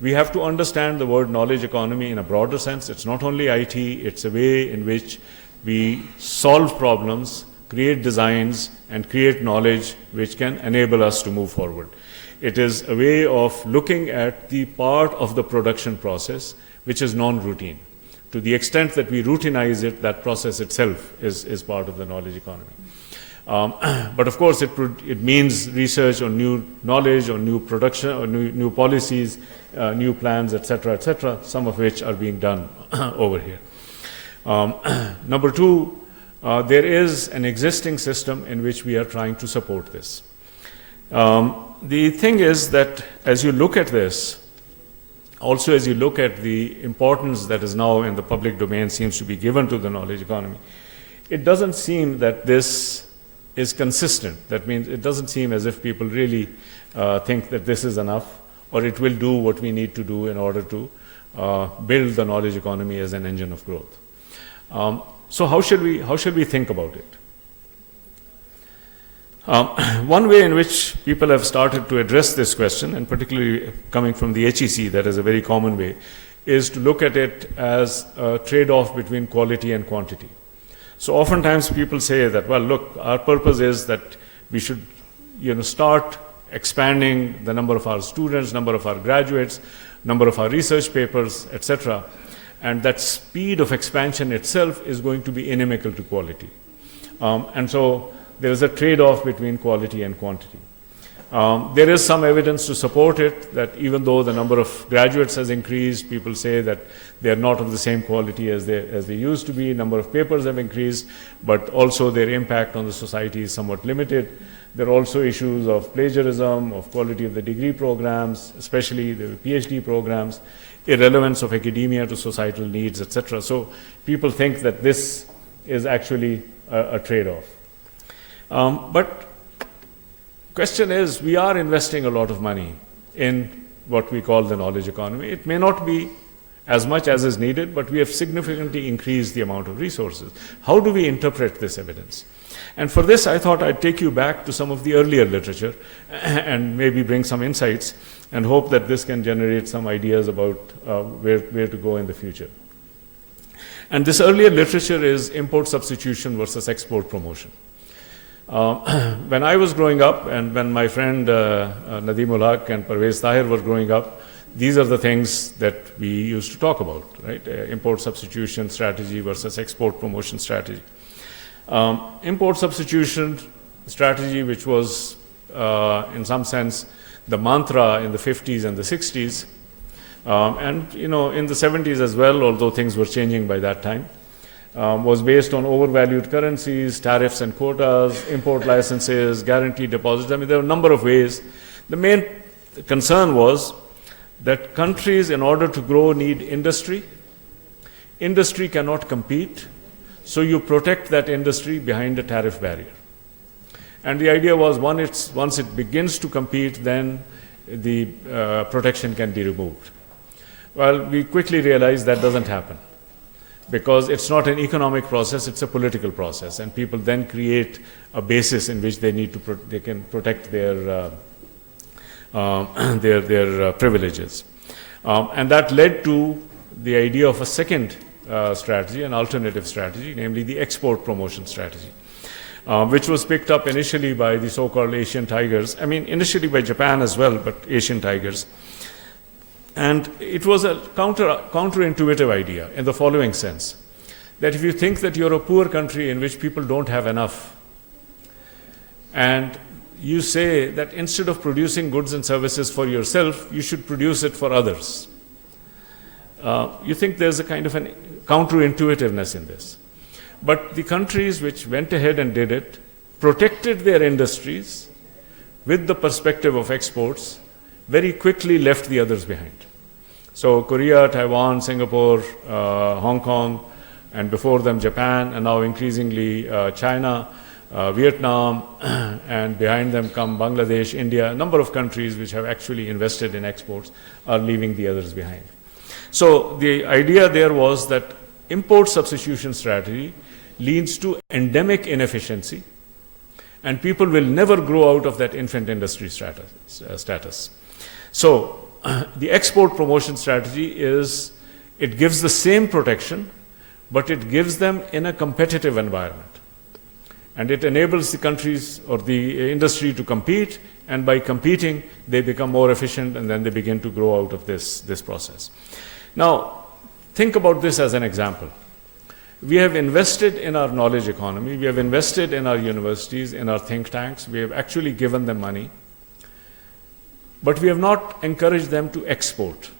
we have to understand the word knowledge economy in a broader sense. It's not only IT, it's a way in which we solve problems, create designs, and create knowledge which can enable us to move forward. It is a way of looking at the part of the production process which is non-routine. To the extent that we routinize it, that process itself is part of the knowledge economy. But of course, it means research on new knowledge, on new production, or new policies, new plans, etc., some of which are being done over here. Number two, there is an existing system in which we are trying to support this. The thing is that as you look at this, also as you look at the importance that is now in the public domain seems to be given to the knowledge economy, it doesn't seem that this is consistent. That means it doesn't seem as if people really think that this is enough, or it will do what we need to do in order to build the knowledge economy as an engine of growth. So how should we think about it? One way in which people have started to address this question, and particularly coming from the HEC, that is a very common way, is to look at it as a trade-off between quality and quantity. So oftentimes people say that, well, look, our purpose is that we should, start expanding the number of our students, number of our graduates, number of our research papers, etc. And that speed of expansion itself is going to be inimical to quality. And so there is a trade-off between quality and quantity. There is some evidence to support it, that even though the number of graduates has increased, people say that they are not of the same quality as they used to be. Number of papers have increased, but also their impact on the society is somewhat limited. There are also issues of plagiarism, of quality of the degree programs, especially the PhD programs, irrelevance of academia to societal needs, etc. So people think that this is actually a trade-off. But question is, we are investing a lot of money in what we call the knowledge economy. It may not be as much as is needed, but we have significantly increased the amount of resources. How do we interpret this evidence? And for this, I thought I'd take you back to some of the earlier literature and maybe bring some insights, and hope that this can generate some ideas about where to go in the future. And this earlier literature is import substitution versus export promotion. When I was growing up, and when my friend Nadeem ul Haq and Parvez Tahir were growing up, these are the things that we used to talk about, right? Import substitution strategy versus export promotion strategy. Import substitution strategy, which was in some sense the mantra in the 50s and the 60s, and in the 70s as well, although things were changing by that time, was based on overvalued currencies, tariffs and quotas, import licenses, guaranteed deposits. I mean, there are a number of ways. The main concern was that countries, in order to grow, need industry. Industry cannot compete, so you protect that industry behind a tariff barrier. And the idea was, once it begins to compete, then the protection can be removed. Well, we quickly realized that doesn't happen, because it's not an economic process, it's a political process, and people then create a basis in which they need to they can protect their privileges. And that led to the idea of a second strategy, an alternative strategy, namely the export promotion strategy, which was picked up initially by the so-called Asian tigers. I mean, initially by Japan as well, but Asian tigers. And it was a counterintuitive idea in the following sense, that if you think that you're a poor country in which people don't have enough, and you say that instead of producing goods and services for yourself, you should produce it for others. You think there's a kind of an counterintuitiveness in this. But the countries which went ahead and did it protected their industries with the perspective of exports, very quickly left the others behind. So Korea, Taiwan, Singapore, Hong Kong, and before them Japan, and now increasingly China, Vietnam, and behind them come Bangladesh, India. A number of countries which have actually invested in exports are leaving the others behind. So the idea there was that import substitution strategy leads to endemic inefficiency, and people will never grow out of that infant industry status. So the export promotion strategy is, it gives the same protection, but it gives them in a competitive environment. And it enables the countries or the industry to compete, and by competing, they become more efficient, and then they begin to grow out of this process. Now, think about this as an example. We have invested in our knowledge economy, we have invested in our universities, in our think tanks, we have actually given them money, but we have not encouraged them to export.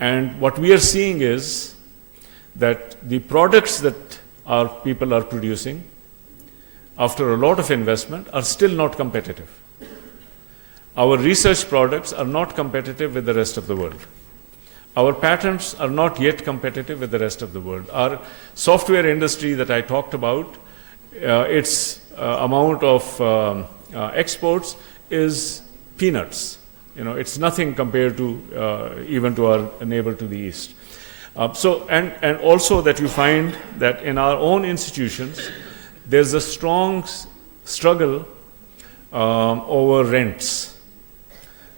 And what we are seeing is that the products that our people are producing, after a lot of investment, are still not competitive. Our research products are not competitive with the rest of the world. Our patents are not yet competitive with the rest of the world. Our software industry that I talked about, its amount of exports is peanuts. It's nothing compared to even to our neighbor to the east. And also that you find that in our own institutions, there's a strong struggle over rents.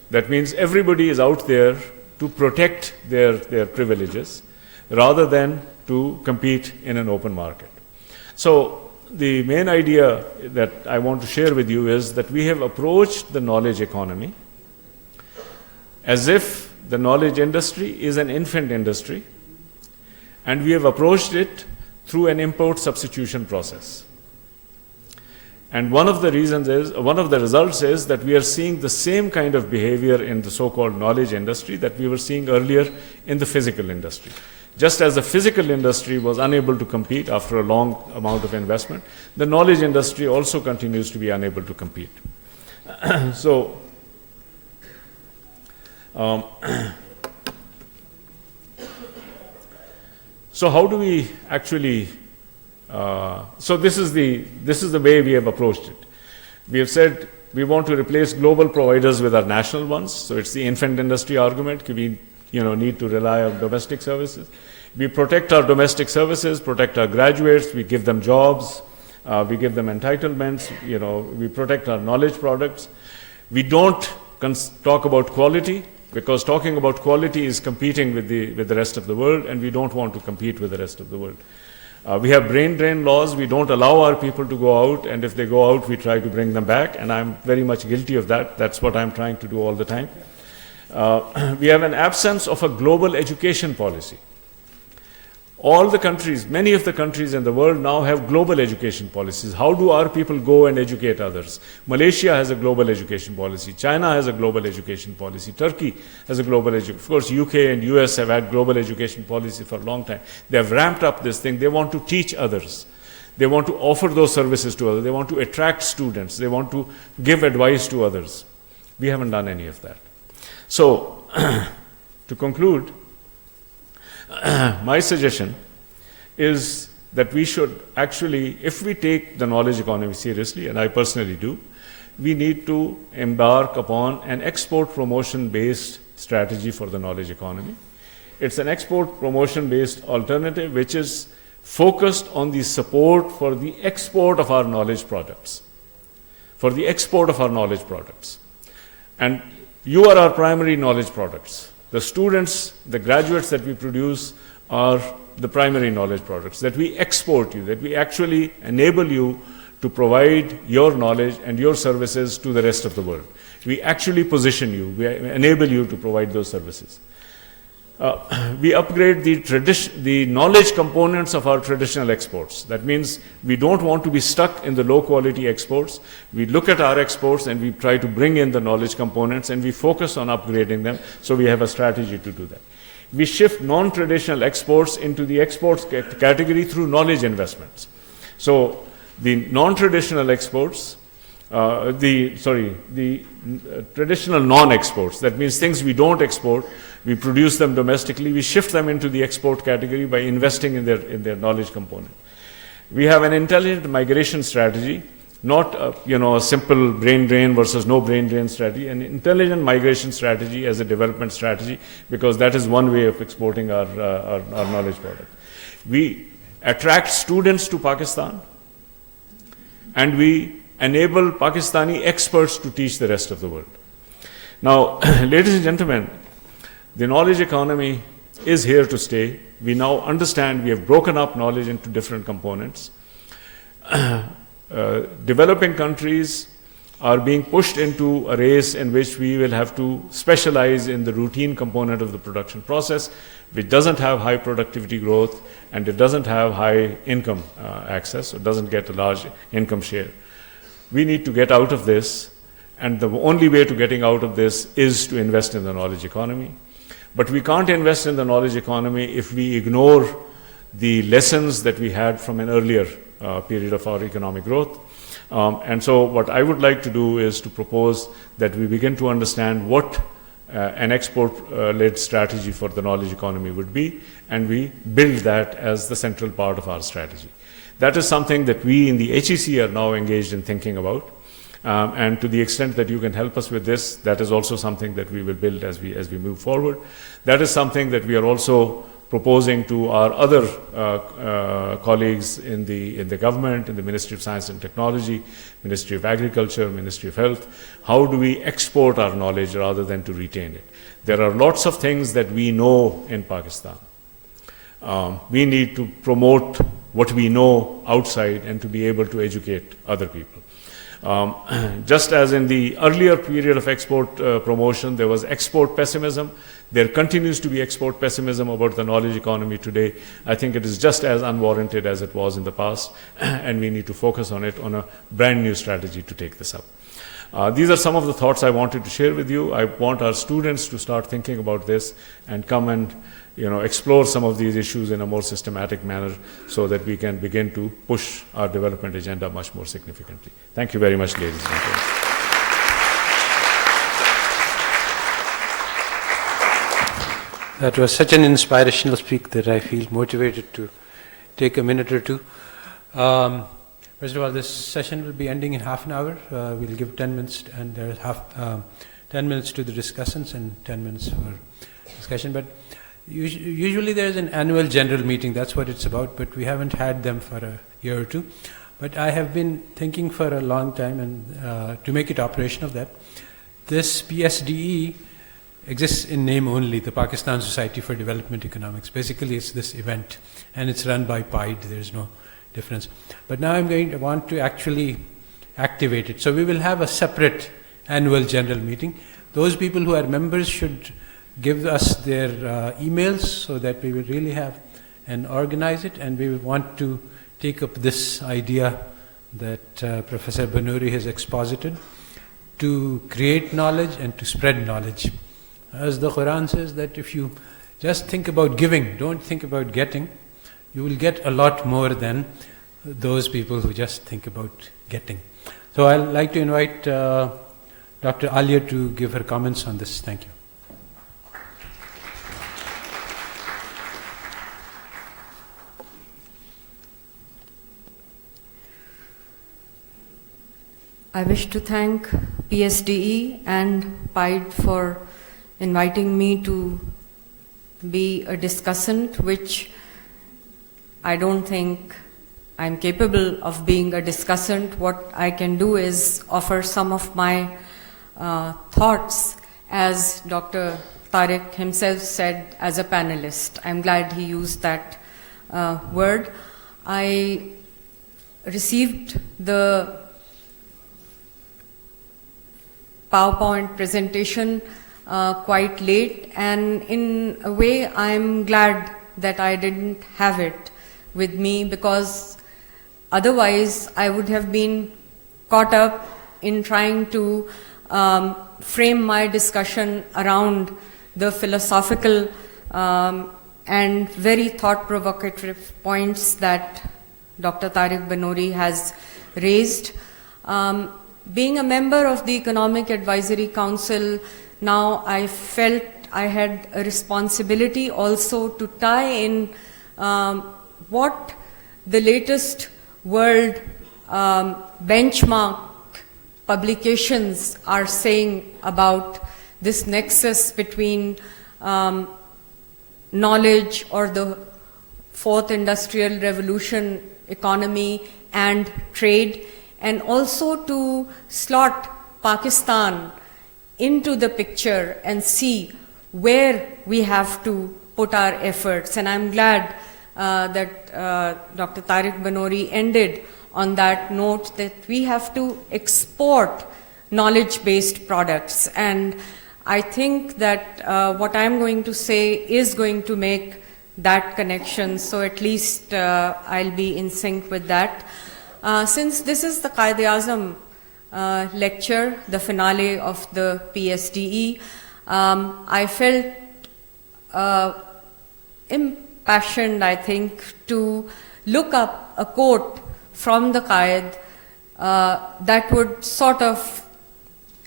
That means everybody is out there to protect their privileges rather than to compete in an open market. So the main idea that I want to share with you is that we have approached the knowledge economy as if the knowledge industry is an infant industry, and we have approached it through an import substitution process. And one of the results is that we are seeing the same kind of behavior in the so-called knowledge industry that we were seeing earlier in the physical industry. Just as the physical industry was unable to compete after a long amount of investment, the knowledge industry also continues to be unable to compete. So how do we actually so this is the way we have approached it. We have said we want to replace global providers with our national ones. So it's the infant industry argument. We need to rely on domestic services. We protect our domestic services, protect our graduates. We give them jobs. We give them entitlements. We protect our knowledge products. We don't talk about quality, because talking about quality is competing with the rest of the world, and we don't want to compete with the rest of the world. We have brain drain laws. We don't allow our people to go out, and if they go out, we try to bring them back, and I'm very much guilty of that. That's what I'm trying to do all the time. We have an absence of a global education policy. All the countries, many of the countries in the world now have global education policies. How do our people go and educate others? Malaysia has a global education policy. China has a global education policy. Turkey has a global education. Of course, UK and US have had global education policy for a long time. They have ramped up this thing. They want to teach others. They want to offer those services to others. They want to attract students. They want to give advice to others. We haven't done any of that. So, to conclude, my suggestion is that we should actually, if we take the knowledge economy seriously, and I personally do, we need to embark upon an export promotion-based strategy for the knowledge economy. It's an export promotion-based alternative which is focused on the support for the export of our knowledge products. For the export of our knowledge products. And you are our primary knowledge products. The students, the graduates that we produce are the primary knowledge products, that we export you, that we actually enable you to provide your knowledge and your services to the rest of the world. We actually position you, we enable you to provide those services. We upgrade the knowledge components of our traditional exports. That means we don't want to be stuck in the low quality exports. We look at our exports and we try to bring in the knowledge components, and we focus on upgrading them, so we have a strategy to do that. We shift non-traditional exports into the exports category through knowledge investments. So the non-traditional exports, the traditional non-exports, that means things we don't export, we produce them domestically, we shift them into the export category by investing in their knowledge component. We have an intelligent migration strategy not a simple brain drain versus no brain drain strategy, an intelligent migration strategy as a development strategy, because that is one way of exporting our knowledge product. We attract students to Pakistan, and we enable Pakistani experts to teach the rest of the world. Now, ladies and gentlemen, the knowledge economy is here to stay. We now understand, we have broken up knowledge into different components. Developing countries are being pushed into a race in which we will have to specialize in the routine component of the production process, which doesn't have high productivity growth, and it doesn't have high income access, so it doesn't get a large income share. We need to get out of this, and the only way to getting out of this is to invest in the knowledge economy. But we can't invest in the knowledge economy if we ignore the lessons that we had from an earlier period of our economic growth. And so what I would like to do is to propose that we begin to understand what an export-led strategy for the knowledge economy would be, and we build that as the central part of our strategy. That is something that we in the HEC are now engaged in thinking about. And to the extent that you can help us with this, that is also something that we will build as we move forward. That is something that we are also proposing to our other colleagues in the government, in the Ministry of Science and Technology, Ministry of Agriculture, Ministry of Health. How do we export our knowledge rather than to retain it? There are lots of things that we know in Pakistan. We need to promote what we know outside and to be able to educate other people. Just as in the earlier period of export promotion, there was export pessimism. There continues to be export pessimism about the knowledge economy today. I think it is just as unwarranted as it was in the past, and we need to focus on it on a brand new strategy to take this up. These are some of the thoughts I wanted to share with you. I want our students to start thinking about this and come and explore some of these issues in a more systematic manner so that we can begin to push our development agenda much more significantly. Thank you very much, ladies and gentlemen. That was such an inspirational speak that I feel motivated to take a minute or two. First of all, this session will be ending in half an hour. We'll give 10 minutes, and there's 10 minutes to the discussants and 10 minutes for discussion. But usually there's an annual general meeting, that's what it's about, but we haven't had them for a year or two. But I have been thinking for a long time and to make it operational that this PSDE exists in name only, the Pakistan Society for Development Economics. Basically it's this event, and it's run by PIDE, there's no difference. But now I'm going to want to actually activate it. So we will have a separate annual general meeting. Those people who are members should give us their emails so that we will really have and organize it, and we will want to take up this idea that Professor Banouri has exposited to create knowledge and to spread knowledge. As the Quran says that if you just think about giving, don't think about getting, you will get a lot more than those people who just think about getting. So I'd like to invite Dr. Alia to give her comments on this. Thank you. I wish to thank PSDE and PIDE for inviting me to be a discussant, which I don't think I'm capable of being a discussant. What I can do is offer some of my thoughts, as Dr. Tariq himself said, as a panelist. I'm glad he used that word. I received the PowerPoint presentation quite late, and in a way I'm glad that I didn't have it with me, because otherwise I would have been caught up in trying to frame my discussion around the philosophical and very thought-provocative points that Dr. Tariq Banouri has raised. Being a member of the Economic Advisory Council, now I felt I had a responsibility also to tie in what the latest world benchmark publications are saying about this nexus between knowledge or the fourth industrial revolution economy and trade, and also to slot Pakistan into the picture and see where we have to put our efforts. And I'm glad that Dr. Tariq Banori ended on that note that we have to export knowledge-based products. And I think that what I'm going to say is going to make that connection, so at least I'll be in sync with that. Since this is the Qaid-e-Azam lecture, the finale of the PSDE, I felt impassioned, I think, to look up a quote from the Qaid that would sort of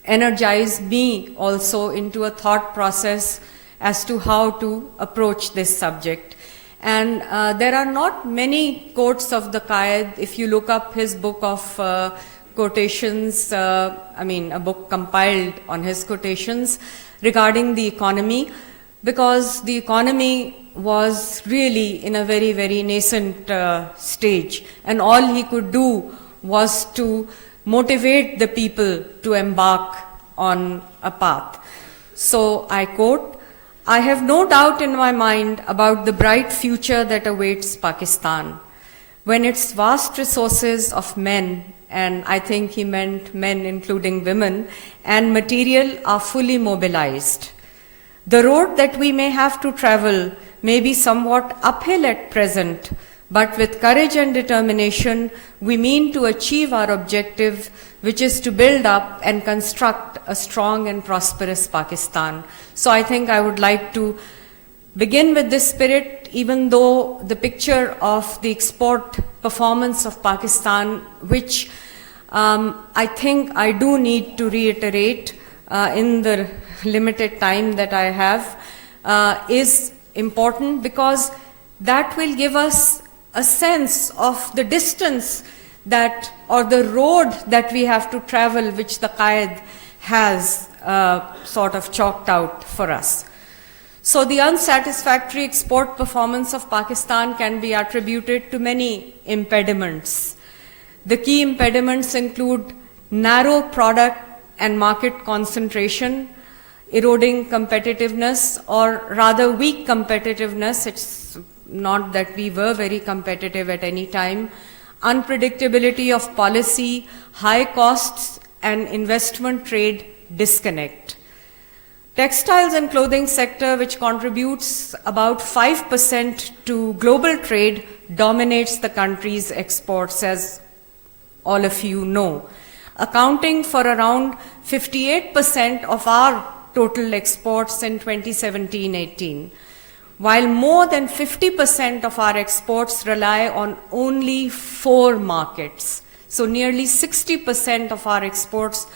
energize me also into a thought process as to how to approach this subject. And there are not many quotes of the Qaid. If you look up his book of quotations, a book compiled on his quotations regarding the economy, because the economy was really in a very, very nascent stage, and all he could do was to motivate the people to embark on a path. So I quote, "I have no doubt in my mind about the bright future that awaits Pakistan, when its vast resources of men," and I think he meant men including women, "and material are fully mobilized. The road that we may have to travel may be somewhat uphill at present, but with courage and determination, we mean to achieve our objective, which is to build up and construct a strong and prosperous Pakistan." So I think I would like to begin with this spirit, even though the picture of the export performance of Pakistan, which I think I do need to reiterate in the limited time that I have, is important, because that will give us a sense of the distance that, or the road that we have to travel, which the Qaid has sort of chalked out for us. So the unsatisfactory export performance of Pakistan can be attributed to many impediments. The key impediments include narrow product and market concentration, eroding competitiveness, or rather weak competitiveness. It's not that we were very competitive at any time. Unpredictability of policy, high costs, and investment trade disconnect. Textiles and clothing sector, which contributes about 5% to global trade, dominates the country's exports, as all of you know, accounting for around 58% of our total exports in 2017-18, while more than 50% of our exports rely on only 4 markets. So nearly 60% of our exports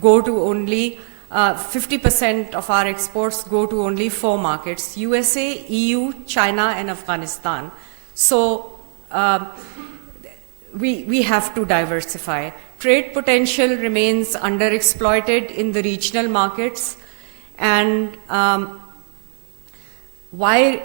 go to only 50% of our exports go to only 4 markets: USA, EU, China, and Afghanistan. So we have to diversify. Trade potential remains underexploited in the regional markets. And why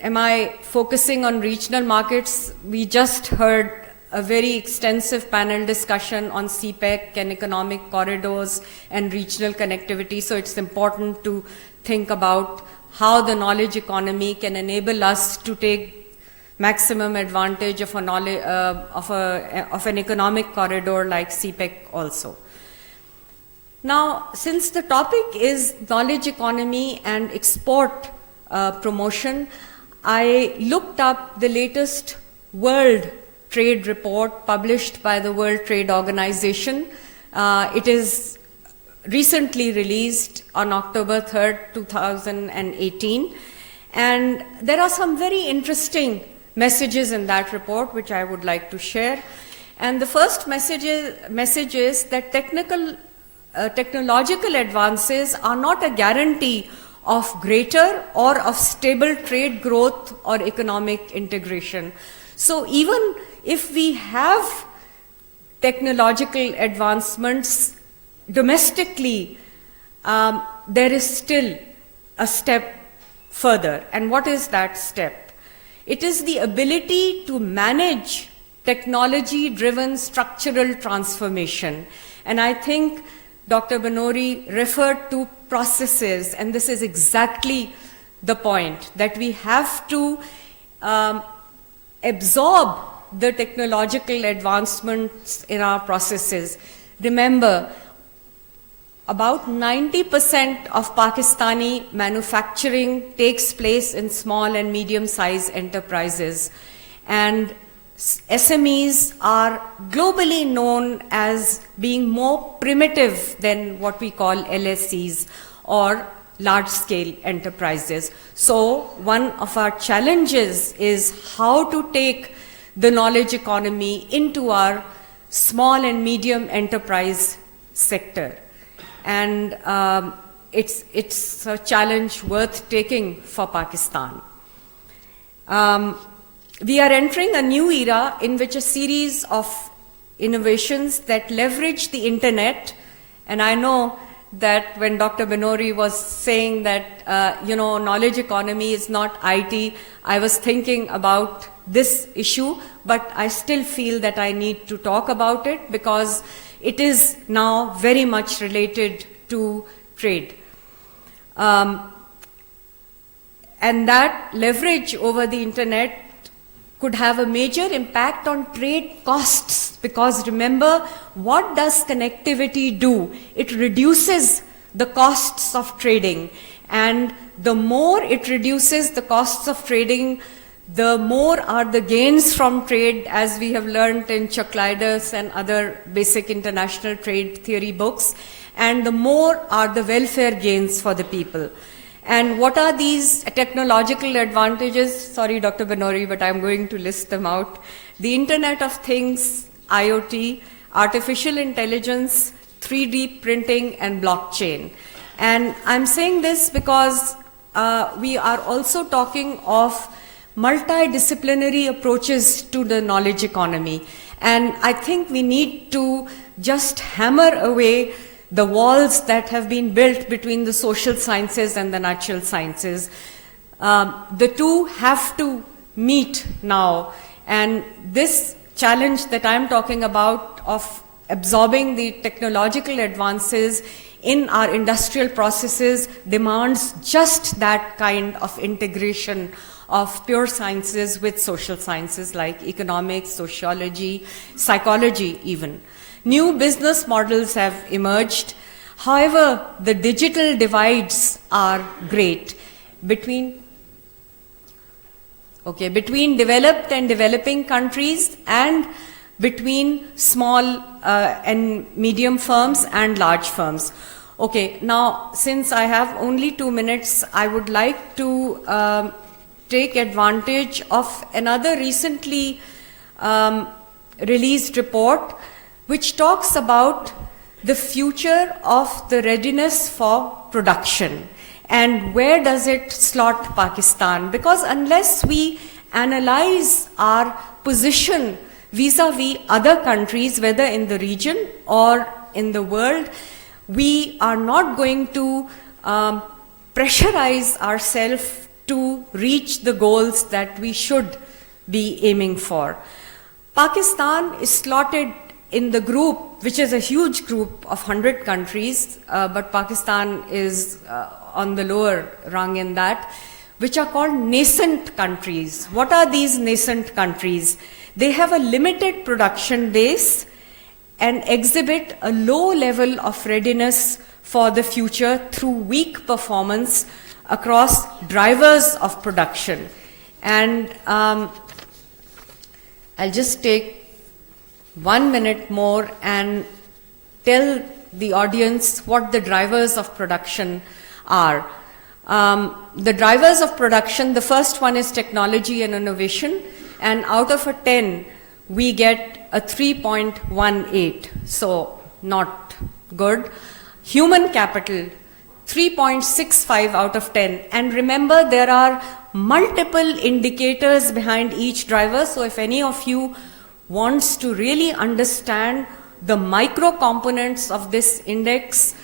am I focusing on regional markets? We just heard a very extensive panel discussion on CPEC and economic corridors and regional connectivity. So it's important to think about how the knowledge economy can enable us to take maximum advantage of an economic corridor like CPEC also. Now, since the topic is knowledge economy and export promotion, I looked up the latest World Trade Report published by the World Trade Organization. It is recently released on October 3rd, 2018. And there are some very interesting messages in that report, which I would like to share. And the first message is that technological advances are not a guarantee of greater or of stable trade growth or economic integration. So even if we have technological advancements domestically, there is still a step further. And what is that step? It is the ability to manage technology-driven structural transformation. And I think Dr. Banori referred to processes, and this is exactly the point, that we have to absorb the technological advancements in our processes. Remember, about 90% of Pakistani manufacturing takes place in small and medium-sized enterprises. And SMEs are globally known as being more primitive than what we call LSEs or large-scale enterprises. So one of our challenges is how to take the knowledge economy into our small and medium enterprise sector. And it's a challenge worth taking for Pakistan. We are entering a new era in which a series of innovations that leverage the internet, and I know that when Dr. Banori was saying that, knowledge economy is not IT, I was thinking about this issue, but I still feel that I need to talk about it because it is now very much related to trade. And that leverage over the internet could have a major impact on trade costs, because remember, what does connectivity do? It reduces the costs of trading, and the more it reduces the costs of trading, the more are the gains from trade, as we have learned in Chuck-Leyders and other basic international trade theory books, and the more are the welfare gains for the people. And what are these technological advantages? Sorry, Dr. Banori, but I'm going to list them out. The Internet of Things, IoT, artificial intelligence, 3D printing, and blockchain. And I'm saying this because we are also talking of multidisciplinary approaches to the knowledge economy. And I think we need to just hammer away the walls that have been built between the social sciences and the natural sciences. The two have to meet now. And this challenge that I'm talking about of absorbing the technological advances in our industrial processes demands just that kind of integration of pure sciences with social sciences like economics, sociology, psychology even. New business models have emerged. However, the digital divides are great between developed and developing countries, and between small and medium firms and large firms. Okay, now since I have only 2 minutes, I would like to take advantage of another recently released report which talks about the future of the readiness for production and where does it slot Pakistan. Because unless we analyze our position vis-a-vis other countries, whether in the region or in the world, we are not going to pressurize ourselves to reach the goals that we should be aiming for. Pakistan is slotted in the group, which is a huge group of 100 countries, but Pakistan is on the lower rung in that, which are called nascent countries. What are these nascent countries? They have a limited production base and exhibit a low level of readiness for the future through weak performance across drivers of production. And I'll just take 1 minute more and tell the audience what the drivers of production are. The drivers of production, the first one is technology and innovation, and out of a 10, we get a 3.18, so not good. Human capital, 3.65 out of 10. And remember, there are multiple indicators behind each driver, so if any of you wants to really understand the micro components of this index,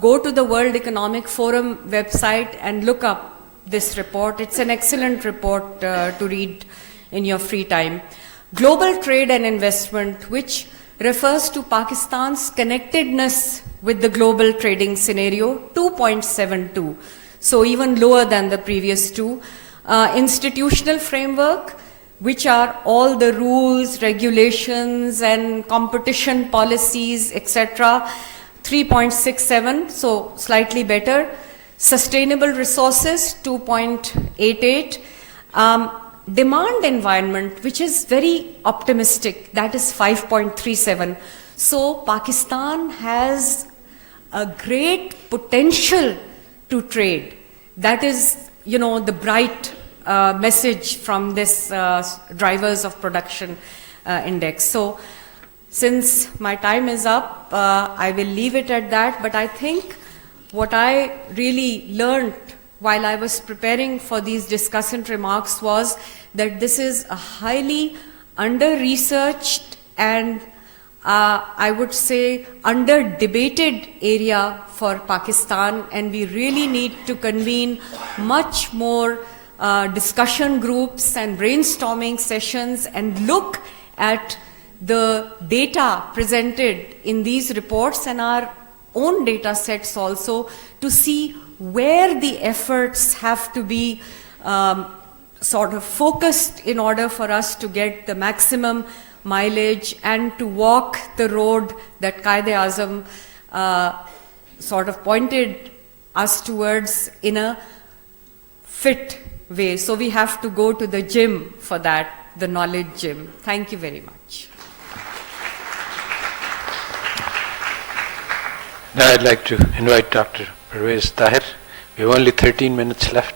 go to the World Economic Forum website and look up this report. It's an excellent report to read in your free time. Global trade and investment, which refers to Pakistan's connectedness with the global trading scenario, 2.72, so even lower than the previous two. Institutional framework, which are all the rules, regulations, and competition policies, etc., 3.67, so slightly better. Sustainable resources, 2.88. Demand environment, which is very optimistic, that is 5.37. So Pakistan has a great potential to trade. That is, the bright message from this drivers of production index. So since my time is up, I will leave it at that. But I think what I really learned while I was preparing for these discussant remarks was that this is a highly under-researched and I would say under-debated area for Pakistan, and we really need to convene much more discussion groups and brainstorming sessions and look at the data presented in these reports and our own data sets also to see where the efforts have to be sort of focused in order for us to get the maximum mileage and to walk the road that Qaid-e-Azam sort of pointed us towards in a fit way. So we have to go to the gym for that, the knowledge gym. Thank you very much. Now I'd like to invite Dr. Parvez Tahir. We have only 13 minutes left.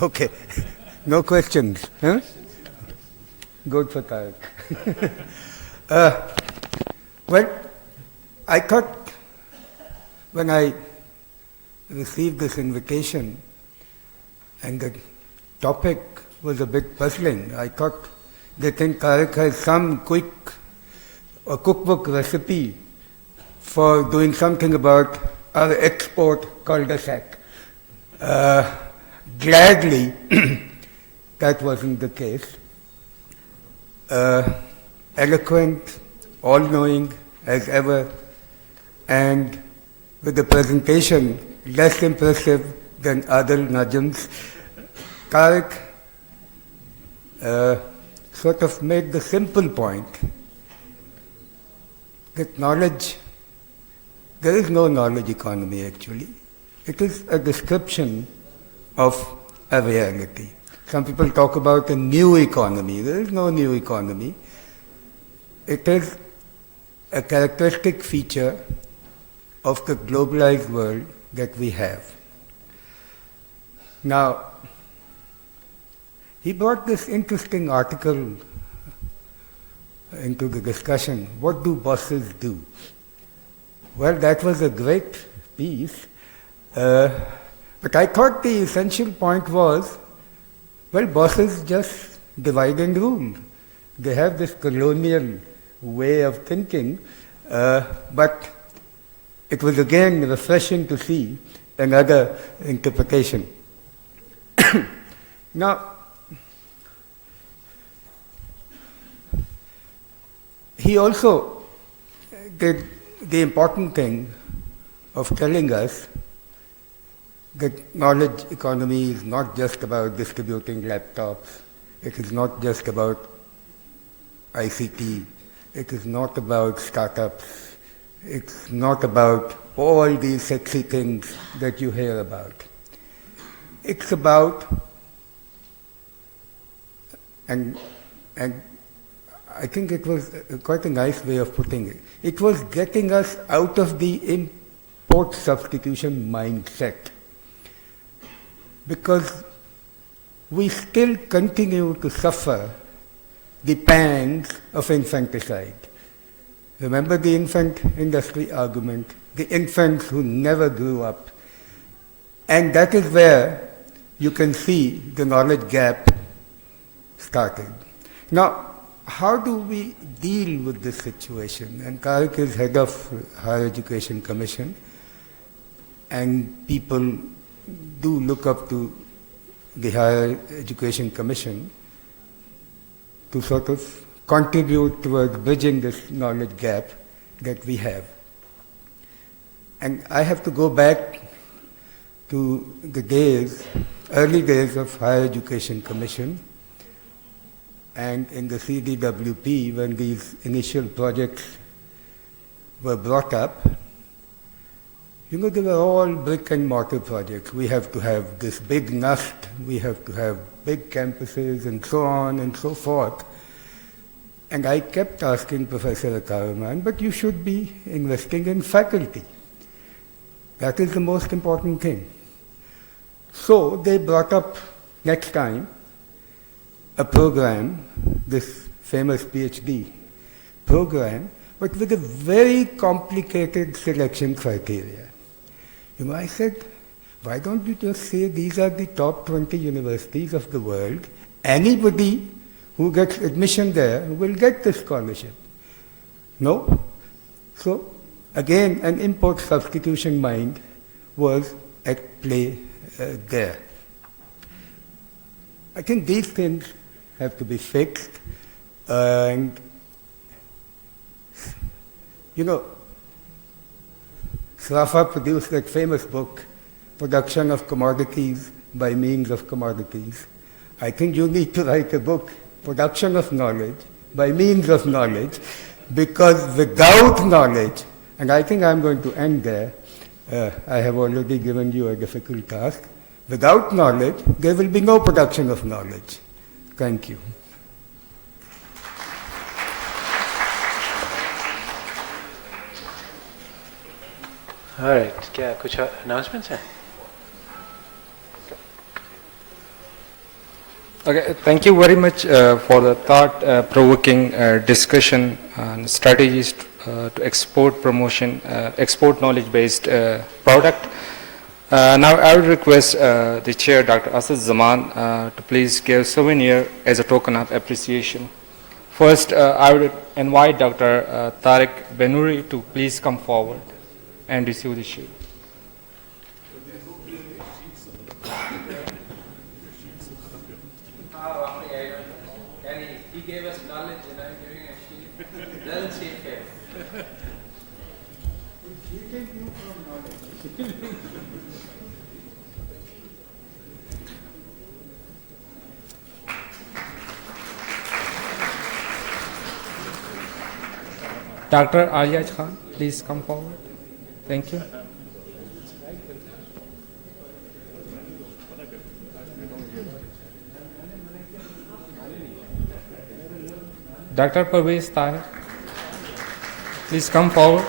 Okay, no questions. Huh? Good for Tarak. Well, I thought when I received this invitation and the topic was a bit puzzling, I thought they think Tarak has some quick cookbook recipe for doing something about our export cul-de-sac. Gladly, that wasn't the case. Eloquent, all-knowing as ever, and with the presentation less impressive than other Najms, Tarak sort of made the simple point that knowledge, there is no knowledge economy actually. It is a description of a reality. Some people talk about a new economy. There is no new economy. It is a characteristic feature of the globalized world that we have. Now, he brought this interesting article into the discussion. What do bosses do? Well, that was a great piece. But I thought the essential point was, well, bosses just divide and rule. They have this colonial way of thinking, but it was again refreshing to see another interpretation. Now, he also did the important thing of telling us that knowledge economy is not just about distributing laptops. It is not just about ICT. It is not about startups. It's not about all these sexy things that you hear about. It's about, and I think it was quite a nice way of putting it, it was getting us out of the import substitution mindset. Because we still continue to suffer the pangs of infanticide. Remember the infant industry argument, the infants who never grew up. And that is where you can see the knowledge gap started. Now, how do we deal with this situation? And Tariq is head of Higher Education Commission, and people do look up to the Higher Education Commission to sort of contribute towards bridging this knowledge gap that we have. And I have to go back to the days, early days of Higher Education Commission, and in the CDWP, when these initial projects were brought up, you know, they were all brick and mortar projects. We have to have this big nest, we have to have big campuses, and so on and so forth. And I kept asking Professor Akaraman, but you should be investing in faculty. That is the most important thing. So they brought up next time a program, this famous PhD program, but with a very complicated selection criteria. You know, I said, why don't you just say these are the top 20 universities of the world? Anybody who gets admission there will get the scholarship. No? So, again, an import substitution mind was at play there. I think these things have to be fixed, and you know, Srafa produced that famous book, Production of Commodities by Means of Commodities. I think you need to write a book, Production of Knowledge by Means of Knowledge, because without knowledge, and I think I'm going to end there, I have already given you a difficult task. Without knowledge, there will be no production of knowledge. Thank you. All right, क्या कुछ announcements हैं? Okay, thank you very much for the thought-provoking discussion on strategies to export promotion, export knowledge-based product. Now I would request the chair, Dr. Asad Zaman, to please give souvenir as a token of appreciation. First, I would invite Dr. Tariq Benouri to please come forward and receive the shield. He gave us knowledge and I'm giving a shield. Doesn't seem fair. Dr. Alyaj Khan, please come forward. Thank you. Dr. Parvez Tahir, please come forward.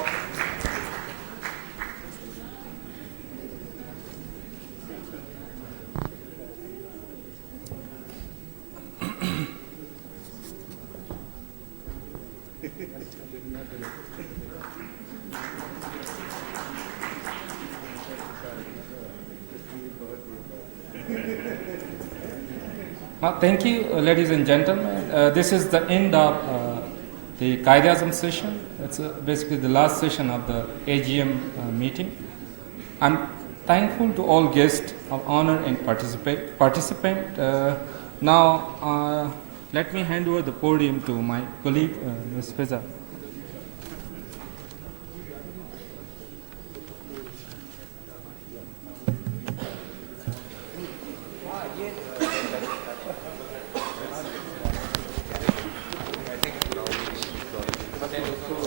Thank you, ladies and gentlemen. This is the end of the Qaid-e-Azam session. It's basically the last session of the AGM meeting. I'm thankful to all guests of honor and participant. Now, let me hand over the podium to my colleague, Ms. Fiza.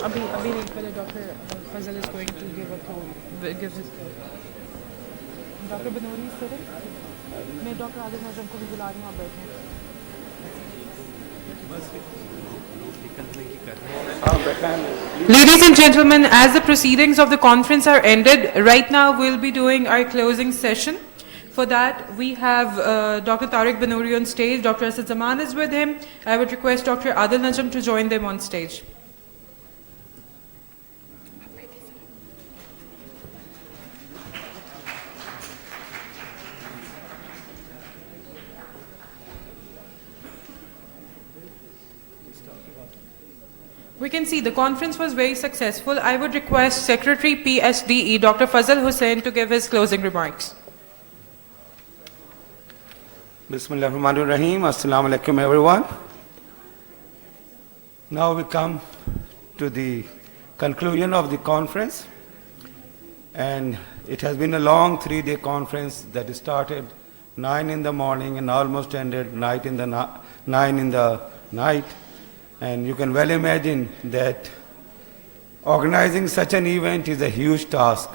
अभी नहीं पहले doctor Fazal is going to give his doctor Banori sir मैं doctor Adil Najam को भी बुला रही हूँ आप बैठे Ladies and gentlemen, as the proceedings of the conference are ended, right now we'll be doing our closing session. For that, we have Dr. Tariq Benouri on stage. Dr. Asad Zaman is with him. I would request Dr. Adil Najam to join them on stage. We can see the conference was very successful. I would request Secretary PSDE, Dr. Fazal Hussain, to give his closing remarks. Bismillahirrahmanirrahim. Assalamu alaikum, everyone. Now we come to the conclusion of the conference. And it has been a long 3-day conference that started 9 in the morning and almost ended 9 in the night. And you can well imagine that organizing such an event is a huge task.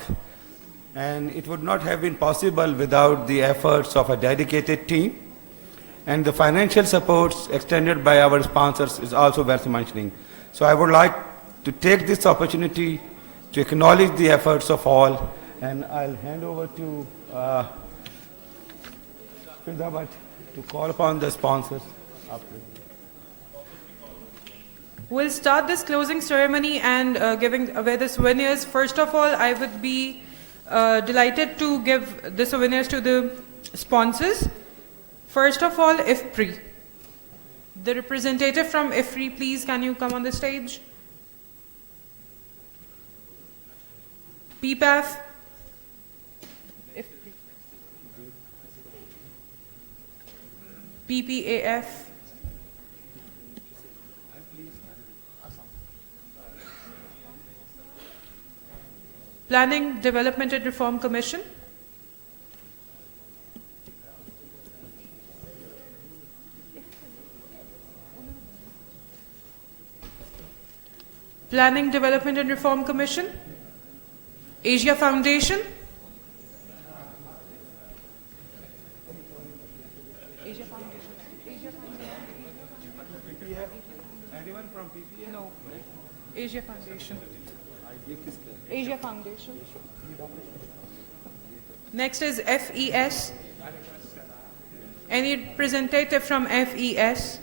And it would not have been possible without the efforts of a dedicated team. And the financial supports extended by our sponsors is also worth mentioning. So I would like to take this opportunity to acknowledge the efforts of all. And I'll hand over to Firdabad to call upon the sponsors. We'll start this closing ceremony and giving away the souvenirs. First of all, I would be delighted to give the souvenirs to the sponsors. First of all, IFPRI. The representative from IFPRI, please, can you come on the stage? PPAF. PPAF. Planning, Development and Reform Commission. Planning, Development and Reform Commission. Asia Foundation. Asia Foundation. Asia Foundation. Anyone from PPA? No. Asia Foundation. Asia Foundation. Next is FES. Any representative from FES?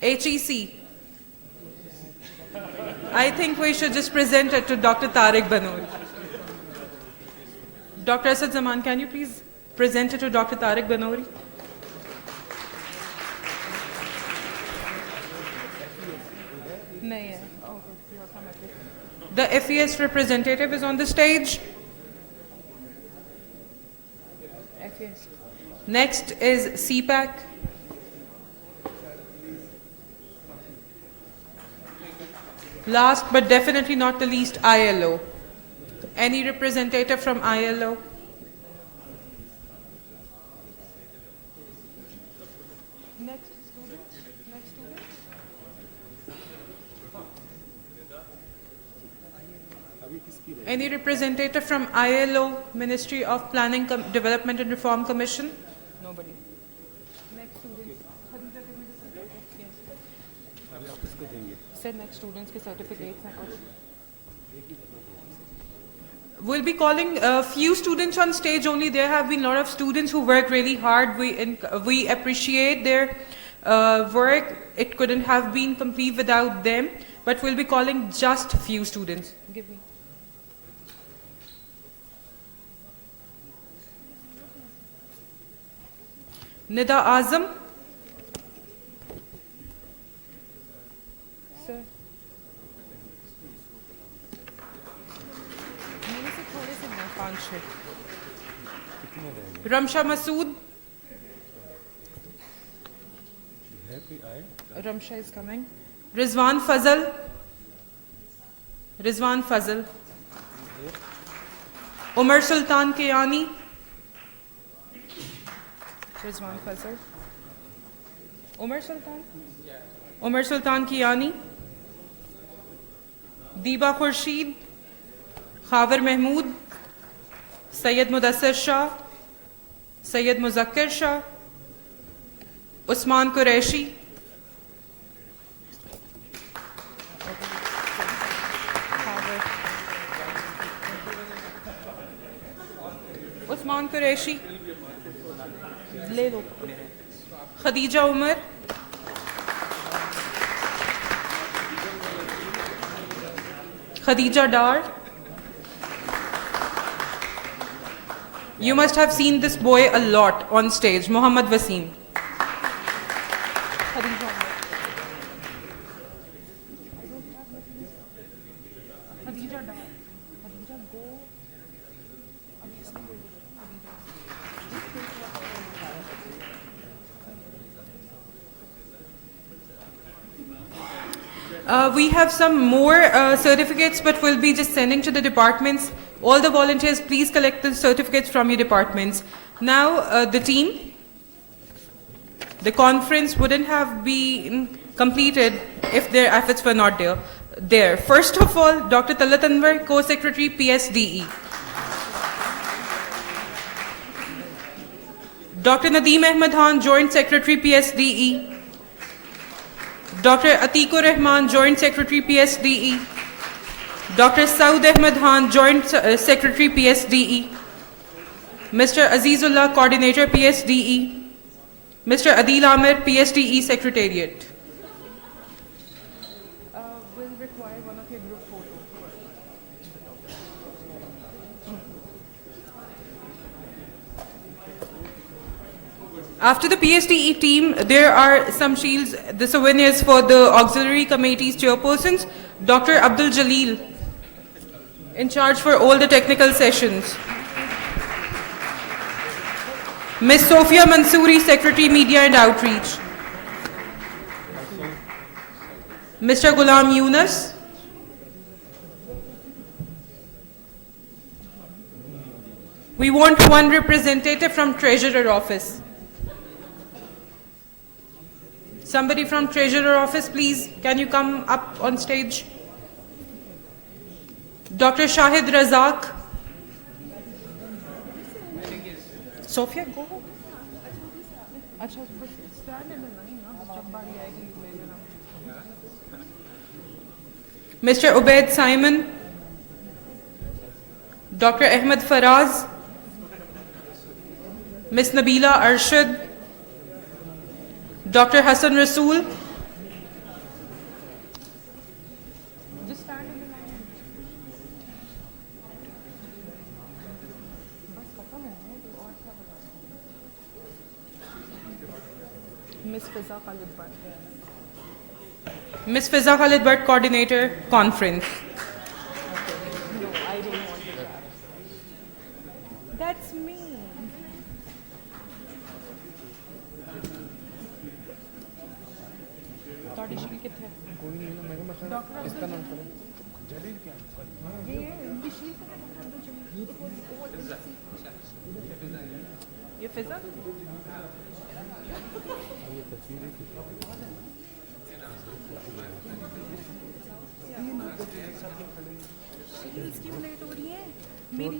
HEC. I think we should just present it to Dr. Tariq Banoori. Dr. Asad Zaman, can you please present it to Dr. Tariq Banoori? The FES representative is on the stage. FES. Next is CPAC. Last but definitely not the least, ILO. Any representative from ILO? Next student. Next student. Any representative from ILO, Ministry of Planning, Development and Reform Commission? Nobody. Next student. Sir, next students ke certificates. We'll be calling a few students on stage only. There have been a lot of students who work really hard. We appreciate their work. It couldn't have been complete without them. But we'll be calling just a few students. Give me. Nida Azam. Sir. Ramsha Masood. Ramsha is coming. Rizwan Fazal. Rizwan Fazal. Umar Sultan Kiani. Rizwan Fazal. Umar Sultan? Umar Sultan Kiani. Diba Khurshid. Khavar Mahmood. Sayyid Mudassir Shah. Sayyid Muzakkir Shah. Usman Qureshi. Usman Qureshi. ले लो Khadija Umar Khadija Dar. You must have seen this boy a lot on stage, Muhammad Wasim. We have some more certificates, but we'll be just sending to the departments. All the volunteers, please collect the certificates from your departments. Now, the team, the conference wouldn't have been completed if their efforts were not there. First of all, Dr. Talat Anwar, Co-Secretary, PSDE. Dr. Nadeem Ahmed Khan, Joint Secretary, PSDE. Dr. Atikur Rahman, Joint Secretary, PSDE. Dr. Saud Ahmed Khan, Joint Secretary, PSDE. Mr. Azizullah, Coordinator, PSDE. Mr. Adil Amir, PSDE Secretariat. We'll require one of your group photos. After the PSDE team, there are some shields, the souvenirs for the auxiliary committee's chairpersons. Dr. Abdul Jalil, in charge for all the technical sessions. Ms. Sophia Mansouri, Secretary, Media and Outreach. Mr. Ghulam Yunus. We want one representative from Treasurer Office. Somebody from Treasurer Office, please, can you come up on stage? Dr. Shahid Razak. Sophia, go. Mr. Ubaid Simon. Dr. Ahmed Faraz. Ms. Nabila Arshad. Dr. Hassan Rasool. Just stand in the line. Ms. Fiza Khalid Bhatt. Ms. Fiza Khalid Bhatt, Coordinator, Conference. No, I don't want to grab. That's me. ये फिजा इसकी plate हो रही है मेरी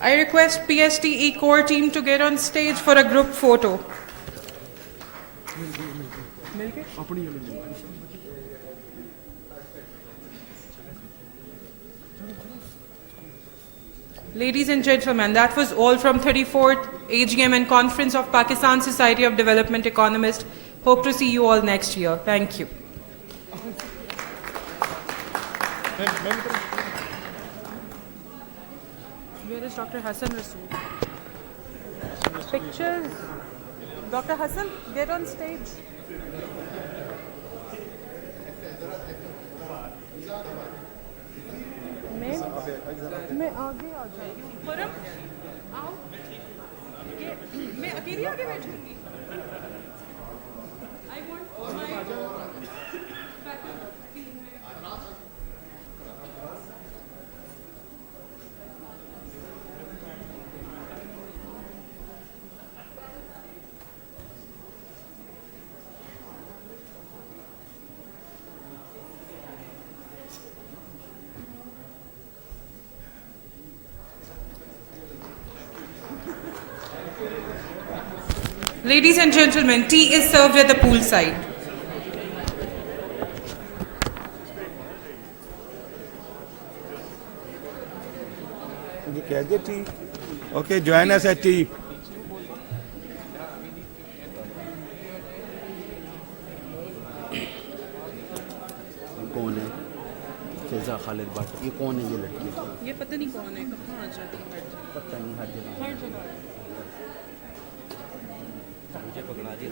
I request PSTE core team to get on stage for a group photo. Ladies and gentlemen, that was all from 34th AGM and Conference of Pakistan Society of Development Economists. Hope to see you all next year. Thank you. Where is Dr. Hassan Rasool? Pictures. Dr. Hassan, get on stage. मैं आगे आ जाऊंगी परम आओ ये मैं अकेली आगे बैठूंगी I want my faculty Ladies and gentlemen, tea is served at the poolside. Okay, join us at tea. कौन है? फिजा खालिद भट्ट। ये कौन है ये लड़की? ये पता नहीं कौन है, कहाँ आ जाती है? पता नहीं, हर जगह। हर जगह। मुझे पकड़ा दिया।